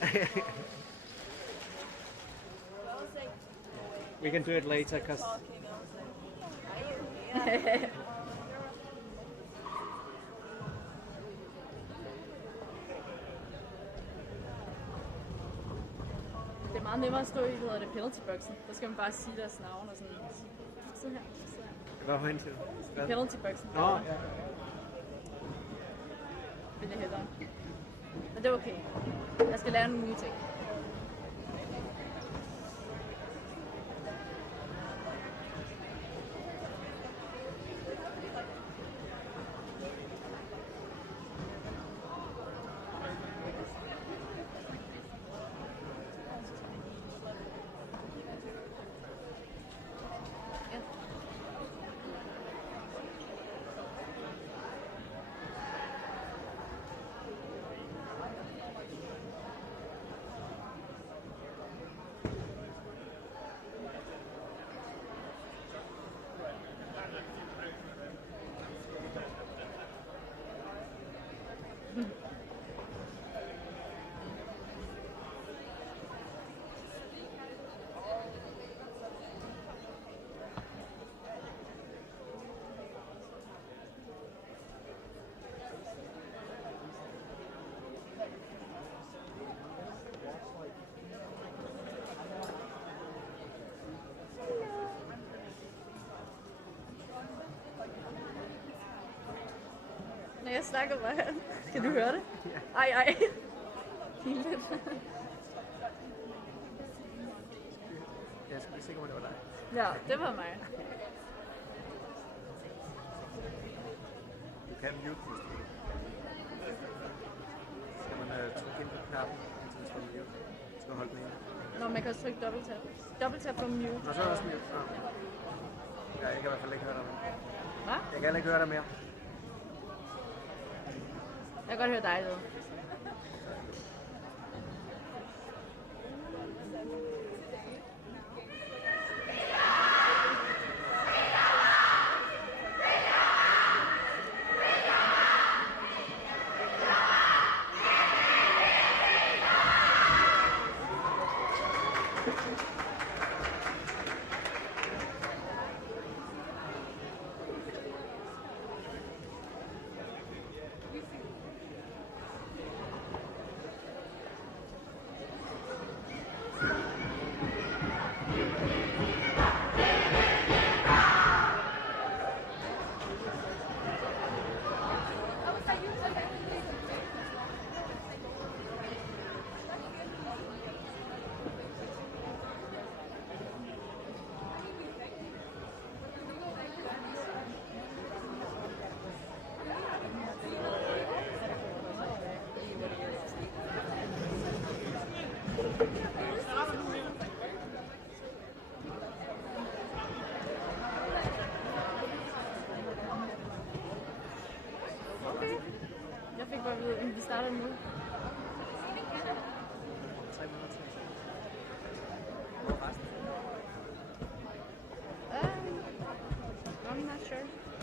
We can do it later, because Det er meget nemmere at stå i, hedder det, penalty-boxen. Der skal man bare sige deres navn og sådan. Sid her. hvad var hende til? Penalty-boxen. Nå, ja. Vil jeg hellere. Men det er okay. Jeg skal lære nogle nye ting. Når jeg snakker bare. Kan du høre det? Ej. Helt lidt. Jeg skal blive sikker på, det var dig. Ja, det var mig. Du kan mute, hvis du vil. Skal man trykke ind på knappen, så skal man mute. Skal man holde den inde. Nå, man kan også trykke dobbelt-tap. Dobbelt-tap for mute. Nå, så er det også mute. Nå. Ja, jeg kan i hvert fald ikke høre dig mere. Hvad? Jeg kan heller ikke høre dig mere. Jeg kan godt høre dig, du.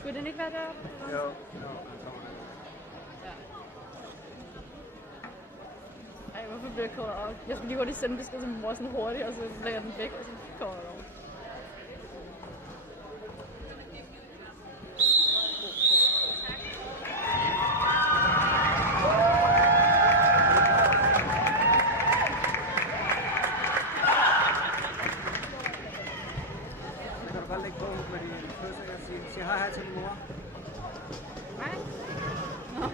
Skulle den ikke være deroppe? Jo. Ej, hvorfor bliver jeg koldet op? Jeg skulle lige hurtigt sende besked til min mor sådan hurtigt, og så lægger den væk, og så kommer jeg over. Kan du godt lægge på med din fødselsdag og sige hej til din mor? Hej. Nå.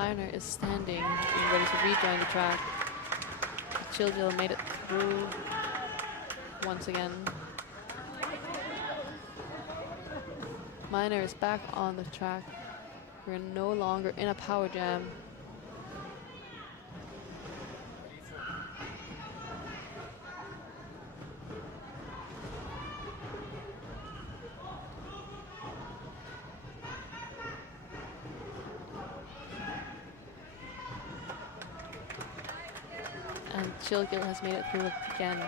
Minor is standing, being ready to rejoin the track. Childill made it through once again. Minor is back on the track. We're no longer in a power jam. And Chilgill has made it through again.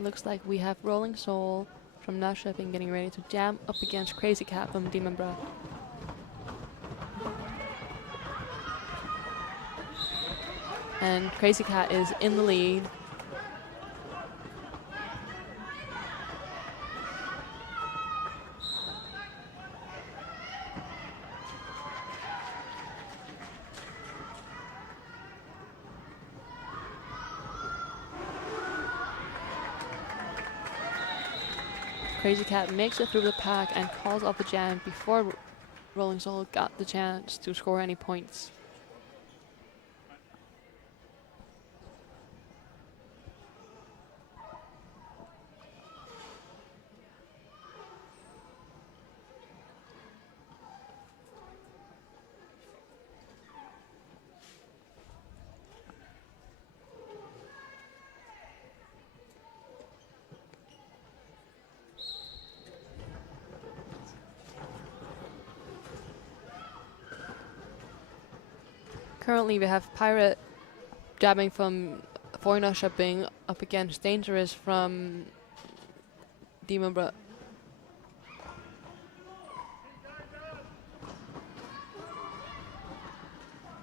Looks like we have Rolling Soul from Nörkoping getting ready to jam up against Crazy Cat from Demonburgh. And Crazy Cat is in the lead. Crazy Cat makes it through the pack and calls off the jam before Rolling Soul got the chance to score any points. Currently we have Pirate jabbing from Nörkoping up against Dangerous from Demonburgh.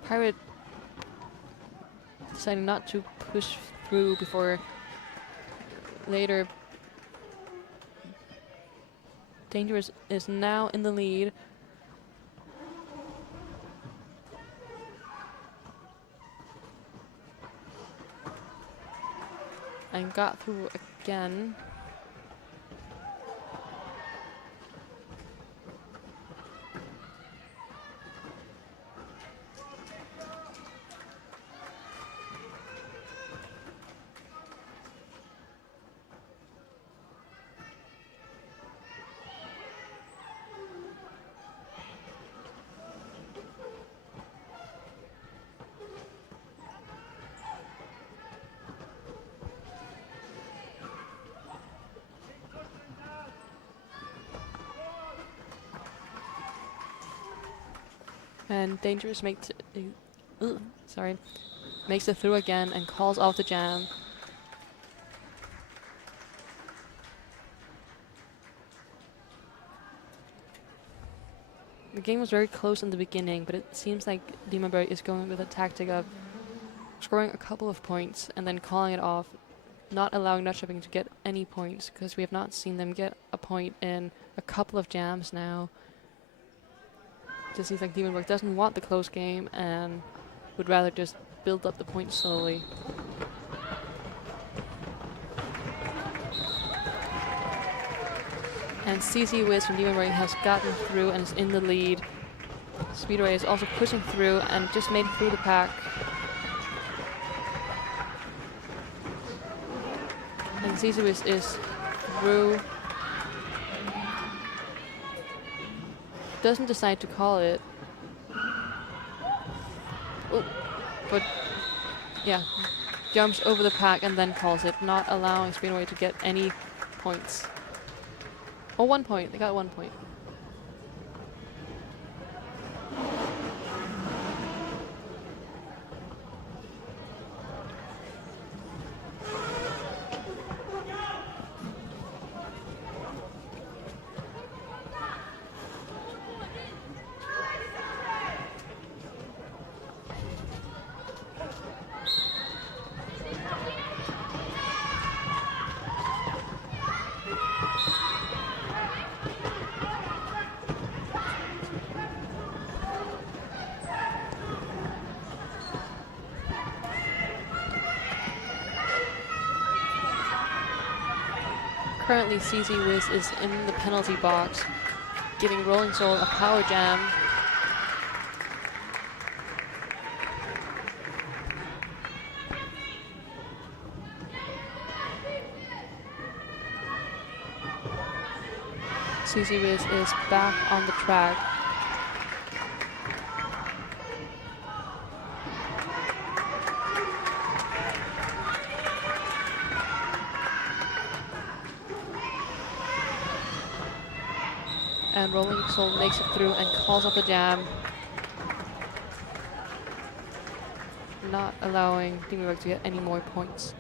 Pirate deciding not to push through before later. Dangerous is now in the lead. And got through again. And Dangerous makes it through again and calls off the jam. The game was very close in the beginning, but it seems like Demonburgh is going with a tactic of scoring a couple of points and then calling it off, not allowing Nörkoping to get any points, because we have not seen them get a point in a couple of jams now. It seems like Demonburgh doesn't want the close game and would rather just build up the points slowly. And CC Wiz from Demonburgh has gotten through and is in the lead. Speedway is also pushing through and just made it through the pack. And CC Wiz is through. Doesn't decide to call it. Oh, but yeah, jumps over the pack and then calls it, not allowing Speedway to get any points. Oh, 1 point. They got 1 point. Currently, CZ Wiz is in the penalty box, giving Rolling Soul a power jam. CZ Wiz is back on the track. And Rolling Soul makes it through and calls up a jam, not allowing Demonburgh to get any more points.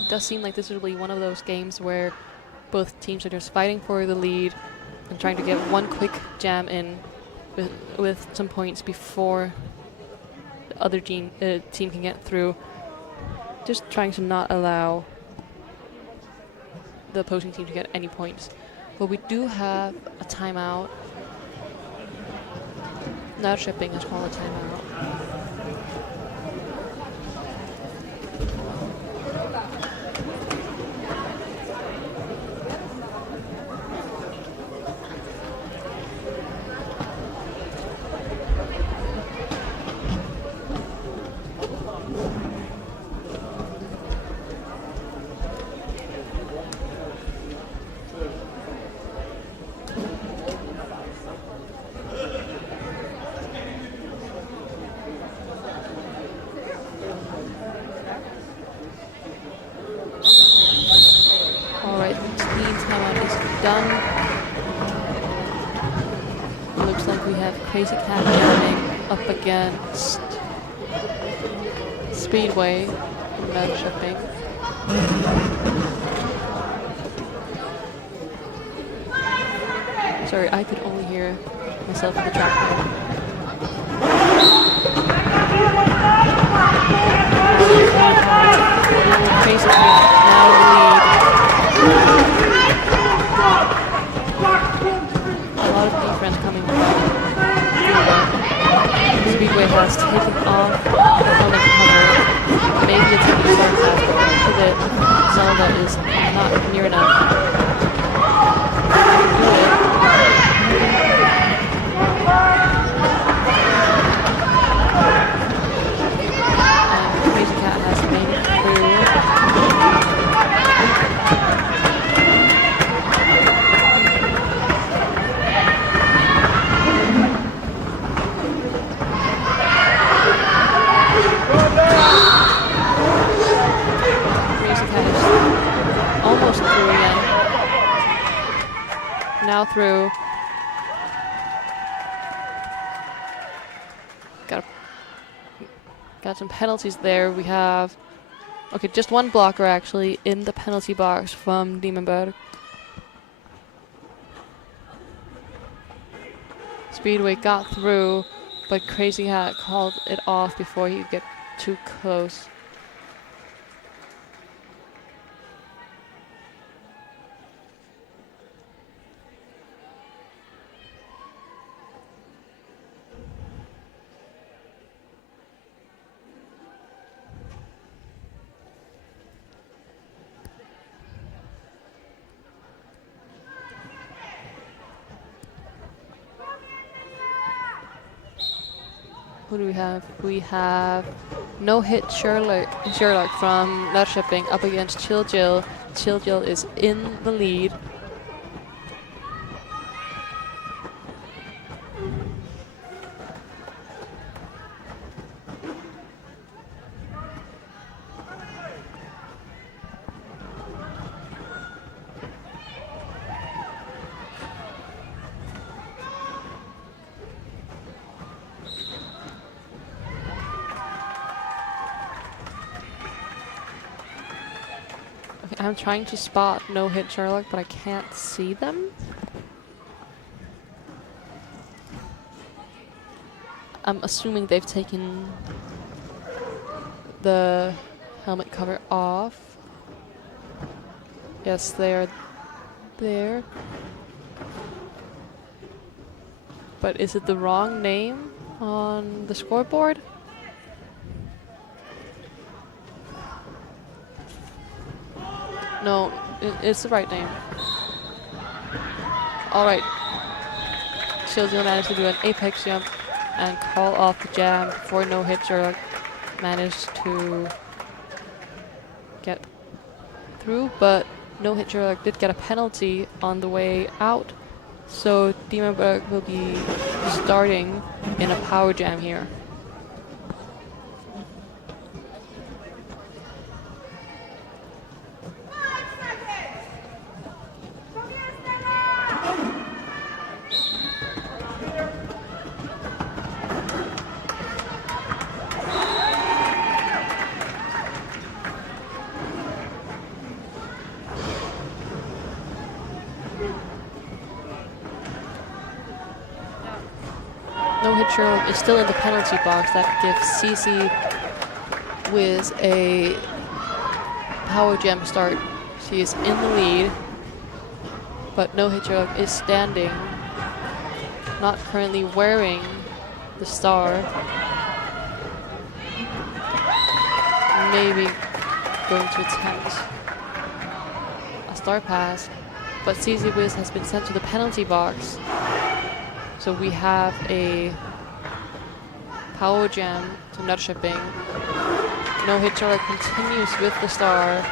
It does seem like this will be one of those games where both teams are just fighting for the lead and trying to get one quick jam in with some points before the other team can get through. Just trying to not allow the opposing team to get any points. But we do have a timeout. Nörkoping has called a timeout. Done. Looks like we have Crazy Cat jamming up against Speedway from Nörkoping. Sorry, I could only hear myself in the track there. Crazy Cat now lead. A lot of defense coming from Speedway has taken off on the cover. Maybe it's a start pass, but pivot. Zelda is not near enough. Do it. And Crazy Cat has made it through. Almost through again. Now through. Got some penalties there. We have just one blocker actually in the penalty box from Demonburgh. Speedway got through, but Crazy Hat called it off before he could get too close. Who do we have? We have No Hit Sherlock from Nörkoping up against Chill. Chill is in the lead. I'm trying to spot No Hit Sherlock, but I can't see them. I'm assuming they've taken the helmet cover off. Yes, they're there. But is it the wrong name on the scoreboard? No, it's the right name. Alright. Shilzel managed to do an apex jump and call off the jam before No Hit Sherlock managed to get through, but No Hit Sherlock did get a penalty on the way out, so Demonburgh will be starting in a power jam here. No Hit Sherlock is still in the penalty box. That gives CC with a power jam start. She is in the lead, but No Hit Sherlock is standing, not currently wearing the star. Maybe going to attempt a star pass, but CC Wiz has been sent to the penalty box. So we have a power jam to Nörkoping. No Hit Sherlock continues with the star.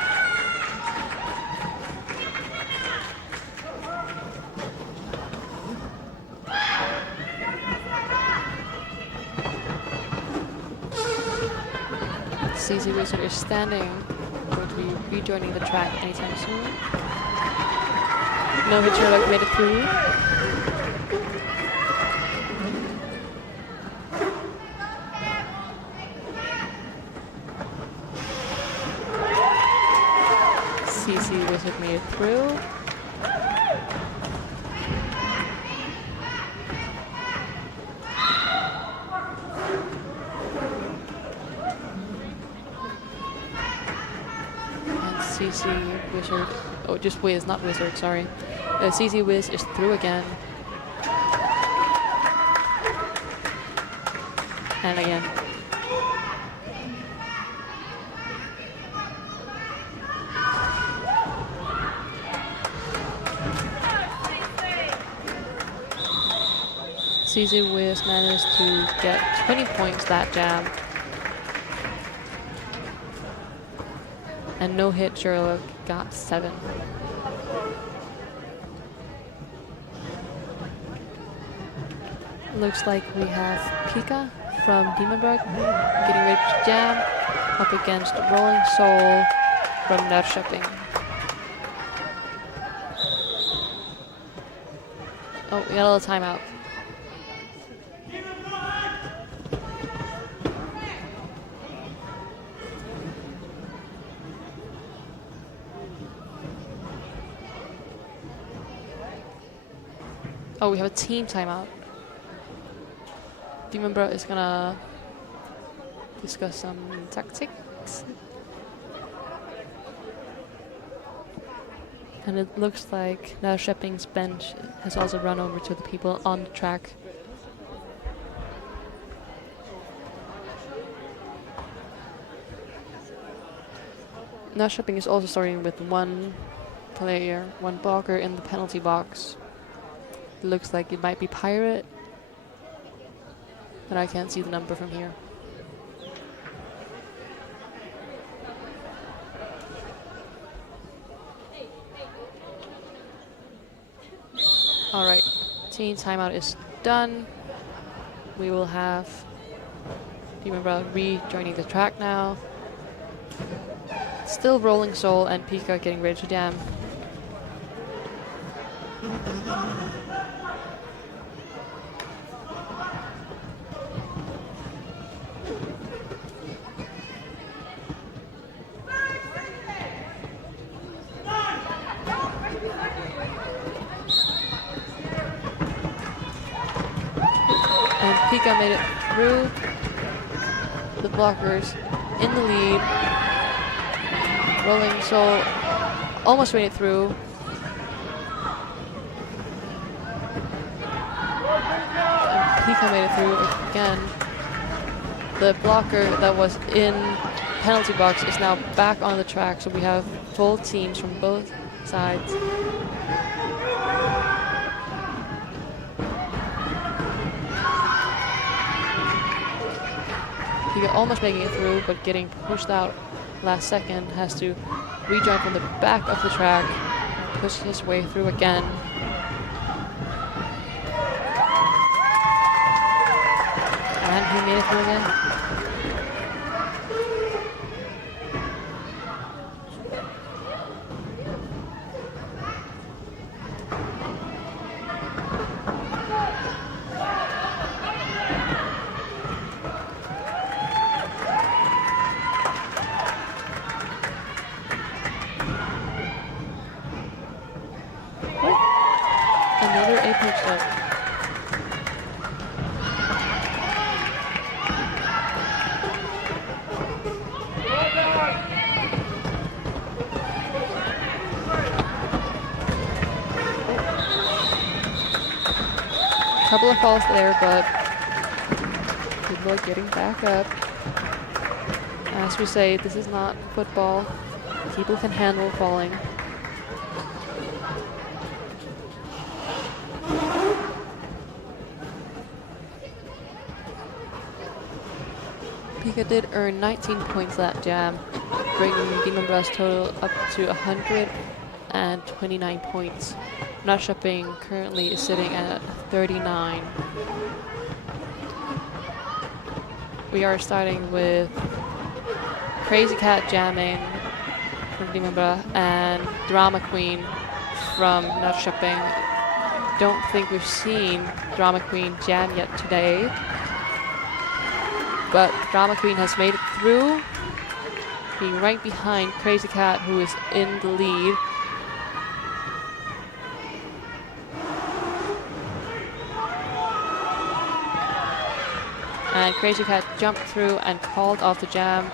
CC Wizard is standing, going to be rejoining the track anytime soon. No Hit Sherlock made it through. CC Wizard made it through. And CC Wizard, oh, just Wiz, not Wizard, sorry. CC Wiz is through again. And again. CC Wiz managed to get 20 points that jam. And No Hit Sherlock got 7. Looks like we have Pika from Demonburgh getting ready to jam up against Rolling Soul from Nörkoping. Oh, we got a little timeout. Oh, we have a team timeout. Demonburgh is gonna discuss some tactics. And it looks like Nörkoping's bench has also run over to the people on the track. Nörkoping is also starting with one player, one blocker in the penalty box. Looks like it might be Pirate. but I can't see the number from here. Alright, team timeout is done. We will have Demonburgh rejoining the track now. Still Rolling Soul and Pika getting ready to jam. And Pika made it through the blockers in the lead. Rolling Soul almost made it through. And Pika made it through again. The blocker that was in penalty box is now back on the track, so we have full teams from both sides. Pika almost making it through, but getting pushed out last second, has to rejoin from the back of the track, push his way through again. And he made it through again. Another apex up. Couple of falls there, but people are getting back up. As we say, this is not football. People can handle falling. Pika did earn 19 points that jam, bringing Demonburgh's total up to 129 points. Nörkoping currently is sitting at 39. We are starting with Crazy Cat jamming from Demonburgh and Drama Queen from Nörkoping. Don't think we've seen Drama Queen jam yet today. But Drama Queen has made it through, being right behind Crazy Cat, who is in the lead. And Crazy Cat jumped through and called off the jam.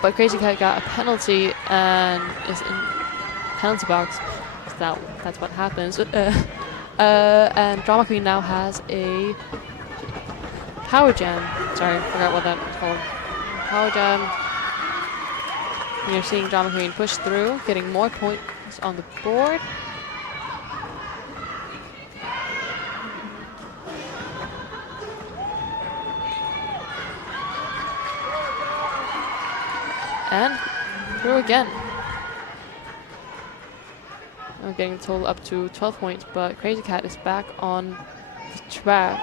But Crazy Cat got a penalty and is in penalty box. So that's what happens. And Drama Queen now has a Power Jam. Sorry, forgot what that was called. Power Jam. You're seeing Drama Queen push through, getting more points on the board. And through again. We're getting the total up to 12 points, but Crazy Cat is back on the track.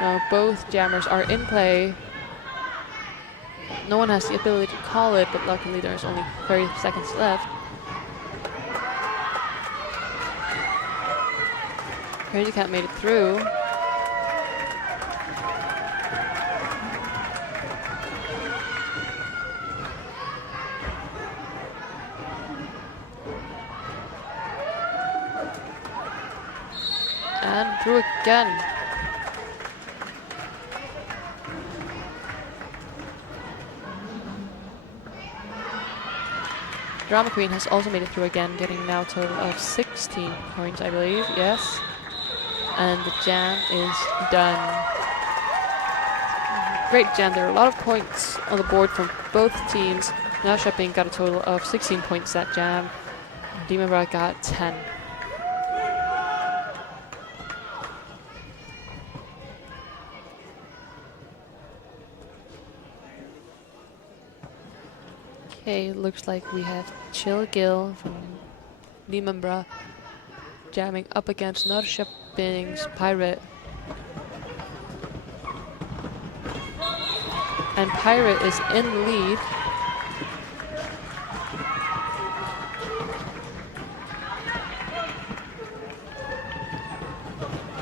Now both jammers are in play. No one has the ability to call it, but luckily there's only 30 seconds left. Crazy Cat made it through. And through again. Drama Queen has also made it through again, getting now a total of 16 points, I believe. Yes. And the jam is done. Great jam. There are a lot of points on the board from both teams. Nörkoping got a total of 16 points that jam. Demonburgh got 10. Okay, looks like we have Chill Gill from Demonburgh jamming up against Nörkoping's Pirate. And Pirate is in the lead.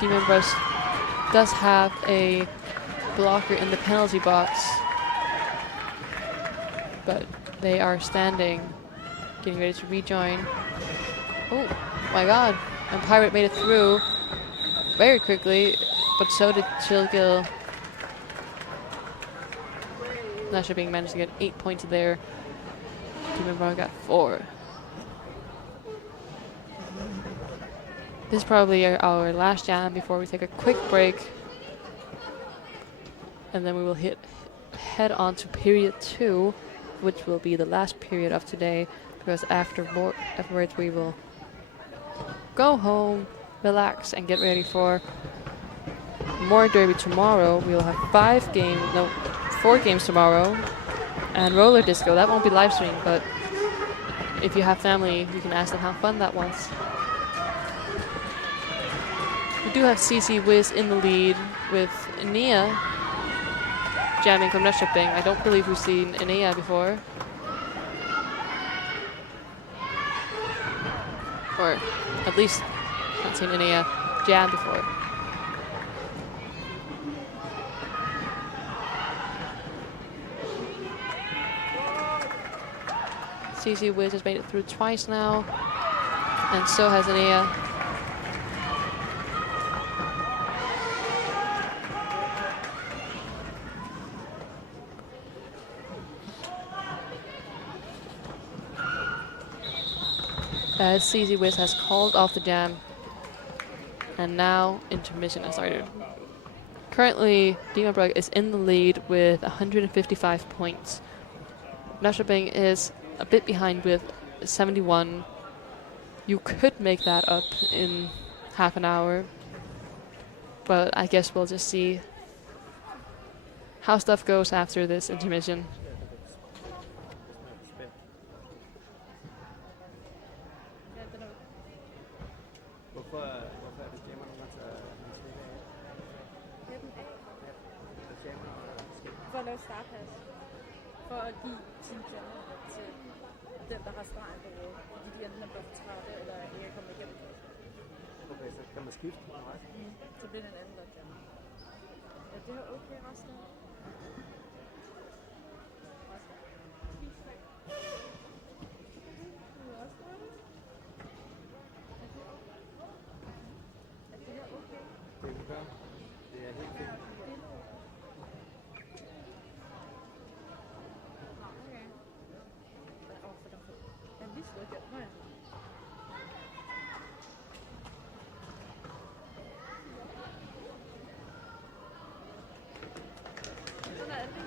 Demonburgh does have a blocker in the penalty box, but they are standing, getting ready to rejoin. Oh my god, and Pirate made it through very quickly, but so did Chilgill. Nörkoping managed to get 8 points there. Demonburgh got 4. This is probably our last jam before we take a quick break. And then we will head on to period 2, which will be the last period of today, because afterwards we will go home, relax, and get ready for more derby tomorrow. We will have 4 games tomorrow, and roller disco. That won't be live streamed, but if you have family, you can ask them how fun that was. We do have CC Wiz in the lead with Nia jamming from Nörkoping. I don't believe we've seen Nia before. Or at least not seen Nia jam before. CC Wiz has made it through twice now, and so has Nia. As CC Wiz has called off the jam, and now intermission has started. Currently, Demonburgh is in the lead with 155 points. Nörkoping is a bit behind with 71. You could make that up in half an hour, but I guess we'll just see how stuff goes after this intermission. For at lave startpas. For at give teamplaner til den, der har stregen på råd. Fordi de enten er blevet trætte, eller ikke er kommet igennem. Okay, så kan man skifte undervejs? Så bliver det en anden, der jammer. Ja, det er okay resten. Det er helt fint. Sådan er det.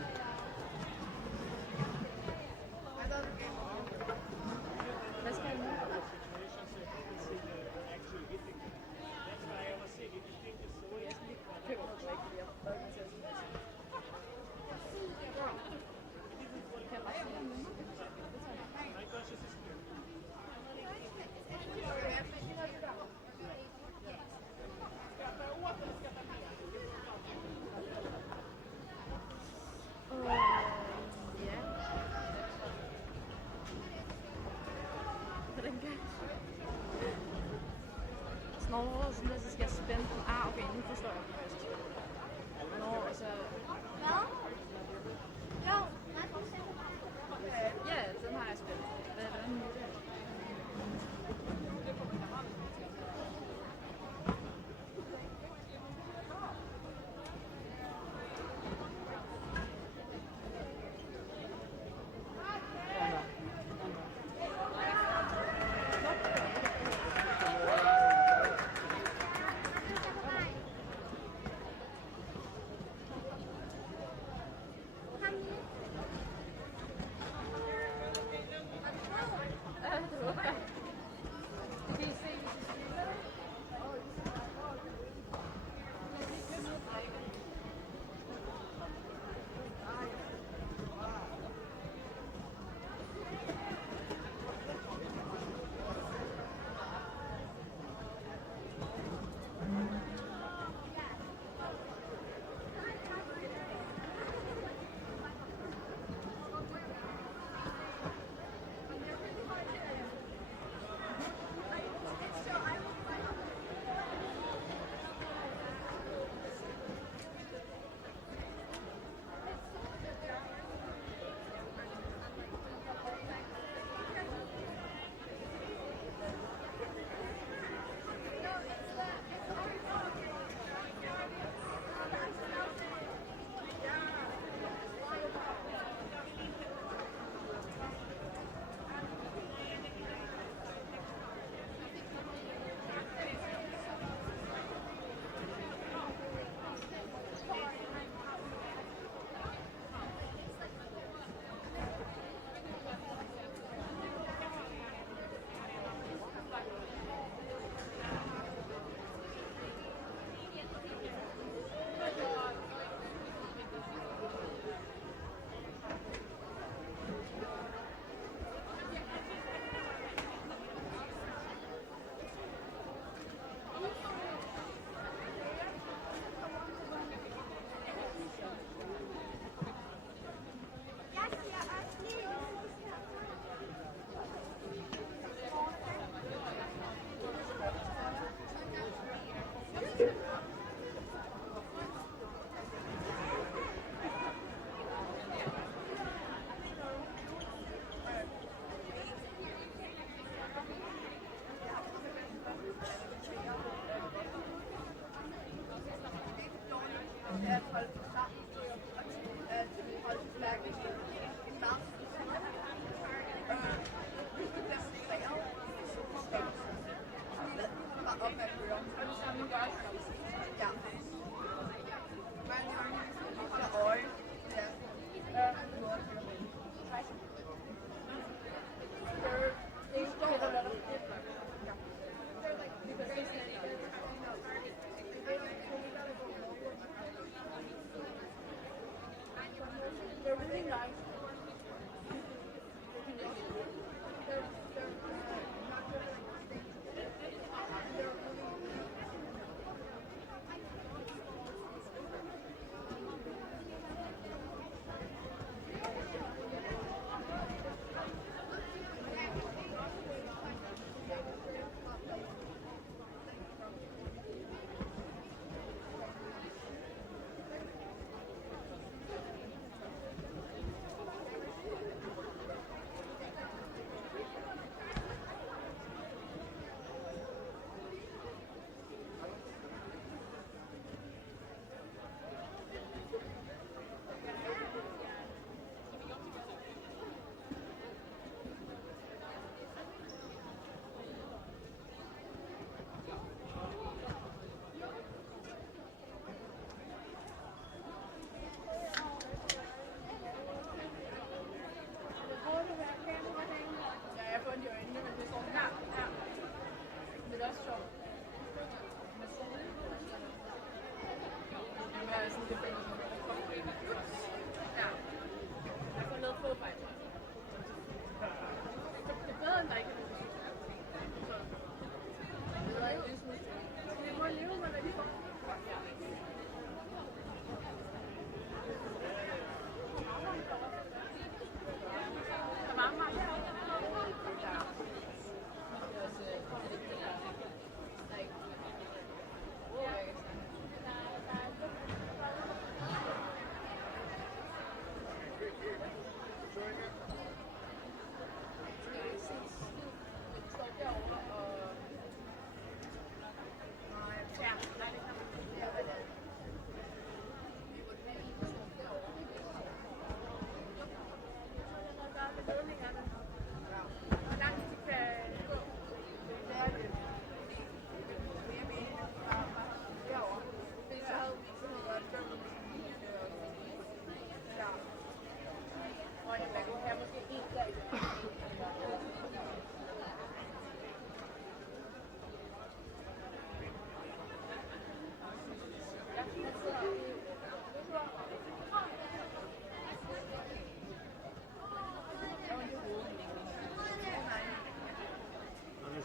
They're really nice.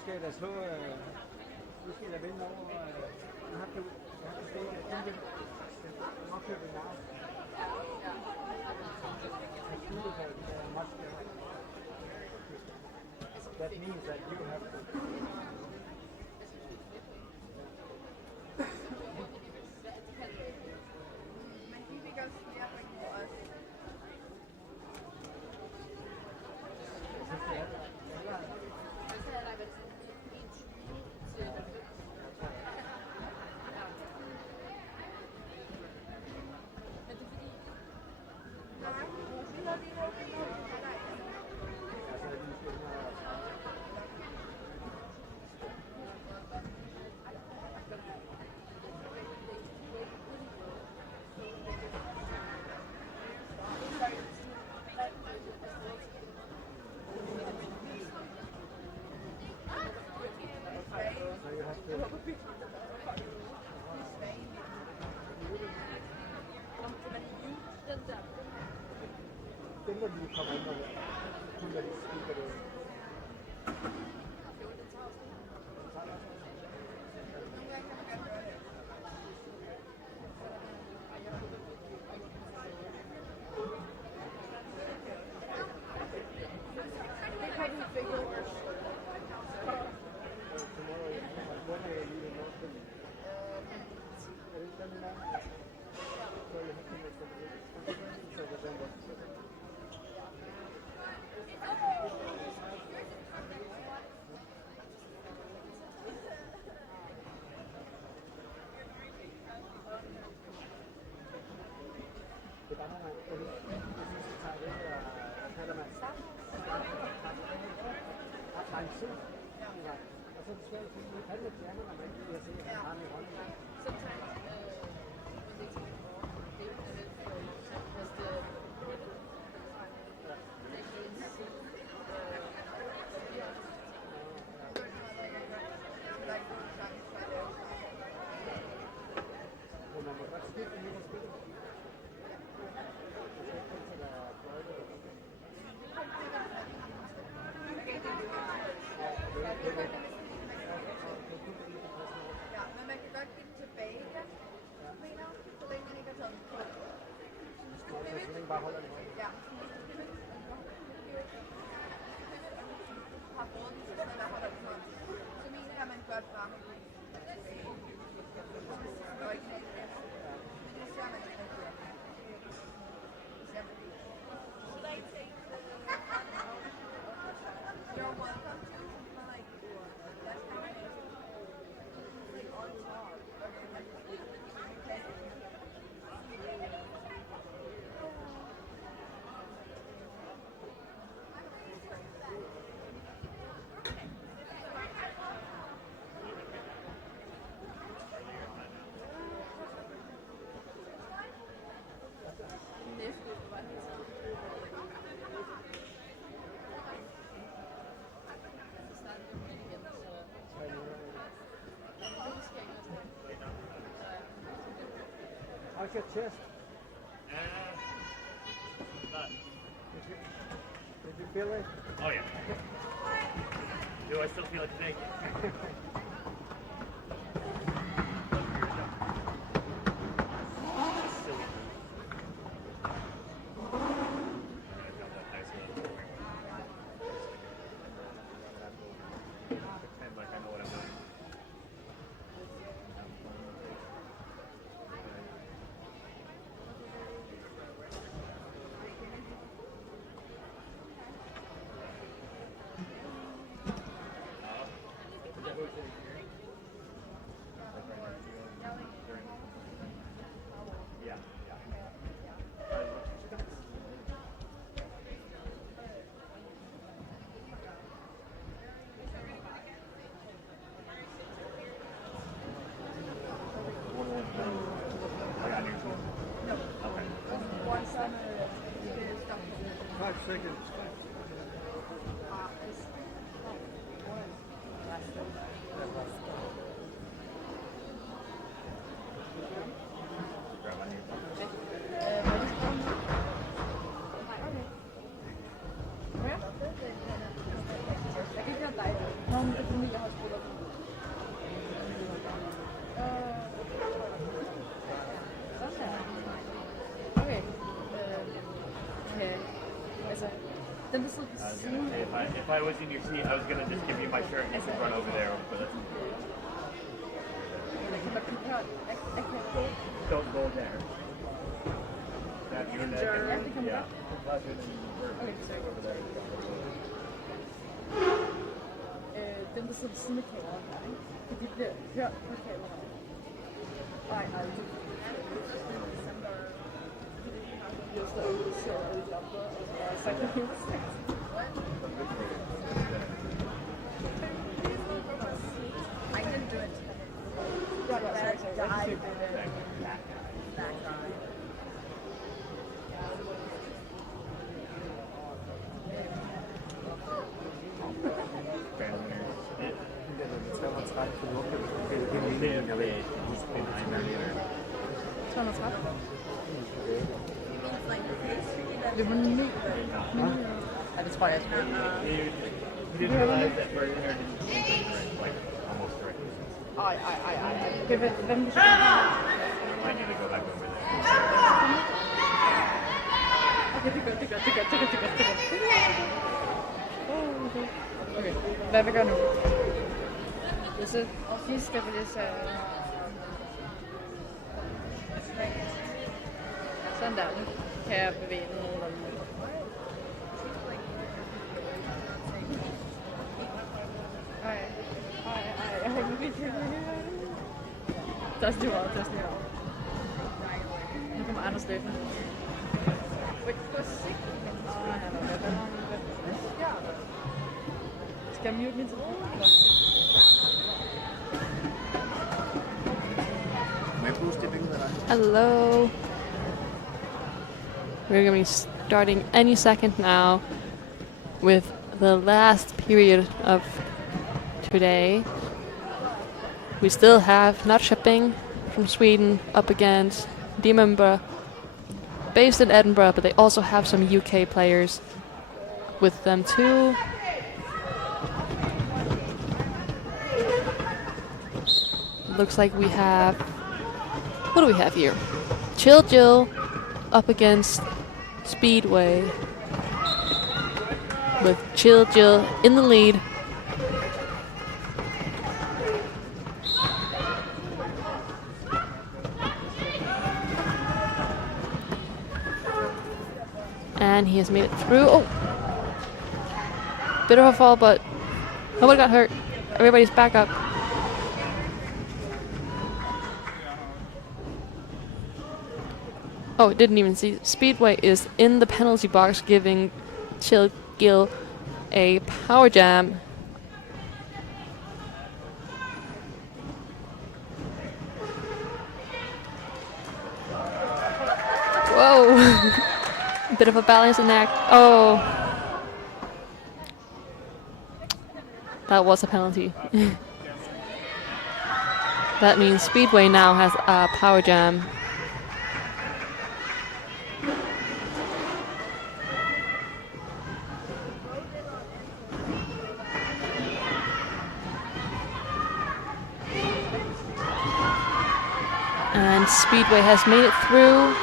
Skal jeg da slå, nu skal jeg da vende over, jeg har to steder, jeg tænker, Nörkoping now. That means that you have to. Den der lige kommer ind og kun der lige stikker det. How's your chest? Did you feel it? Oh yeah. Do I still feel it today? Silly. Pretend like I know what I'm doing. If I was in your seat, I was gonna just give you my shirt and you could run over there with it. Don't go there. That's your neck. Yeah. Dem, der sidder ved siden af kameraet her, ikke? For de bliver hørt på kameraet. Nej, aldrig. Jeg står ude og ser alle lamper, og så har jeg sagt det hele tiden. I didn't do it. Sorry. Det var ny. Ja, det tror jeg. Hvem vil Okay, det er godt. Okay, hvad vil jeg gøre nu? Så sidst skal vi så... Sådan der. Kan jeg bevæge noget om det. Ej, jeg har ikke virkelig. Tørst lige meget. Nu kommer Anders løbende. Skal jeg mute min telefon? Hello. We're going to be starting any second now with the last period of today. We still have Nörkoping from Sweden up against Demonburgh, based in Edinburgh, but they also have some UK players with them too. Looks like we have... What do we have here? Chill Jill up against Speedway with Chill Jill in the lead. And he has made it through. Oh! Bit of a fall, but nobody got hurt. Everybody's back up. Oh, didn't even see. Speedway is in the penalty box giving Chill Gill a power jam. Whoa! Bit of a balancing act. Oh! That was a penalty. That means Speedway now has a power jam. And Speedway has made it through.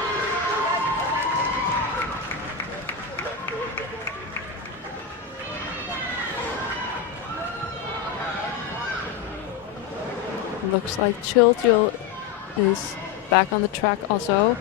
Looks like Chill Jill is back on the track also.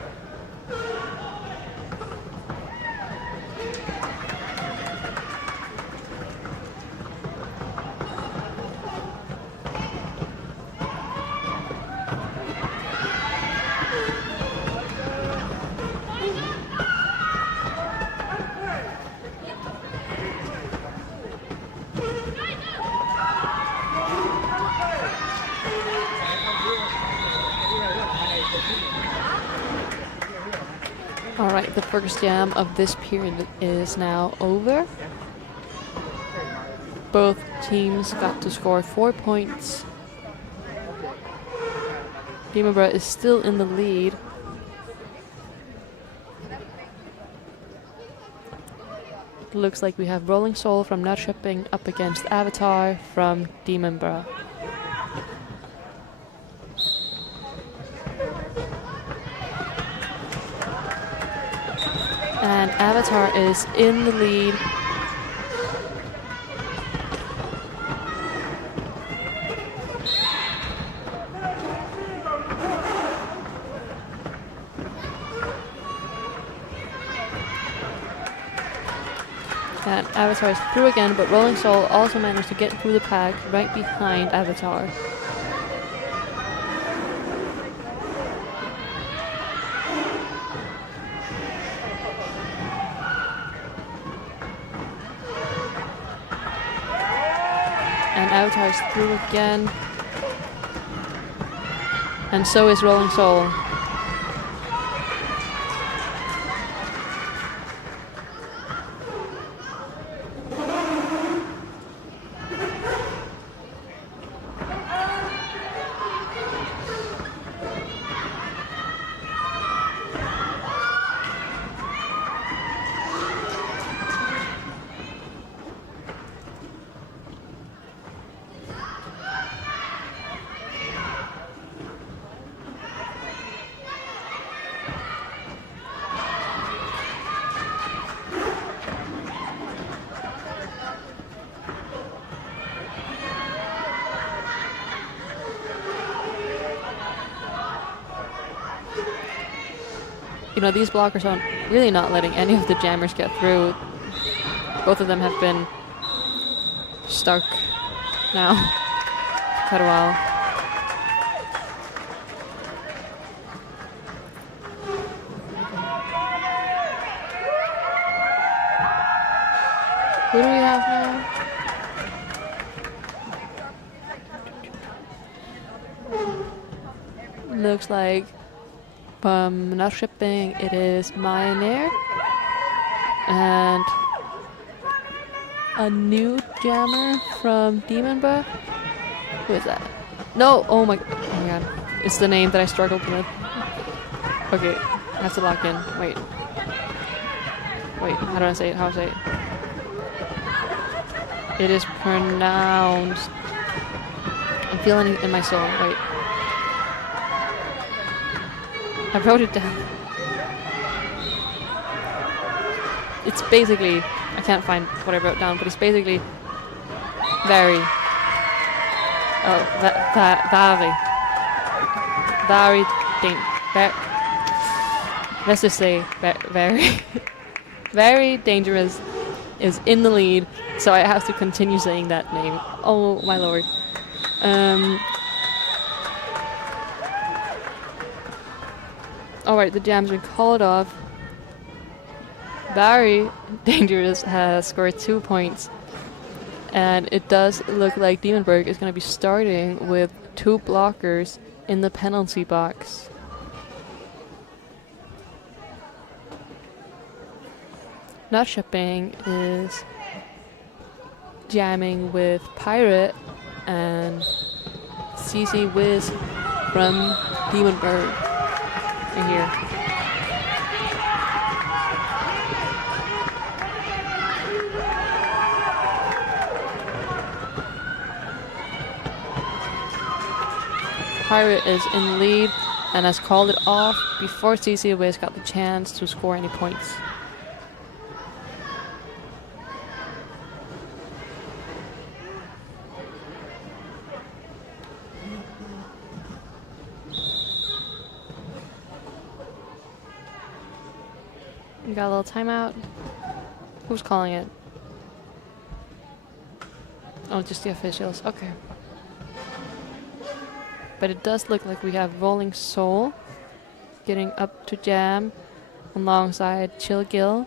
Alright, the first jam of this period is now over. Both teams got to score 4 points. Demonburgh is still in the lead. It looks like we have Rolling Soul from Nörkoping up against Avatar from Demonburgh. And Avatar is in the lead. And Avatar is through again, but Rolling Soul also managed to get through the pack right behind Avatar. And Avatar is through again. And so is Rolling Soul. You know, these blockers are really not letting any of the jammers get through. Both of them have been stuck now for quite a while. Who do we have now? Looks like from Nörkoping it is Myonair and a new jammer from Demonburgh. Who is that? No! Oh my god. It's the name that I struggled with. Okay, I have to lock in. Wait. How do I say it? How do I say it? It is pronounced. I'm feeling it in my soul. Wait. I wrote it down. it's basically, I can't find what I wrote down, but it's basically very, let's just say very, very dangerous is in the lead, so I have to continue saying that name. Oh my lord. Alright, the jam's been called off. Very Dangerous has scored 2 points. And it does look like Demonburgh is going to be starting with 2 blockers in the penalty box. Nörkoping is jamming with Pirate and CC Wiz from Demonburgh in here. Pirate is in the lead and has called it off before CC Wiz got the chance to score any points. We got a little timeout. Who's calling it? Oh, just the officials. Okay. But it does look like we have Rolling Soul getting up to jam alongside Chill Gill.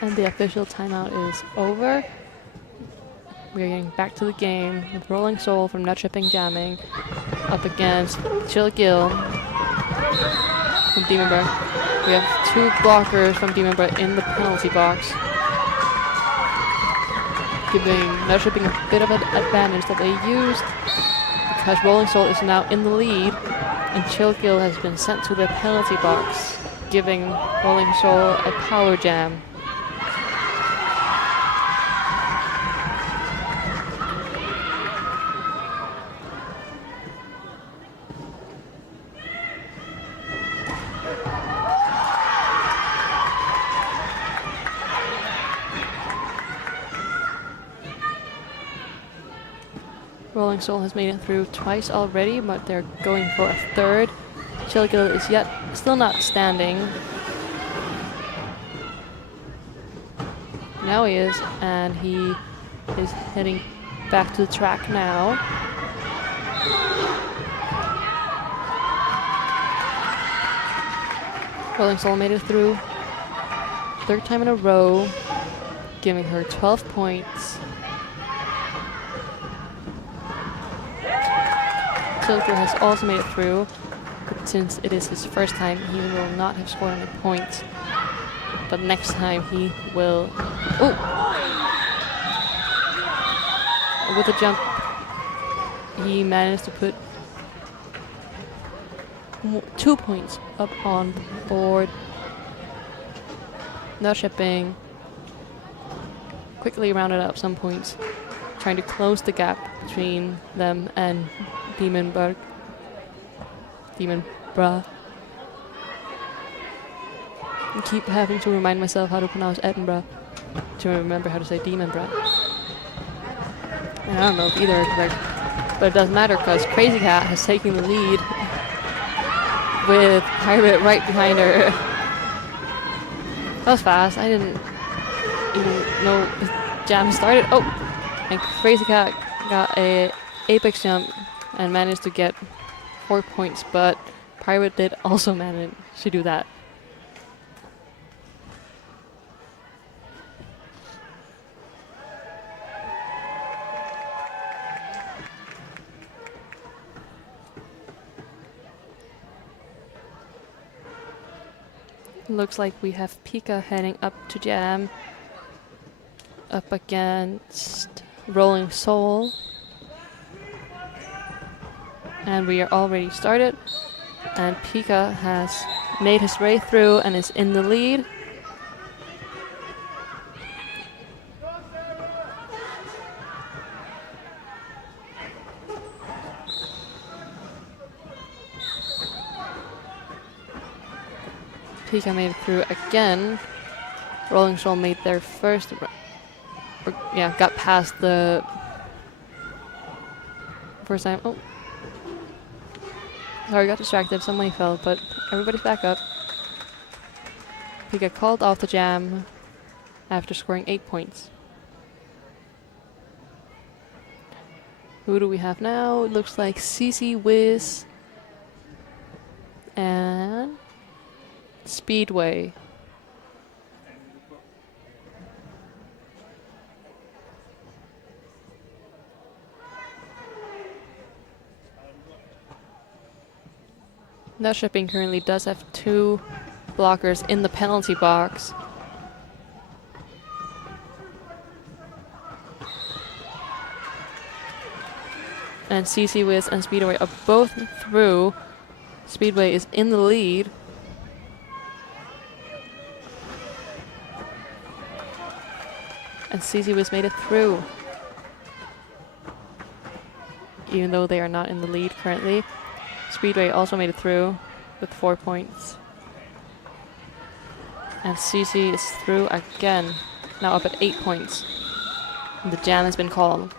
And the official timeout is over. We're getting back to the game with Rolling Soul from Nörkoping jamming up against Chill Gill from Demonburgh. We have 2 blockers from Demonburgh in the penalty box, giving Nörkoping a bit of an advantage that they used because Rolling Soul is now in the lead and Chill Gill has been sent to the penalty box, giving Rolling Soul a power jam. Rolling Soul has made it through twice already, but they're going for a third. Chill Gill is still not standing. Now he is, and he is heading back to the track now. Rolling Soul made it through 3rd time in a row, giving her 12 points. Chill Gill has also made it through. Good since it is his first time, he will not have scored any points. But next time he will... Oh! With a jump, he managed to put 2 points up on the board. Nörkoping quickly rounded up some points, trying to close the gap between them and Demonburgh. Demonburgh. I keep having to remind myself how to pronounce Edinburgh to remember how to say Demonburgh. And I don't know if either are correct, but it doesn't matter because Crazy Cat has taken the lead with Pirate right behind her. That was fast. I didn't even know the jam started. Oh! And Crazy Cat got a apex jump and managed to get 4 points, but Pirate did also manage to do that. Looks like we have Pika heading up to jam up against Rolling Soul. And we are already started. And Pika has made his way through and is in the lead. Pika made it through again. Rolling Soul made their first, got past the first time. Oh, sorry, got distracted. Somebody fell, but everybody's back up. Pika called off the jam after scoring 8 points. Who do we have now? It looks like CC Wiz and Speedway. Nörkoping currently does have 2 blockers in the penalty box. And CC Wiz and Speedway are both through. Speedway is in the lead. And CC Wiz made it through. Even though they are not in the lead currently. Speedway also made it through with 4 points. And CC is through again, now up at 8 points. And the jam has been called.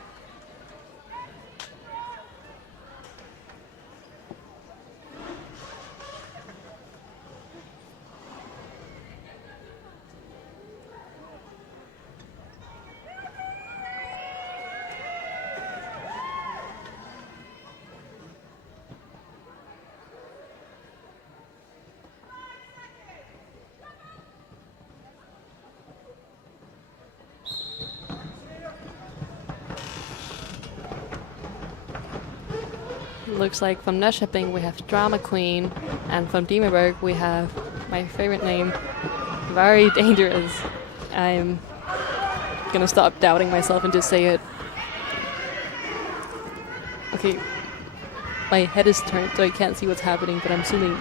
Looks like from Nörkoping we have Drama Queen, and from Demonburgh we have my favorite name, Very Dangerous. I'm gonna stop doubting myself and just say it. Okay, my head is turned so I can't see what's happening, but I'm assuming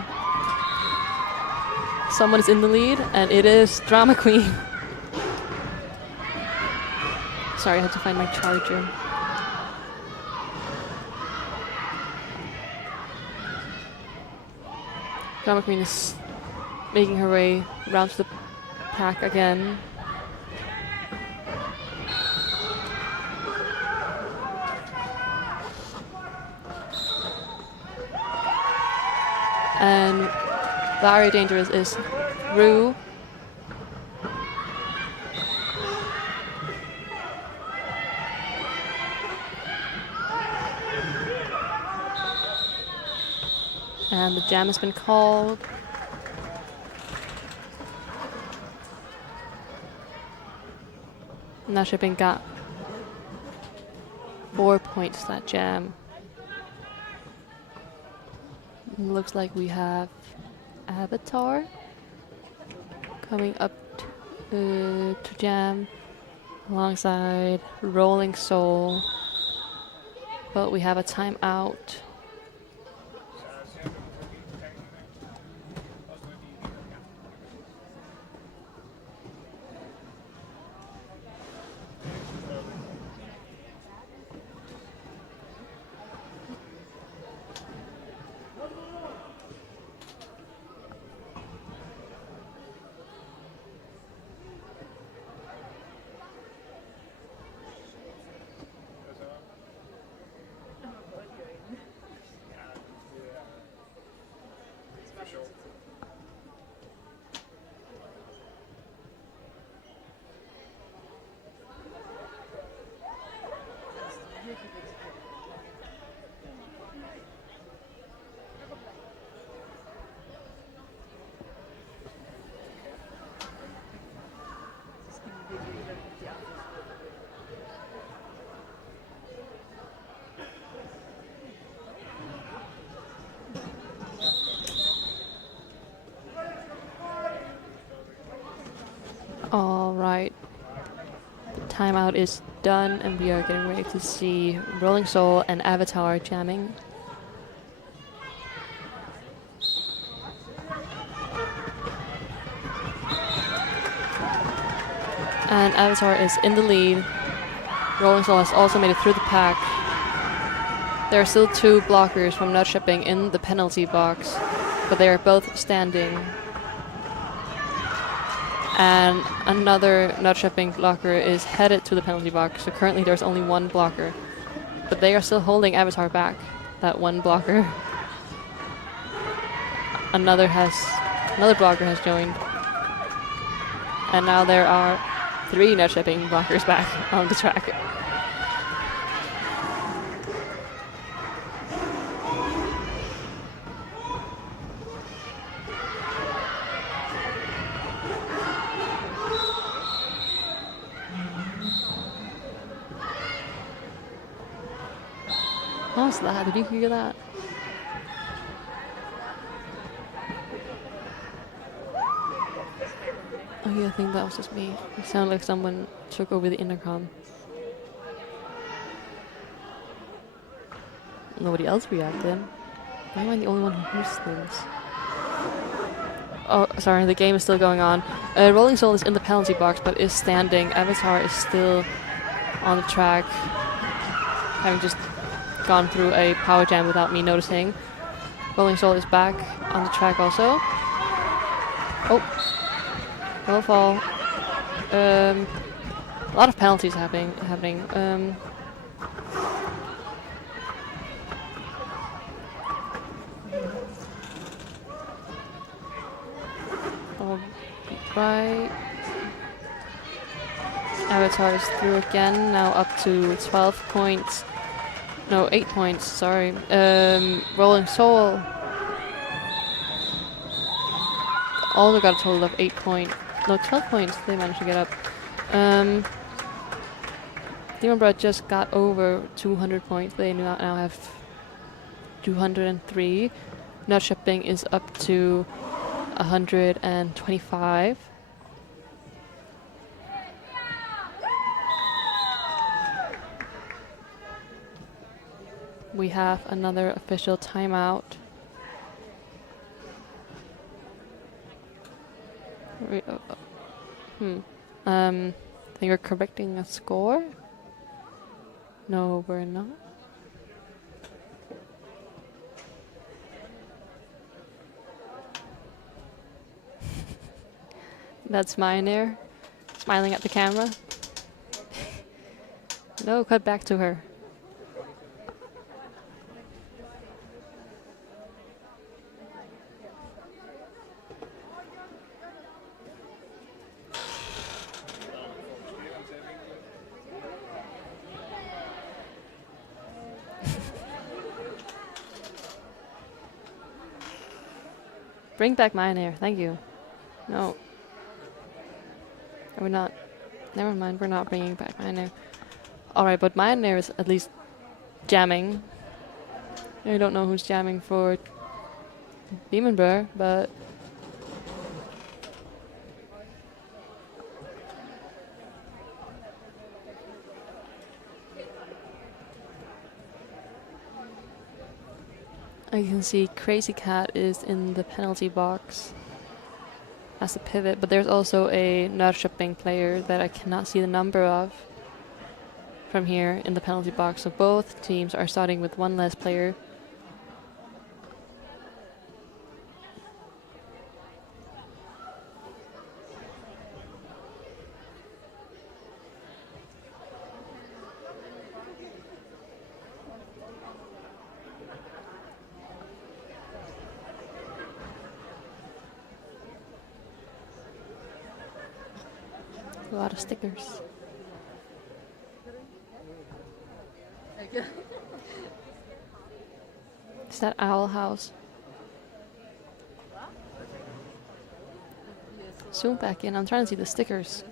someone is in the lead, and it is Drama Queen. Sorry, I had to find my charger. Drama Queen is making her way around to the pack again. And Very Dangerous is through. And the jam has been called. Nörkoping got 4 points that jam. Looks like we have Avatar coming up to jam alongside Rolling Soul, but we have a timeout. All right. Timeout is done, and we are getting ready to see Rolling Soul and Avatar jamming. And Avatar is in the lead. Rolling Soul has also made it through the pack. There are still 2 blockers from Nörkoping in the penalty box, but they are both standing. And another Nörkoping blocker is headed to the penalty box, so currently there's only 1 blocker. But they are still holding Avatar back, that 1 blocker. Another blocker has joined. And now there are 3 Nörkoping blockers back on the track. What was that? Did you hear that? Oh yeah, I think that was just me. It sounded like someone took over the intercom. Nobody else reacted. Why am I the only one who hears things? Oh, sorry, the game is still going on. Rolling Soul is in the penalty box, but is standing. Avatar is still on the track, having just gone through a power jam without me noticing. Rolling Soul is back on the track also. Oh, no fall. A lot of penalties happening. All right. Avatar is through again, now up to 12 points. No, 8 points, sorry. Rolling Soul also got a total of 8 points. No, 12 points they managed to get up. Demonburgh just got over 200 points. They now have 203. Nörkoping is up to 125. We have another official timeout. I think we're correcting a score. No, we're not. That's Miner, smiling at the camera. No, cut back to her. Bring back Miner, thank you. No. We're not. Never mind, we're not bringing back Miner. Alright, but Miner is at least jamming. I don't know who's jamming for Demonburgh, but I can see Crazy Cat is in the penalty box as a pivot, but there's also a Nörkoping player that I cannot see the number of from here in the penalty box. So both teams are starting with one less player. A lot of stickers. Is that Owl House? Zoom back in. I'm trying to see the stickers.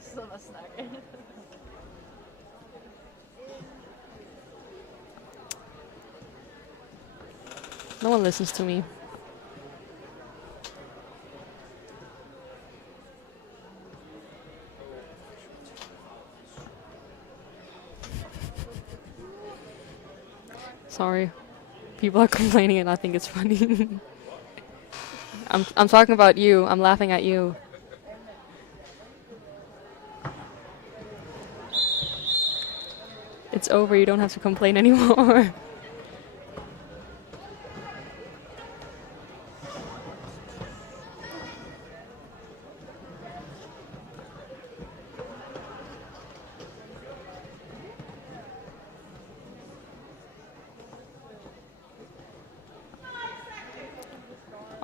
No one listens to me. Sorry. People are complaining and I think it's funny. I'm talking about you. I'm laughing at you. It's over. You don't have to complain anymore.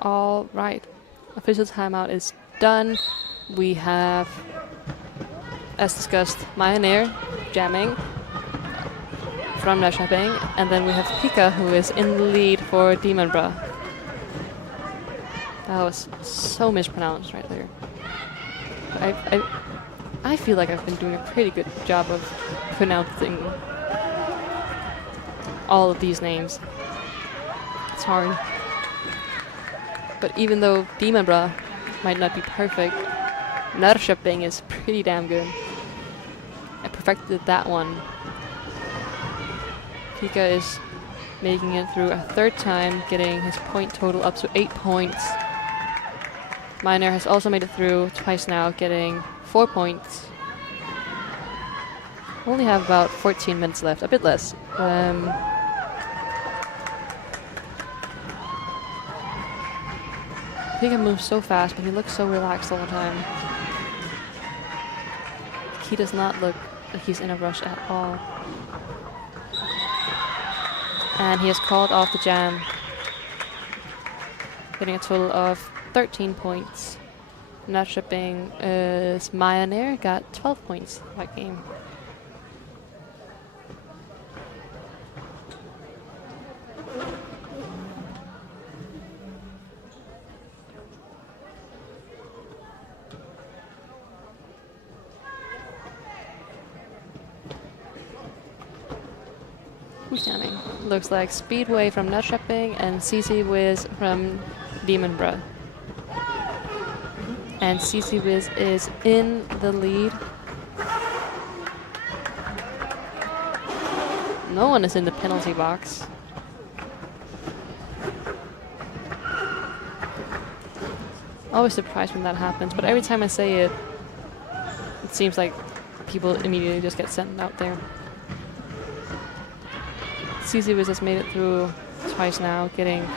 All right, official timeout is done. We have, as discussed, Myonair jamming from Nörkoping, and then we have Pika, who is in the lead for Demonburgh. That was so mispronounced right there. I feel like I've been doing a pretty good job of pronouncing all of these names. It's hard. But even though Demonburgh might not be perfect, Nörkoping is pretty damn good. I perfected that one. Pika is making it through a third time, getting his point total up to 8 points. Miner has also made it through twice now, getting 4 points. Only have about 14 minutes left, a bit less. Pika moves so fast, but he looks so relaxed all the time. He does not look like he's in a rush at all. And he has called off the jam, getting a total of 13 points. Nörkoping's Myonair got 12 points that game. Who's jamming? Looks like Speedway from Nörkoping and CC Wiz from Demonburgh. And CC Wiz is in the lead. No one is in the penalty box. Always surprised when that happens, but every time I say it, it seems like people immediately just get sent out there. CC Wiz has made it through twice now, getting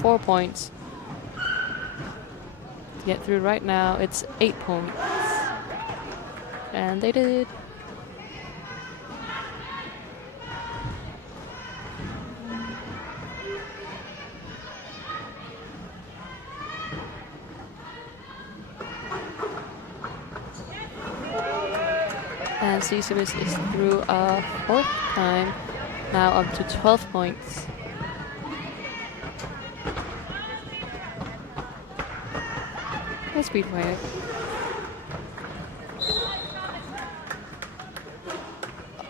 4 points. To get through right now, it's 8 points. And they did. And CC Wiz is through a fourth time. Now up to 12 points. Hey, Speedway.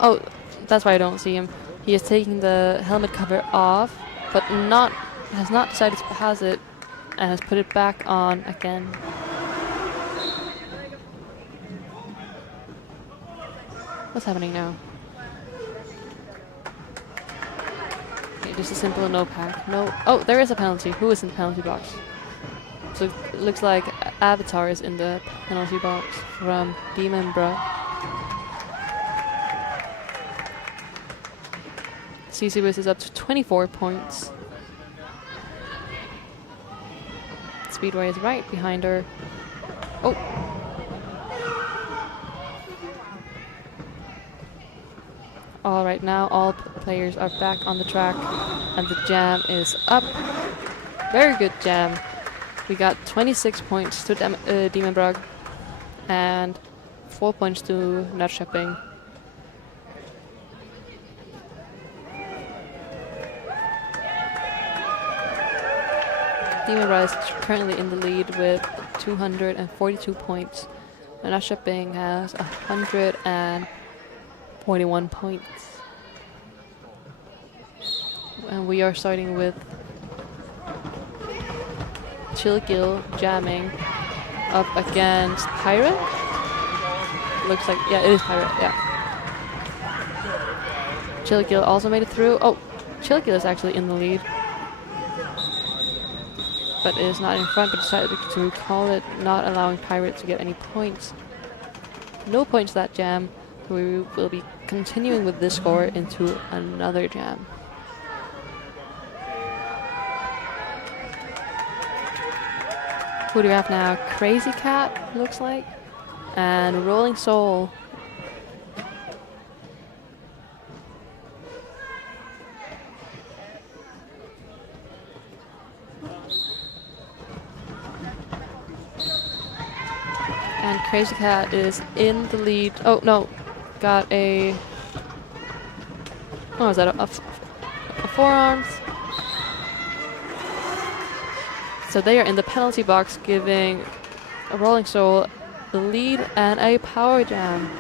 Oh, that's why I don't see him. He is taking the helmet cover off, but has not decided to pass it and has put it back on again. What's happening now? Okay, just a simple no pack. No. Oh, there is a penalty. Who is in the penalty box? So it looks like Avatar is in the penalty box from Demonburgh. CC Wiz is up to 24 points. Speedway is right behind her. Oh! Alright, now all players are back on the track and the jam is up. Very good jam. We got 26 points to Demonburgh and 4 points to Nörkoping. Demonburgh is currently in the lead with 242 points. And Nörkoping has 141 points. And we are starting with Chillgill jamming up against Pirate. Looks like, yeah, it is Pirate, yeah. Chillgill also made it through. Oh, Chillgill is actually in the lead. But is not in front, but decided to call it, not allowing Pirate to get any points. No points that jam. We will be continuing with this score into another jam. Who do we have now? Crazy Cat, looks like. And Rolling Soul. And Crazy Cat is in the lead. Oh, no. Got a... Oh, is that a forearms? So they are in the penalty box, giving a Rolling Soul the lead and a power jam.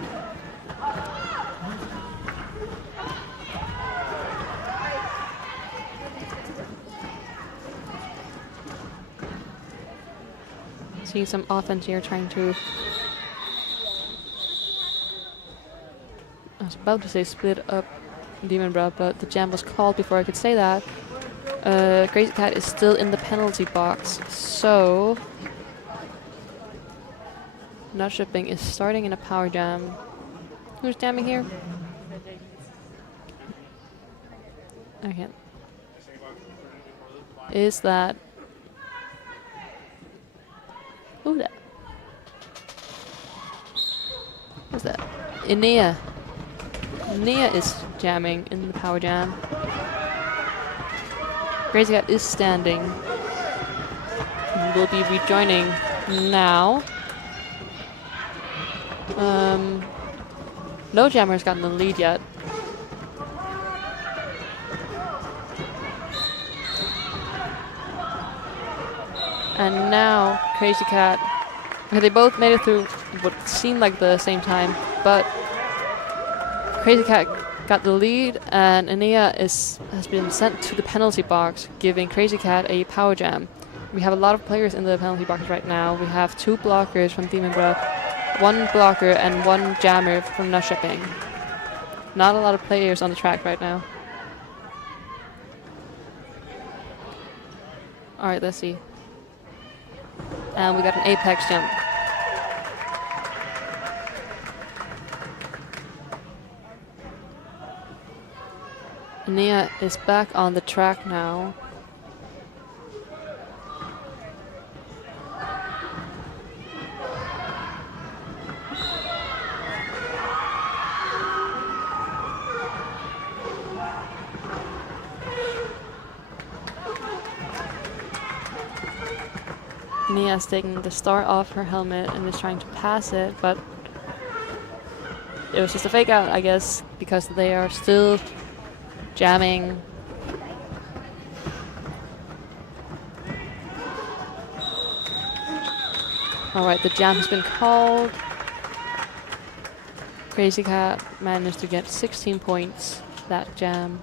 See some offense here, trying to... I was about to say split up Demonburgh, but the jam was called before I could say that. Crazy Cat is still in the penalty box, so Nörkoping is starting in a power jam. Who's jamming here? Okay. Is that... Who's that? Who's that? Enea. Enea is jamming in the power jam. Crazy Cat is standing. Will be rejoining now. No jammer's gotten the lead yet. And now Crazy Cat. Okay, they both made it through what seemed like the same time, but Crazy Cat got the lead, and Enea has been sent to the penalty box, giving Crazy Cat a power jam. We have a lot of players in the penalty box right now. We have 2 blockers from Demonburgh, 1 blocker, and 1 jammer from Nörkoping. Not a lot of players on the track right now. Alright, let's see. And we got an apex jump. Enea is back on the track now. Enea's taking the star off her helmet and is trying to pass it, but it was just a fake out, I guess, because they are still jamming. Alright, the jam has been called. Crazy Cat managed to get 16 points that jam,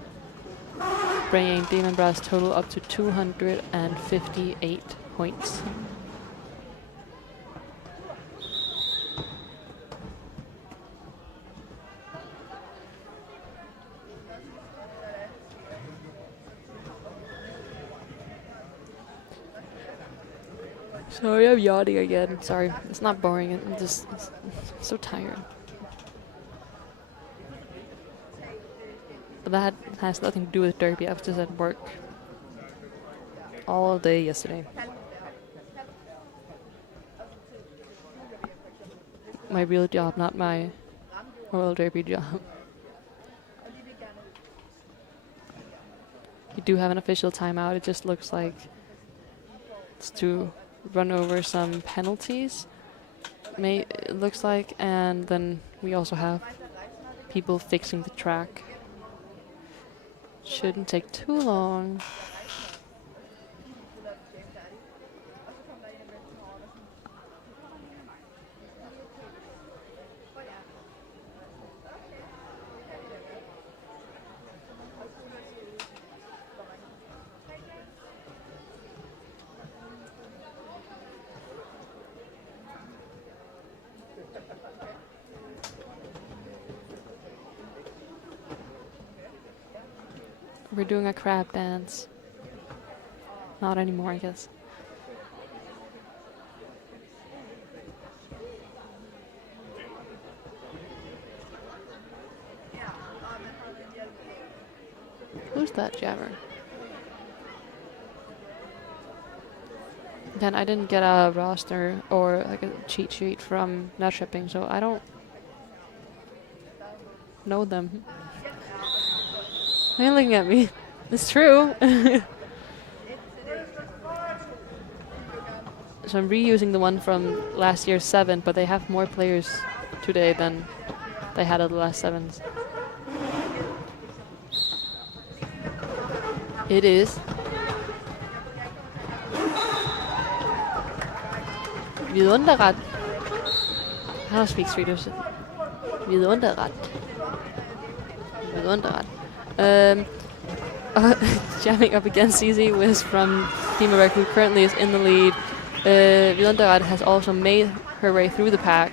bringing Demonburgh's total up to 258. points. Sorry, I'm yawning again. Sorry, it's not boring. I'm just so tired. But that has nothing to do with derby. I was just at work all day yesterday. My real job, not my Royal Derby job. You do have an official timeout. It just looks like it's to run over some penalties. It looks like, and then we also have people fixing the track. Shouldn't take too long. We're doing a crab dance. Not anymore, I guess. Who's that jammer? Again, I didn't get a roster or like a cheat sheet from Nörkoping, so I don't know them. Why are you looking at me? It's true. So I'm reusing the one from last year's 7, but they have more players today than they had at the last 7s. It is vidunderret. I don't speak Swedish. Vidunderret. Vidunderret. Jamming up against CZ was from Demonburgh, who currently is in the lead. Vidunderret has also made her way through the pack.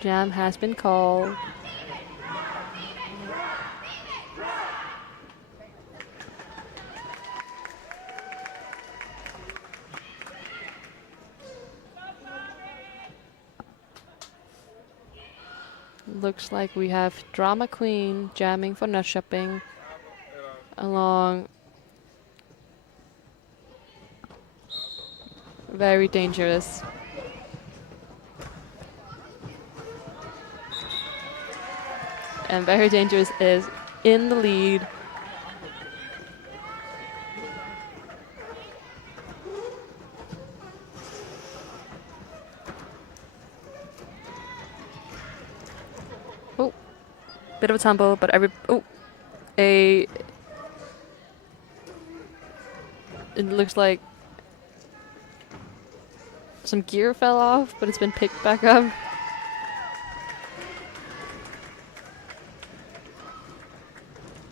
Jam has been called. Looks like we have Drama Queen jamming for Nörkoping along. Very dangerous. And Very Dangerous is in the lead. Oh, bit of a tumble, but it looks like some gear fell off, but it's been picked back up.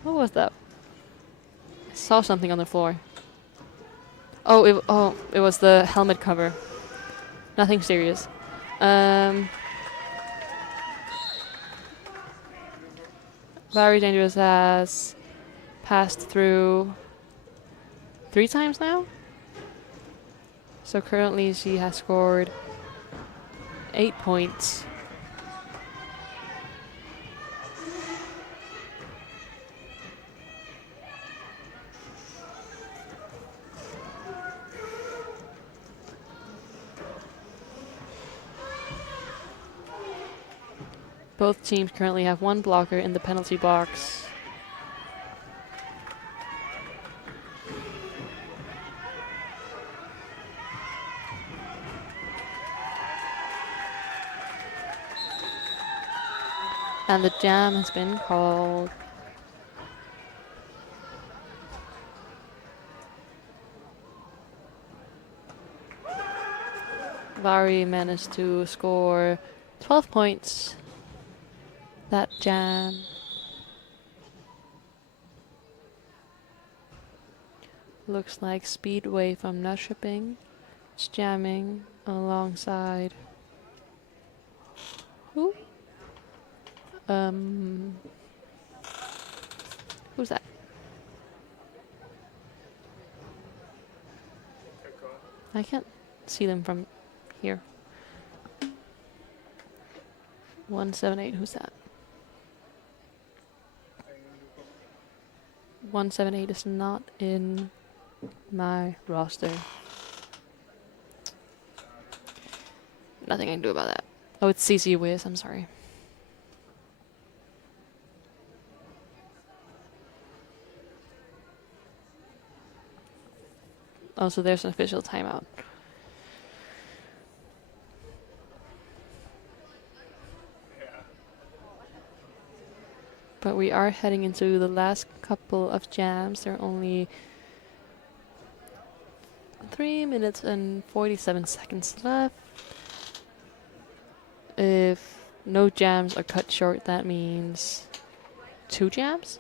What was that? I saw something on the floor. Oh, it was the helmet cover. Nothing serious. Very Dangerous has passed through 3 times now. So currently she has scored 8 points. Both teams currently have 1 blocker in the penalty box. And the jam has been called. Vari managed to score 12 points. That jam. looks like Speedway from Nörkoping. It's jamming alongside who? Who's that? I can't see them from here. 178, who's that? 178 is not in my roster. Nothing I can do about that. Oh, it's CC Wiz, I'm sorry. Oh, so there's an official timeout. But we are heading into the last couple of jams. There are only 3 minutes and 47 seconds left. If no jams are cut short, that means 2 jams.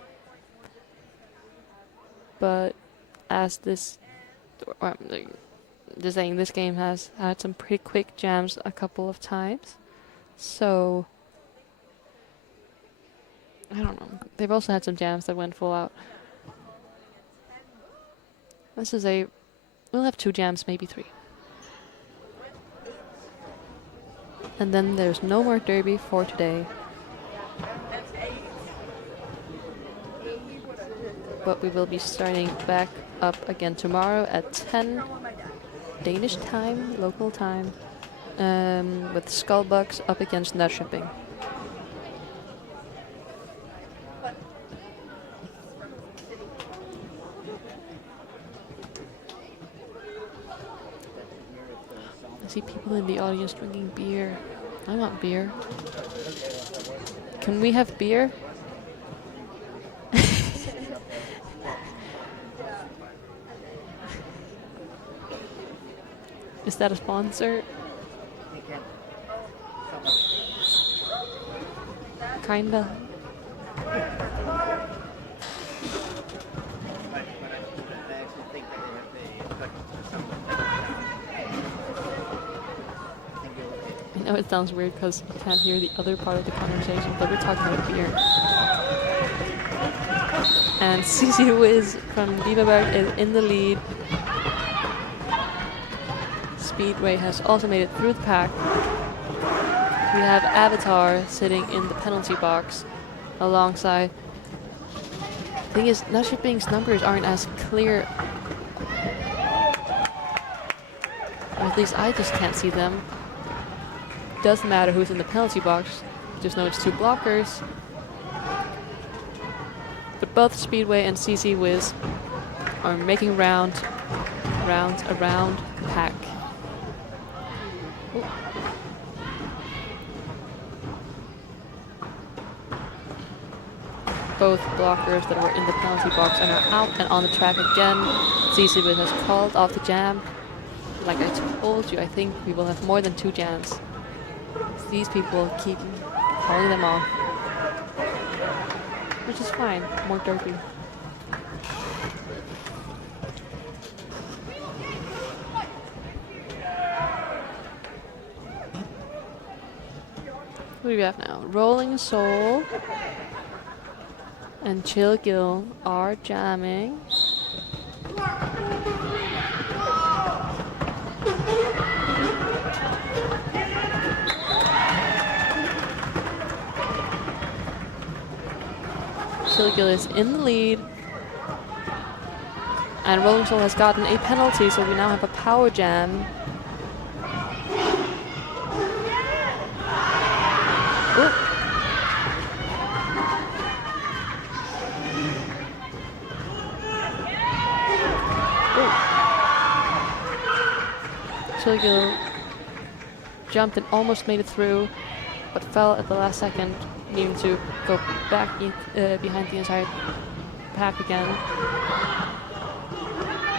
But as this, just saying, this game has had some pretty quick jams a couple of times. So I don't know. They've also had some jams that went full out. This is we'll have 2 jams, maybe 3. And then there's no more derby for today. But we will be starting back up again tomorrow at 10 Danish time, local time, with Skullbugs up against Nörkoping. I see people in the audience drinking beer. I want beer. Can we have beer? Is that a sponsor? Kinda. I know it sounds weird because you can't hear the other part of the conversation, but we're talking about beer. And CC Wiz from Ladybugs is in the lead. Speedway has also made it through the pack. We have Avatar sitting in the penalty box alongside. The thing is, Nörkoping's numbers aren't as clear. Or at least I just can't see them. Doesn't matter who's in the penalty box, just know it's 2 blockers. But both Speedway and CC Wiz are making rounds around the pack. Ooh. Both blockers that were in the penalty box are now out and on the track again. CC Wiz has called off the jam. Like I told you, I think we will have more than 2 jams. These people keep calling them off, which is fine. More derby. Who do we have now? Rolling Soul and Chill Gill are jamming. Chilgill is in the lead, and Rolling Soul has gotten a penalty, so we now have a power jam. Ooh. Chilgill jumped and almost made it through, but fell at the last second, needing to go back behind the entire pack again.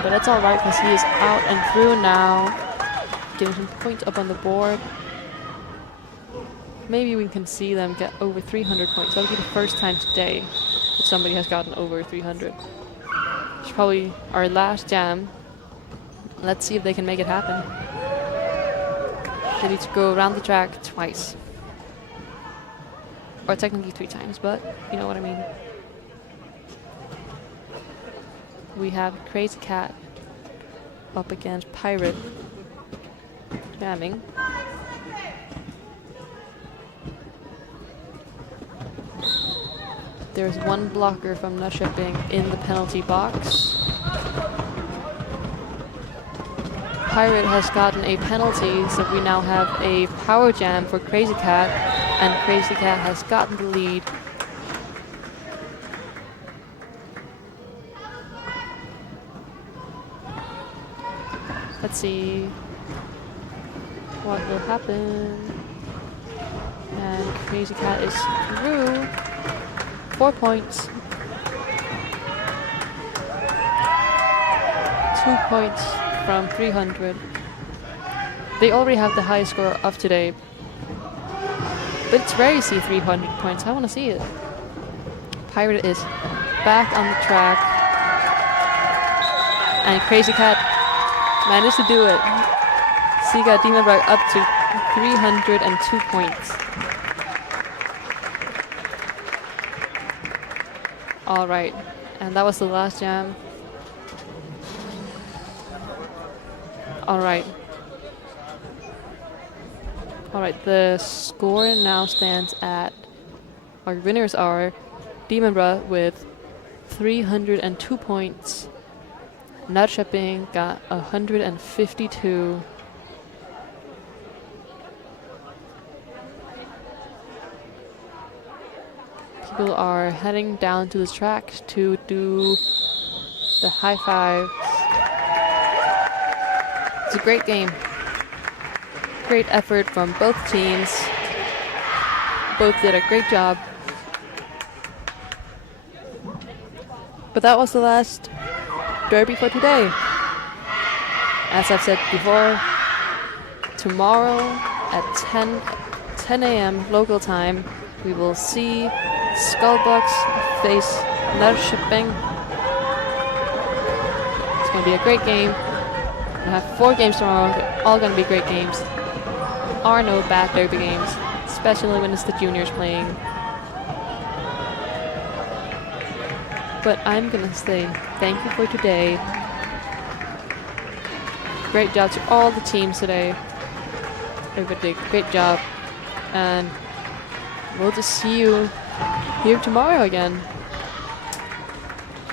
But that's alright because he is out and through now, getting some points up on the board. Maybe we can see them get over 300 points. That'll be the first time today that somebody has gotten over 300. It's probably our last jam. Let's see if they can make it happen. They need to go around the track twice. Or technically 3 times, but you know what I mean. We have Crazy Cat up against Pirate jamming. There's one blocker from Nörkoping in the penalty box. Pirate has gotten a penalty, so we now have a power jam for Crazy Cat, and Crazy Cat has gotten the lead. Let's see what will happen. And Crazy Cat is through. 4 points. 2 points from 300. They already have the highest score of today. But it's rare to see 300 points. I want to see it. Pirate is back on the track. And Crazy Cat managed to do it. Skullbugs Demonburgh up to 302 points. Alright, and that was the last jam. Alright. Alright, the score now stands at... Our winners are Demonburgh with 302 points. Nörkoping got 152. People are heading down to the track to do the high fives. It's a great game. Great effort from both teams. Both did a great job. But that was the last derby for today. As I've said before, tomorrow at 10 a.m. local time, we will see Skullbugs face Nörkoping. It's going to be a great game. We'll have 4 games tomorrow. They're all going to be great games. Are no bad derby games, especially when it's the juniors playing. But I'm going to say thank you for today. Great job to all the teams today. Everybody did a great job. And we'll just see you here tomorrow again.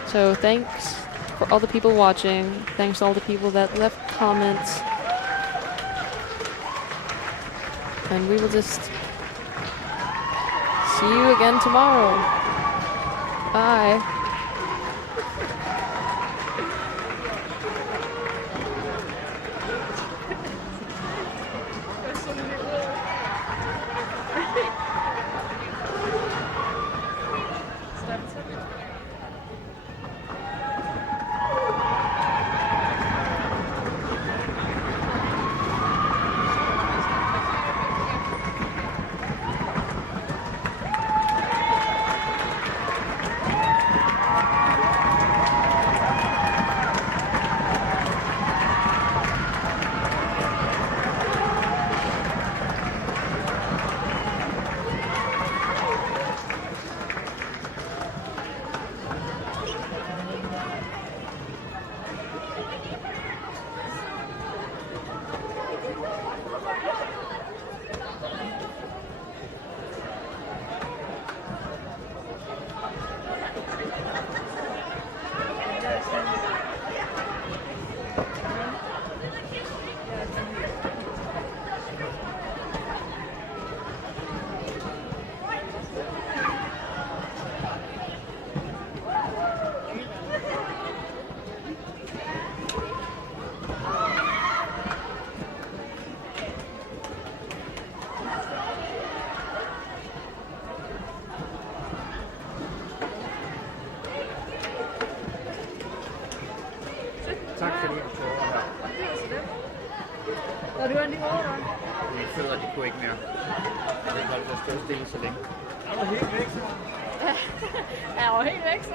So thanks for all the people watching. Thanks to all the people that left comments. And we will just see you again tomorrow. Bye. Tak fordi du prøver her. Når du er lige over dig. Mine fødder, de kunne ikke mere. Jeg ved ikke, hvor det var stået stille så længe. Jeg var helt væk, så. Jeg var helt væk, så.